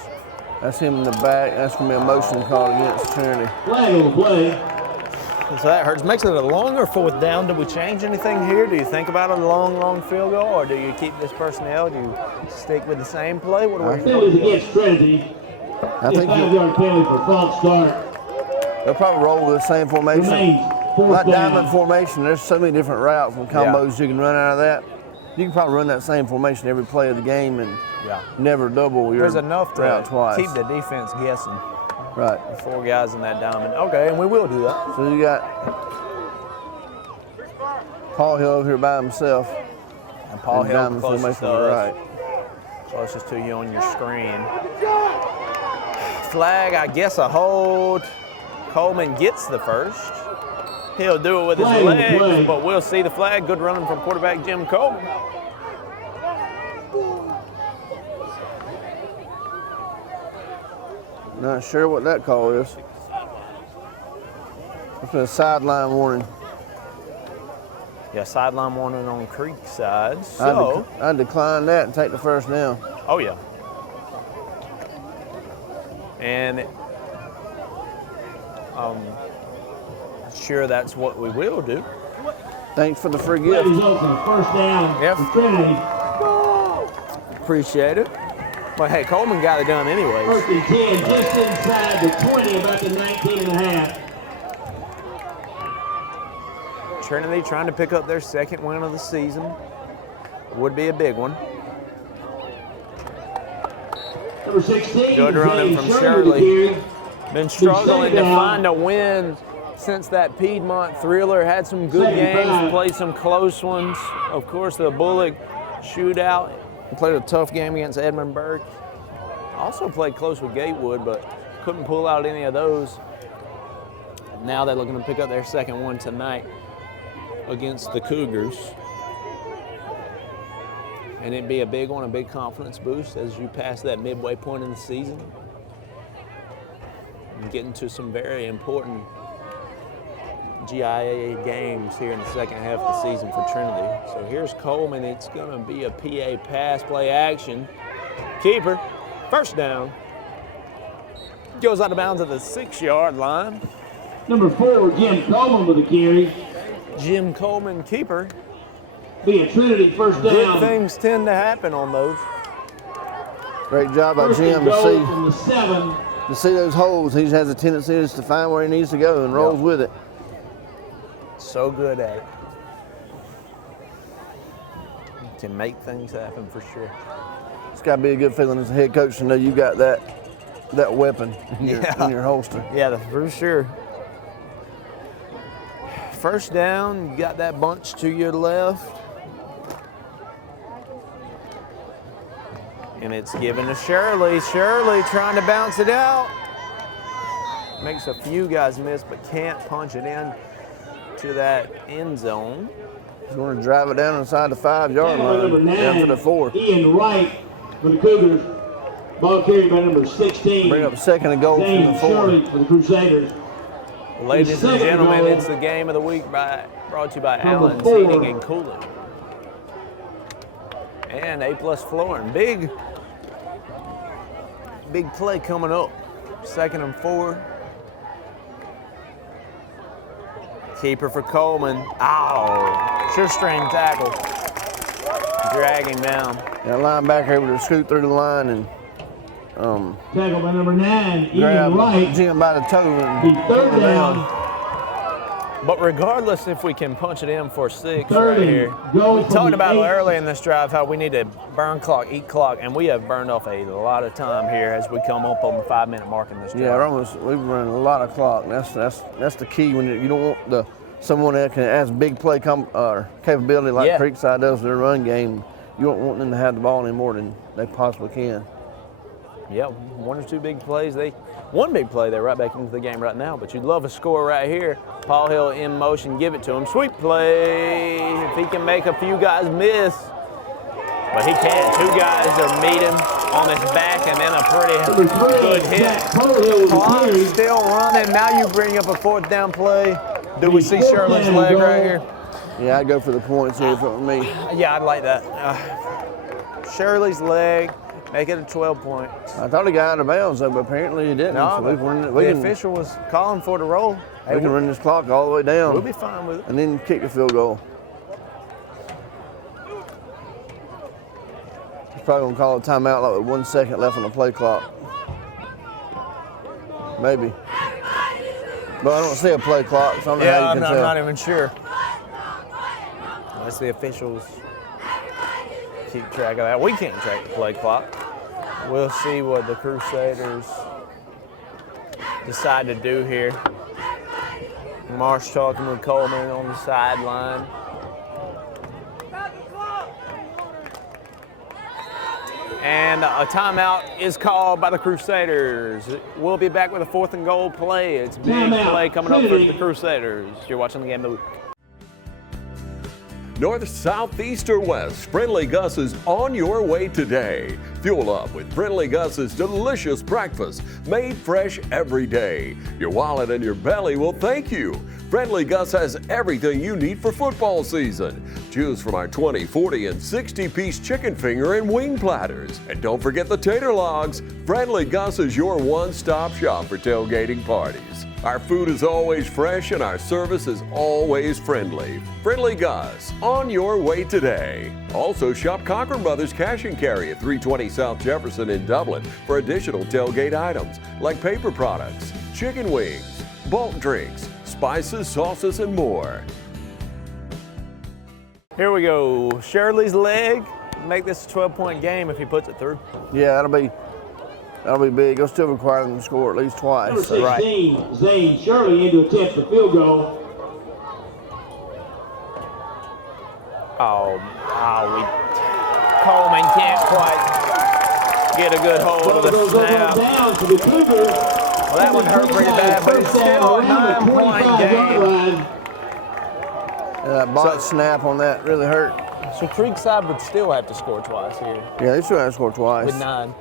That's him in the back. That's going to be a motion called against Trinity. Flag on the play. So that hurts. Makes it a longer 4th down. Do we change anything here? Do you think about a long field goal, or do you keep this personnel? Do you stick with the same play? What do we do? It was against Trinity. I think 5-yard penalty for false start. They'll probably roll with the same formation. Remains 4th Like down. diamond formation, there's so many different routes and combos you can run out of that. You can probably run that same formation every play of the game and never double your There's enough to route twice. keep the defense guessing. Right. 4 guys in that diamond. Okay, and we will do that. So you got Paul Hill over here by himself. And Paul Hill diamond closest formation to on the us. right. Closest to you on your screen. Flag, I guess a hold. Coleman gets the first. He'll do it with his legs, but we'll see the flag. Good running from quarterback Jim Coleman. Not sure what that call is. It's a sideline warning. Yeah, sideline warning on Creekside. So I decline that and take the first down. Oh yeah. And sure that's what we will do. Thanks for the free gift. Results in 1st down. Yep. for Trinity. Appreciate it. But hey, Coleman got it done anyways. First and 10, just inside the 20, about the 19 and a half. Trinity trying to pick up their second win of the season. Would be a big one. Number 16. Good running from Shirley. Been struggling to find a win since that Piedmont Thriller. Had some good games, played some close ones. Of course, the Bullock shootout. Played a tough game against Edmundburg. Also played close with Gatewood, but couldn't pull out any of those. Now they're looking to pick up their second one tonight against the Cougars. And it'd be a big one, a big confidence boost as you pass that midway point in the season. And getting to some very important GIA games here in the second half of the season for Trinity. So here's Coleman. It's going to be a PA pass play action. Keeper, first down. Goes out of bounds at the 6-yard line. Number 4, Jim Coleman with a carry. Jim Coleman, keeper. Be a Trinity first down. Good things tend to happen on those. Great job by First Jim and to goal from the 7. see those holes. He has a tendency just to find where he needs to go and rolls with it. So good at it. Can make things happen for sure. It's got to be a good feeling as a head coach to know you got that weapon in your holster. Yeah, for sure. First down, you got that bunch to your left. And it's given to Shirley. Shirley trying to bounce it out. Makes a few guys miss, but can't punch it in to that end zone. He's going to drive it down inside the 5-yard line, down to the 4. Ian Wright for the Cougars. Ball carried by number 16. Bring up a second and goal from the 4. Shirley for the Crusaders. Ladies and gentlemen, it's the game of the week brought to you by Allen's Heating and Cooling. And A+ Flooring. Big play coming up. 2nd and 4. Keeper for Coleman. Ow! Shoestring tackle. Drag him down. That linebacker able to scoot through the line and tackle by number 9, grab Ian Wright. Jim by the toe and The third down. But regardless if we can punch it in for 6 Third right here. goal We from talked the about 8. early in this drive how we need to burn clock, eat clock, and we have burned off a lot of time here as we come up on the 5-minute mark in this drive. yeah, we've run a lot of clock. That's the key when you don't want someone that has big play capability like Creekside does their run game. You don't want them to have the ball any more than they possibly can. Yeah, 1 or 2 big plays. One big play, they're right back into the game right now, but you'd love a score right here. Paul Hill in motion, give it to him. Sweep play, if he can make a few guys miss. But he can't. 2 guys are meeting on his back and then a pretty good hit. Clock still running. Now you bring up a 4th down play. Do we see Shirley's leg right here? Yeah, I'd go for the points here for me. Yeah, I'd like that. Shirley's leg. Make it a 12 point. I thought he got out of bounds, though, but apparently he didn't. No, So the official was calling for the roll. We can run this clock all the way down. We'll be fine with it. And then kick the field goal. He's probably going to call a timeout like with 1 second left on the play clock. Maybe. But I don't see a play clock, so I don't know how you can tell. I'm not even sure. Unless the officials keep track of that. We can't track the play clock. We'll see what the Crusaders decide to do here. Marsh talking with Coleman on the sideline. And a timeout is called by the Crusaders. We'll be back with a 4th and goal play. It's a big play coming up for the Crusaders. You're watching the game of the week. North, south, east, or west, Friendly Gus is on your way today. Fuel up with Friendly Gus's delicious breakfast, made fresh every day. Your wallet and your belly will thank you. Friendly Gus has everything you need for football season. Choose from our 20, 40, and 60-piece chicken finger and wing platters. And don't forget the tater logs. Friendly Gus is your one-stop shop for tailgating parties. Our food is always fresh and our service is always friendly. Friendly Gus, on your way today. Also shop Cochran Brothers Cash and Carry at 320 South Jefferson in Dublin for additional tailgate items like paper products, chicken wings, bulk drinks, spices, sauces, and more. Here we go. Shirley's leg. Make this a 12-point game if he puts it through. Yeah, that'll be big. It'll still require them to score at least twice. Number 16, Zane Shirley into attempt for field goal. Coleman can't quite get a good hold of the snap. Down to the Cougars. Well, that one hurt pretty bad, but it's still a 9-point game. That bot snap on that really hurt. So Creekside would still have to score twice here. Yeah, they still have to score twice. With 9.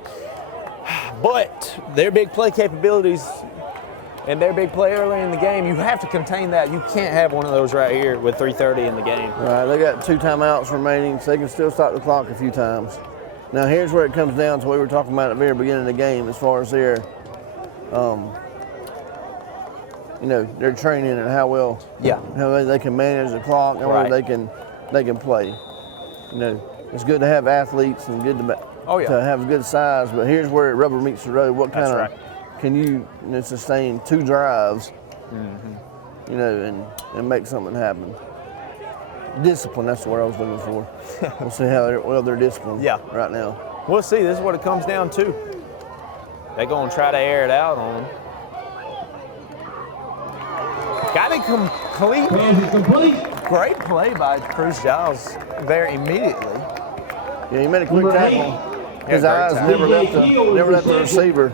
But their big play capabilities and their big play early in the game, you have to contain that. You can't have one of those right here with 3:30 in the game. Right, they got 2 timeouts remaining, so they can still stop the clock a few times. Now here's where it comes down to what we were talking about at the very beginning of the game as far as their, their training and how well they can manage the clock, how well they can play. It's good to have athletes and good to have good size, but here's where it rubber meets the road. What kind of can you sustain 2 drives, and make something happen? Discipline, that's the word I was looking for. We'll see how well they're disciplined right now. We'll see. This is what it comes down to. They're going to try to air it out on them. Got it complete. Great play by Cruz Giles there immediately. Yeah, he made a quick tackle. His eyes never left the receiver.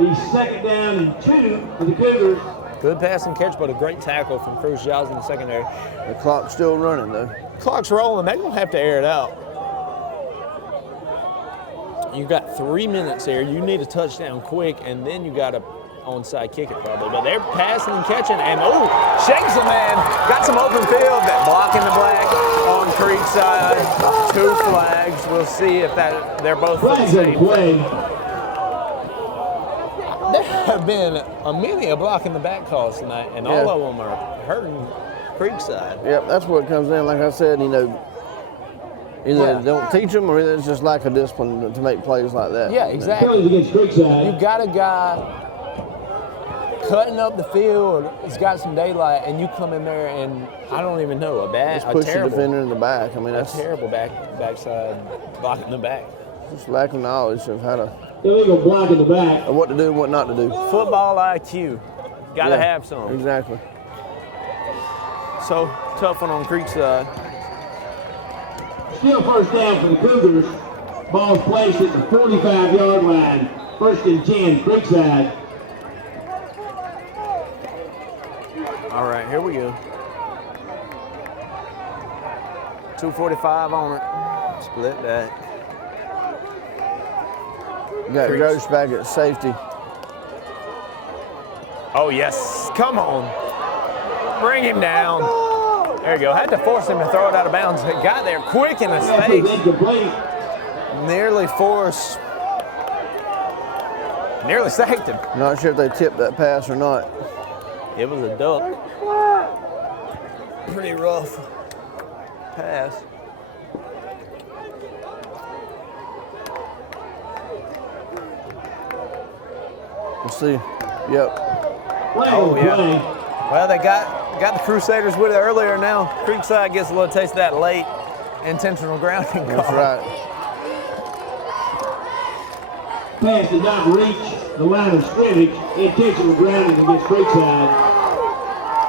The second down and 2 for the Cougars. Good pass and catch, but a great tackle from Cruz Giles in the secondary. The clock's still running, though. Clock's rolling. They're going to have to air it out. You've got 3 minutes here. You need a touchdown quick, and then you got to onside kick it probably. But they're passing and catching, and shakes a man. Got some open field. That blocking the black on Creekside. 2 flags. We'll see if they're both the same thing. There have been many blocking the back calls tonight, and all of them are hurting Creekside. Yep, that's what it comes down. Like I said, either they don't teach them, or either it's just lack of discipline to make plays like that. Yeah, exactly. You got a guy cutting up the field. He's got some daylight, and you come in there and I don't even know push the defender in the back. I mean, that's terrible backside blocking the back. Just lack of knowledge of how to. Illegal block in the back. Of what to do and what not to do. Football IQ. Got to have some. Exactly. So, tough one on Creekside. Still first down for the Cougars. Ball's placed at the 45-yard line. 1st and 10, Creekside. All right, here we go. 2:45 on it. Split back. You got Gross back at safety. Oh, yes. Come on. Bring him down. There you go. Had to force him to throw it out of bounds. It got there quick in his face. Nearly sacked him. Not sure if they tipped that pass or not. It was a duck. Pretty rough pass. We'll see. Yep. Oh, yeah. Well, they got the Crusaders with it earlier. Now Creekside gets a little taste of that late intentional grounding call. That's right. Pass did not reach the line of scrimmage. Intentional grounding against Creekside.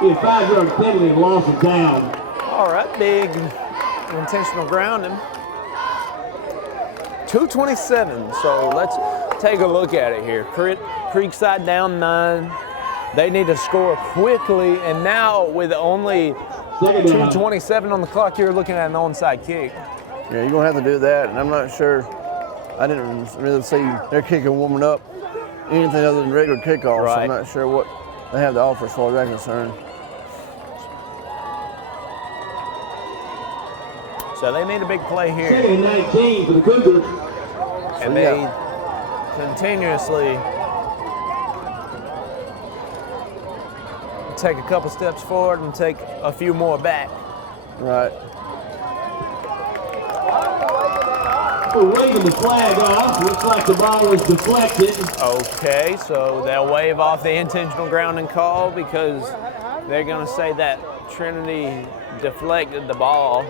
A 5-yard penalty and loss of down. All right, big intentional grounding. 2:27, so let's take a look at it here. Creekside down 9. They need to score quickly, and now with only 2:27 on the clock, you're looking at an onside kick. Yeah, you're going to have to do that, and I'm not sure. I didn't really see their kicker warming up anything other than regular kickoffs. Right. So I'm not sure what they have to offer as far as I'm concerned. So they made a big play here. Second and 19 for the Cougars. And they continuously take a couple steps forward and take a few more back. Right. We're waving the flag off. Looks like the ball was deflected. Okay, so they'll wave off the intentional grounding call because they're going to say that Trinity deflected the ball.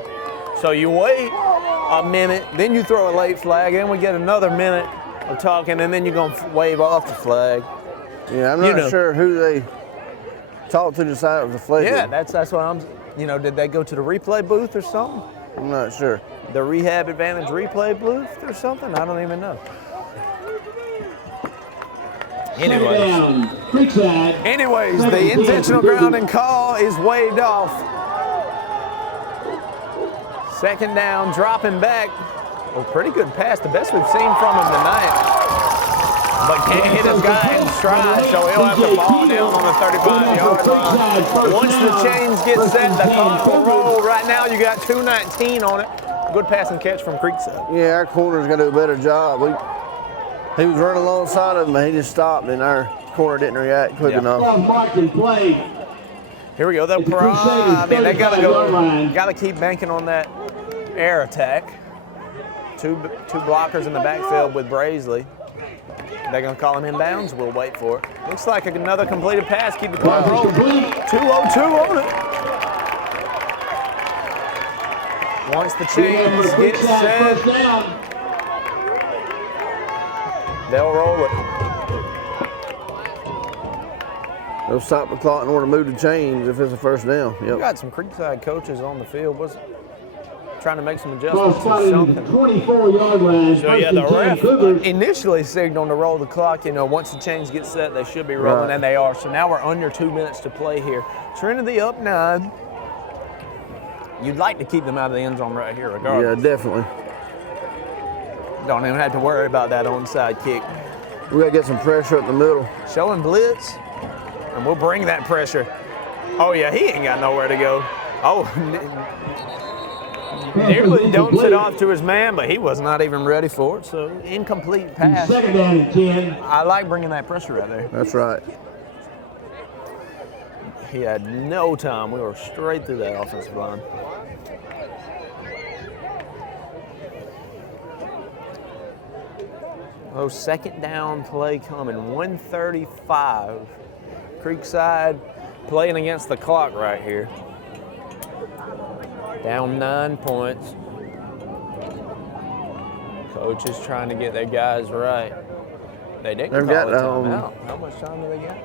So you wait a minute, then you throw a late flag, and we get another minute of talking, and then you're going to wave off the flag. Yeah, I'm not sure who they talked to decide it was a flag. Yeah, that's what I'm, did they go to the replay booth or something? I'm not sure. The Rehab Advantage replay booth or something? I don't even know. Anyways, the intentional grounding call is waved off. Second down, dropping back. A pretty good pass, the best we've seen from him tonight. But can't hit his guy in stride, so he'll have to fall down on the 35-yard line. Once the chains get set, the clock will roll. Right now, you got 2:19 on it. Good pass and catch from Creekside. Yeah, our corner's got to do a better job. He was running alongside of him, and he just stopped, and our corner didn't react quick enough. Here we go. They'll they gotta keep banking on that air attack. Two blockers in the backfield with Brazeley. They're gonna call him inbounds. We'll wait for it. Looks like another completed pass. Keep the clock rolling. 2:02 on it. Once the chains get set, they'll roll it. They'll stop the clock in order to move the chains if it's a first down. We got some Creekside coaches on the field. Was trying to make some adjustments or something. 24-yard line. So yeah, the ref initially signaled to roll the clock. Once the chains get set, they should be rolling, and they are. So now we're under 2 minutes to play here. Trinity up 9. You'd like to keep them out of the end zone right here, regardless. Yeah, definitely. Don't even have to worry about that onside kick. We got to get some pressure at the middle. Showing blitz, and we'll bring that pressure. Oh yeah, he ain't got nowhere to go. Oh, nearly dumps it off to his man, but he was not even ready for it. So incomplete pass. Second down and 10. I like bringing that pressure right there. That's right. He had no time. We were straight through that offensive line. Oh, second down play coming, 1:35. Creekside playing against the clock right here. Down 9 points. Coach is trying to get their guys right. They didn't call a timeout. How much time do they got?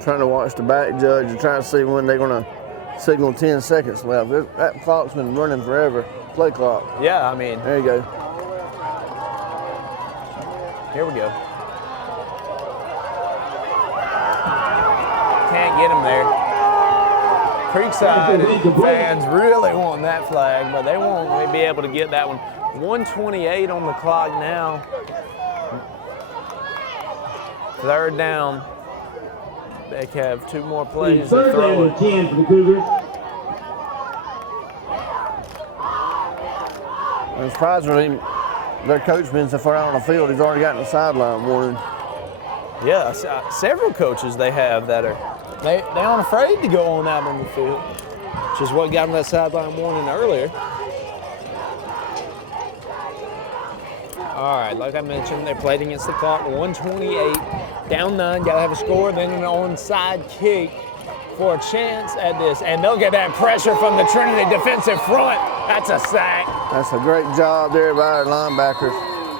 Trying to watch the back judge and trying to see when they're going to signal 10 seconds left. That clock's been running forever. Play clock. Yeah, I mean. There you go. Here we go. Can't get him there. Creekside fans really want that flag, but they won't be able to get that one. 1:28 on the clock now. Third down. They have 2 more plays to throw it. 10 for the Cougars. I'm surprised their coach been so far out on the field. He's already gotten the sideline warning. Yeah, several coaches they have that are they aren't afraid to go on out on the field, which is what got them that sideline warning earlier. All right, like I mentioned, they played against the clock. 1:28, down 9. Got to have a score, then an onside kick for a chance at this, and they'll get that pressure from the Trinity defensive front. That's a sack. That's a great job there by our linebackers.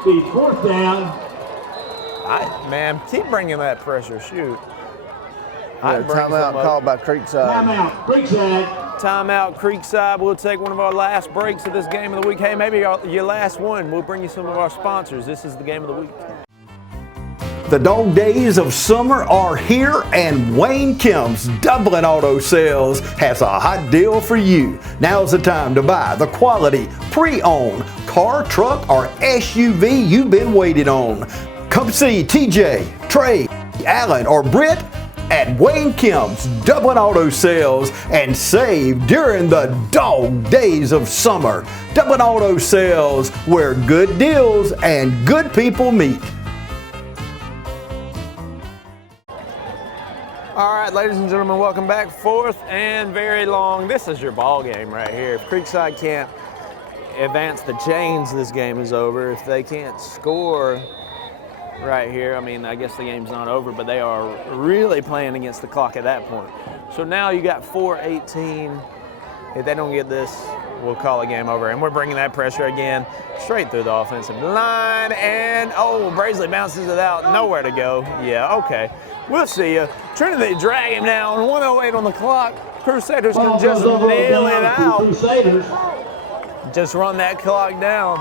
The 4th down. Man, keep bringing that pressure. Shoot. Timeout called by Creekside. Timeout, Creekside. Timeout, Creekside. We'll take one of our last breaks of this game of the week. Hey, maybe your last one. We'll bring you some of our sponsors. This is the game of the week. The dog days of summer are here, and Wayne Kim's Dublin Auto Sales has a hot deal for you. Now's the time to buy the quality pre-owned car, truck, or SUV you've been waiting on. Come see TJ, Trey, Alan, or Britt at Wayne Kemp's Dublin Auto Sales and save during the dog days of summer. Dublin Auto Sales, where good deals and good people meet. All right, ladies and gentlemen, welcome back. Fourth and very long. This is your ball game right here. If Creekside can't advance the chains, this game is over. If they can't score right here, I mean, I guess the game's not over, but they are really playing against the clock at that point. So now you got 4:18. If they don't get this, we'll call the game over. And we're bringing that pressure again straight through the offensive line. And, oh, Brazeley bounces it out. Nowhere to go. Yeah, okay. We'll see you. Trinity drag him down. 1:08 on the clock. Crusaders can just nail it out. Crusaders. Just run that clock down.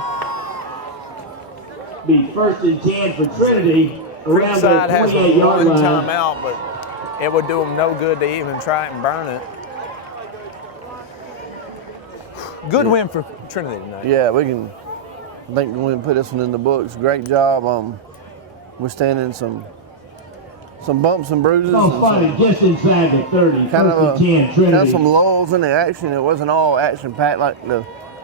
Be 1st and 10 for Trinity around the Creekside has 28-yard one line. timeout, but it would do them no good to even try and burn it. Good win for Trinity tonight. Yeah, we can. I think we can put this one in the books. Great job. Withstanding some bumps and bruises. Oh, funny, just inside the 30. Kind of 10, Trinity. Kind of some lulls in the action. It wasn't all action packed like the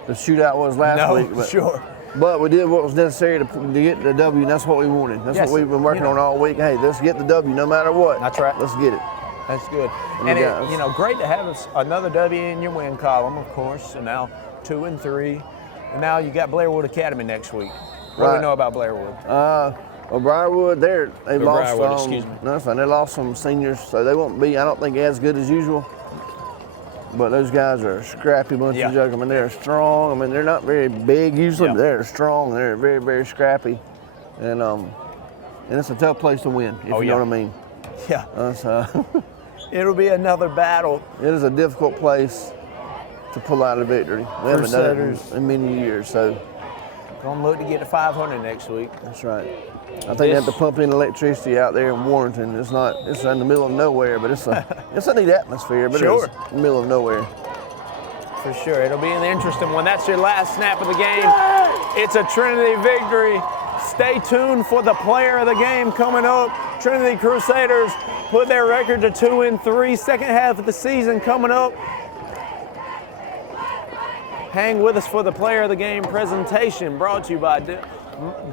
shootout was last week. But, sure. But we did what was necessary to get the W, and that's what we wanted. That's what we've been working on all week. Hey, let's get the W no matter what. That's right. Let's get it. That's good. And great to have another W in your win column, of course. So now 2 and 3. And now you got Blairwood Academy next week. What do we know about Blairwood? Well, Briarwood, they lost. Briarwood, excuse me. No, fine. They lost some seniors, so they won't be. I don't think as good as usual. But those guys are a scrappy bunch of jokers. I mean, they're strong. I mean, they're not very big usually, but they're strong. They're very, very scrappy, and it's a tough place to win. If you know what I mean. Yeah. It'll be another battle. It is a difficult place to pull out a victory. We haven't done it in many years, so. Gonna look to get to 500 next week. That's right. I think they have to pump in electricity out there in Warrenton. It's in the middle of nowhere, but it's a neat atmosphere, but it's in the middle of nowhere. For sure, it'll be an interesting one. That's your last snap of the game. It's a Trinity victory. Stay tuned for the player of the game coming up. Trinity Crusaders put their record to 2 and 3. Second half of the season coming up. Hang with us for the player of the game presentation brought to you by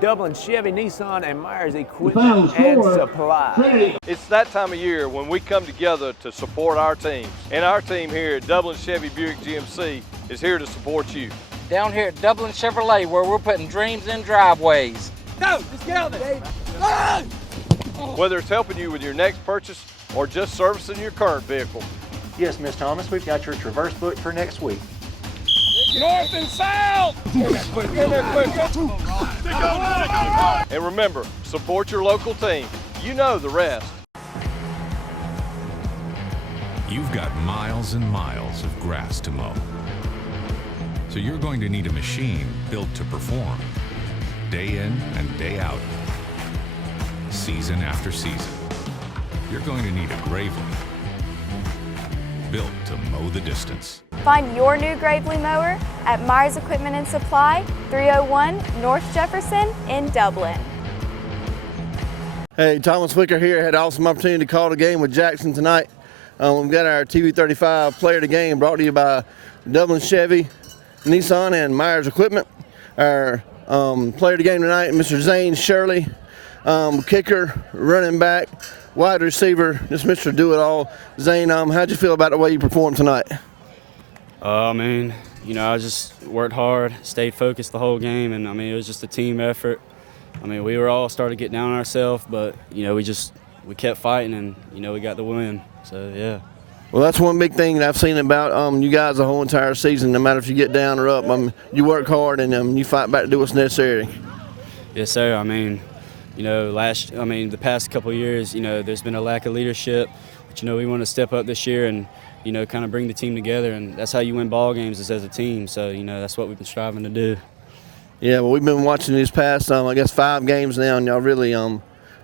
Dublin Chevy, Nissan, and Myers Equipment and Supply. It's that time of year when we come together to support our teams. And our team here at Dublin Chevy Buick GMC is here to support you. Down here at Dublin Chevrolet, where we're putting dreams in driveways. Go, let's get on there. Whether it's helping you with your next purchase or just servicing your current vehicle. Yes, Miss Thomas, we've got your Traverse booked for next week. North and south! And remember, support your local team. You know the rest. You've got miles and miles of grass to mow. So you're going to need a machine built to perform, day in and day out, season after season. You're going to need a Gravely, built to mow the distance. Find your new Gravely mower at Myers Equipment and Supply, 301 North Jefferson in Dublin. Hey, Thomas Wicker here. Had an awesome opportunity to call the game with Jackson tonight. We've got our TV35 player of the game brought to you by Dublin Chevy, Nissan, and Myers Equipment. Our player of the game tonight, Mr. Zane Shirley, kicker, running back, wide receiver, just Mr. Do-It-All. Zane, how'd you feel about the way you performed tonight? I mean, I just worked hard, stayed focused the whole game, and it was just a team effort. We were all starting to get down on ourselves, but we kept fighting, and we got the win. So yeah. Well, that's one big thing that I've seen about you guys the whole entire season. No matter if you get down or up, you work hard and you fight back to do what's necessary. Yes, sir. The past couple of years, there's been a lack of leadership, but we want to step up this year and kind of bring the team together, and that's how you win ball games is as a team. So that's what we've been striving to do. Yeah, well, we've been watching these past 5 games now, and y'all really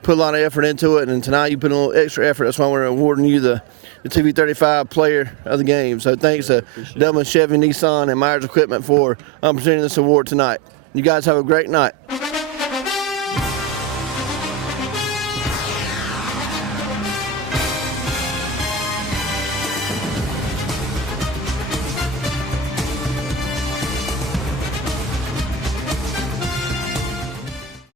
put a lot of effort into it. And tonight you put a little extra effort. That's why we're awarding you the TV35 player of the game. So thanks to Dublin Chevy, Nissan, and Myers Equipment for presenting this award tonight. You guys have a great night.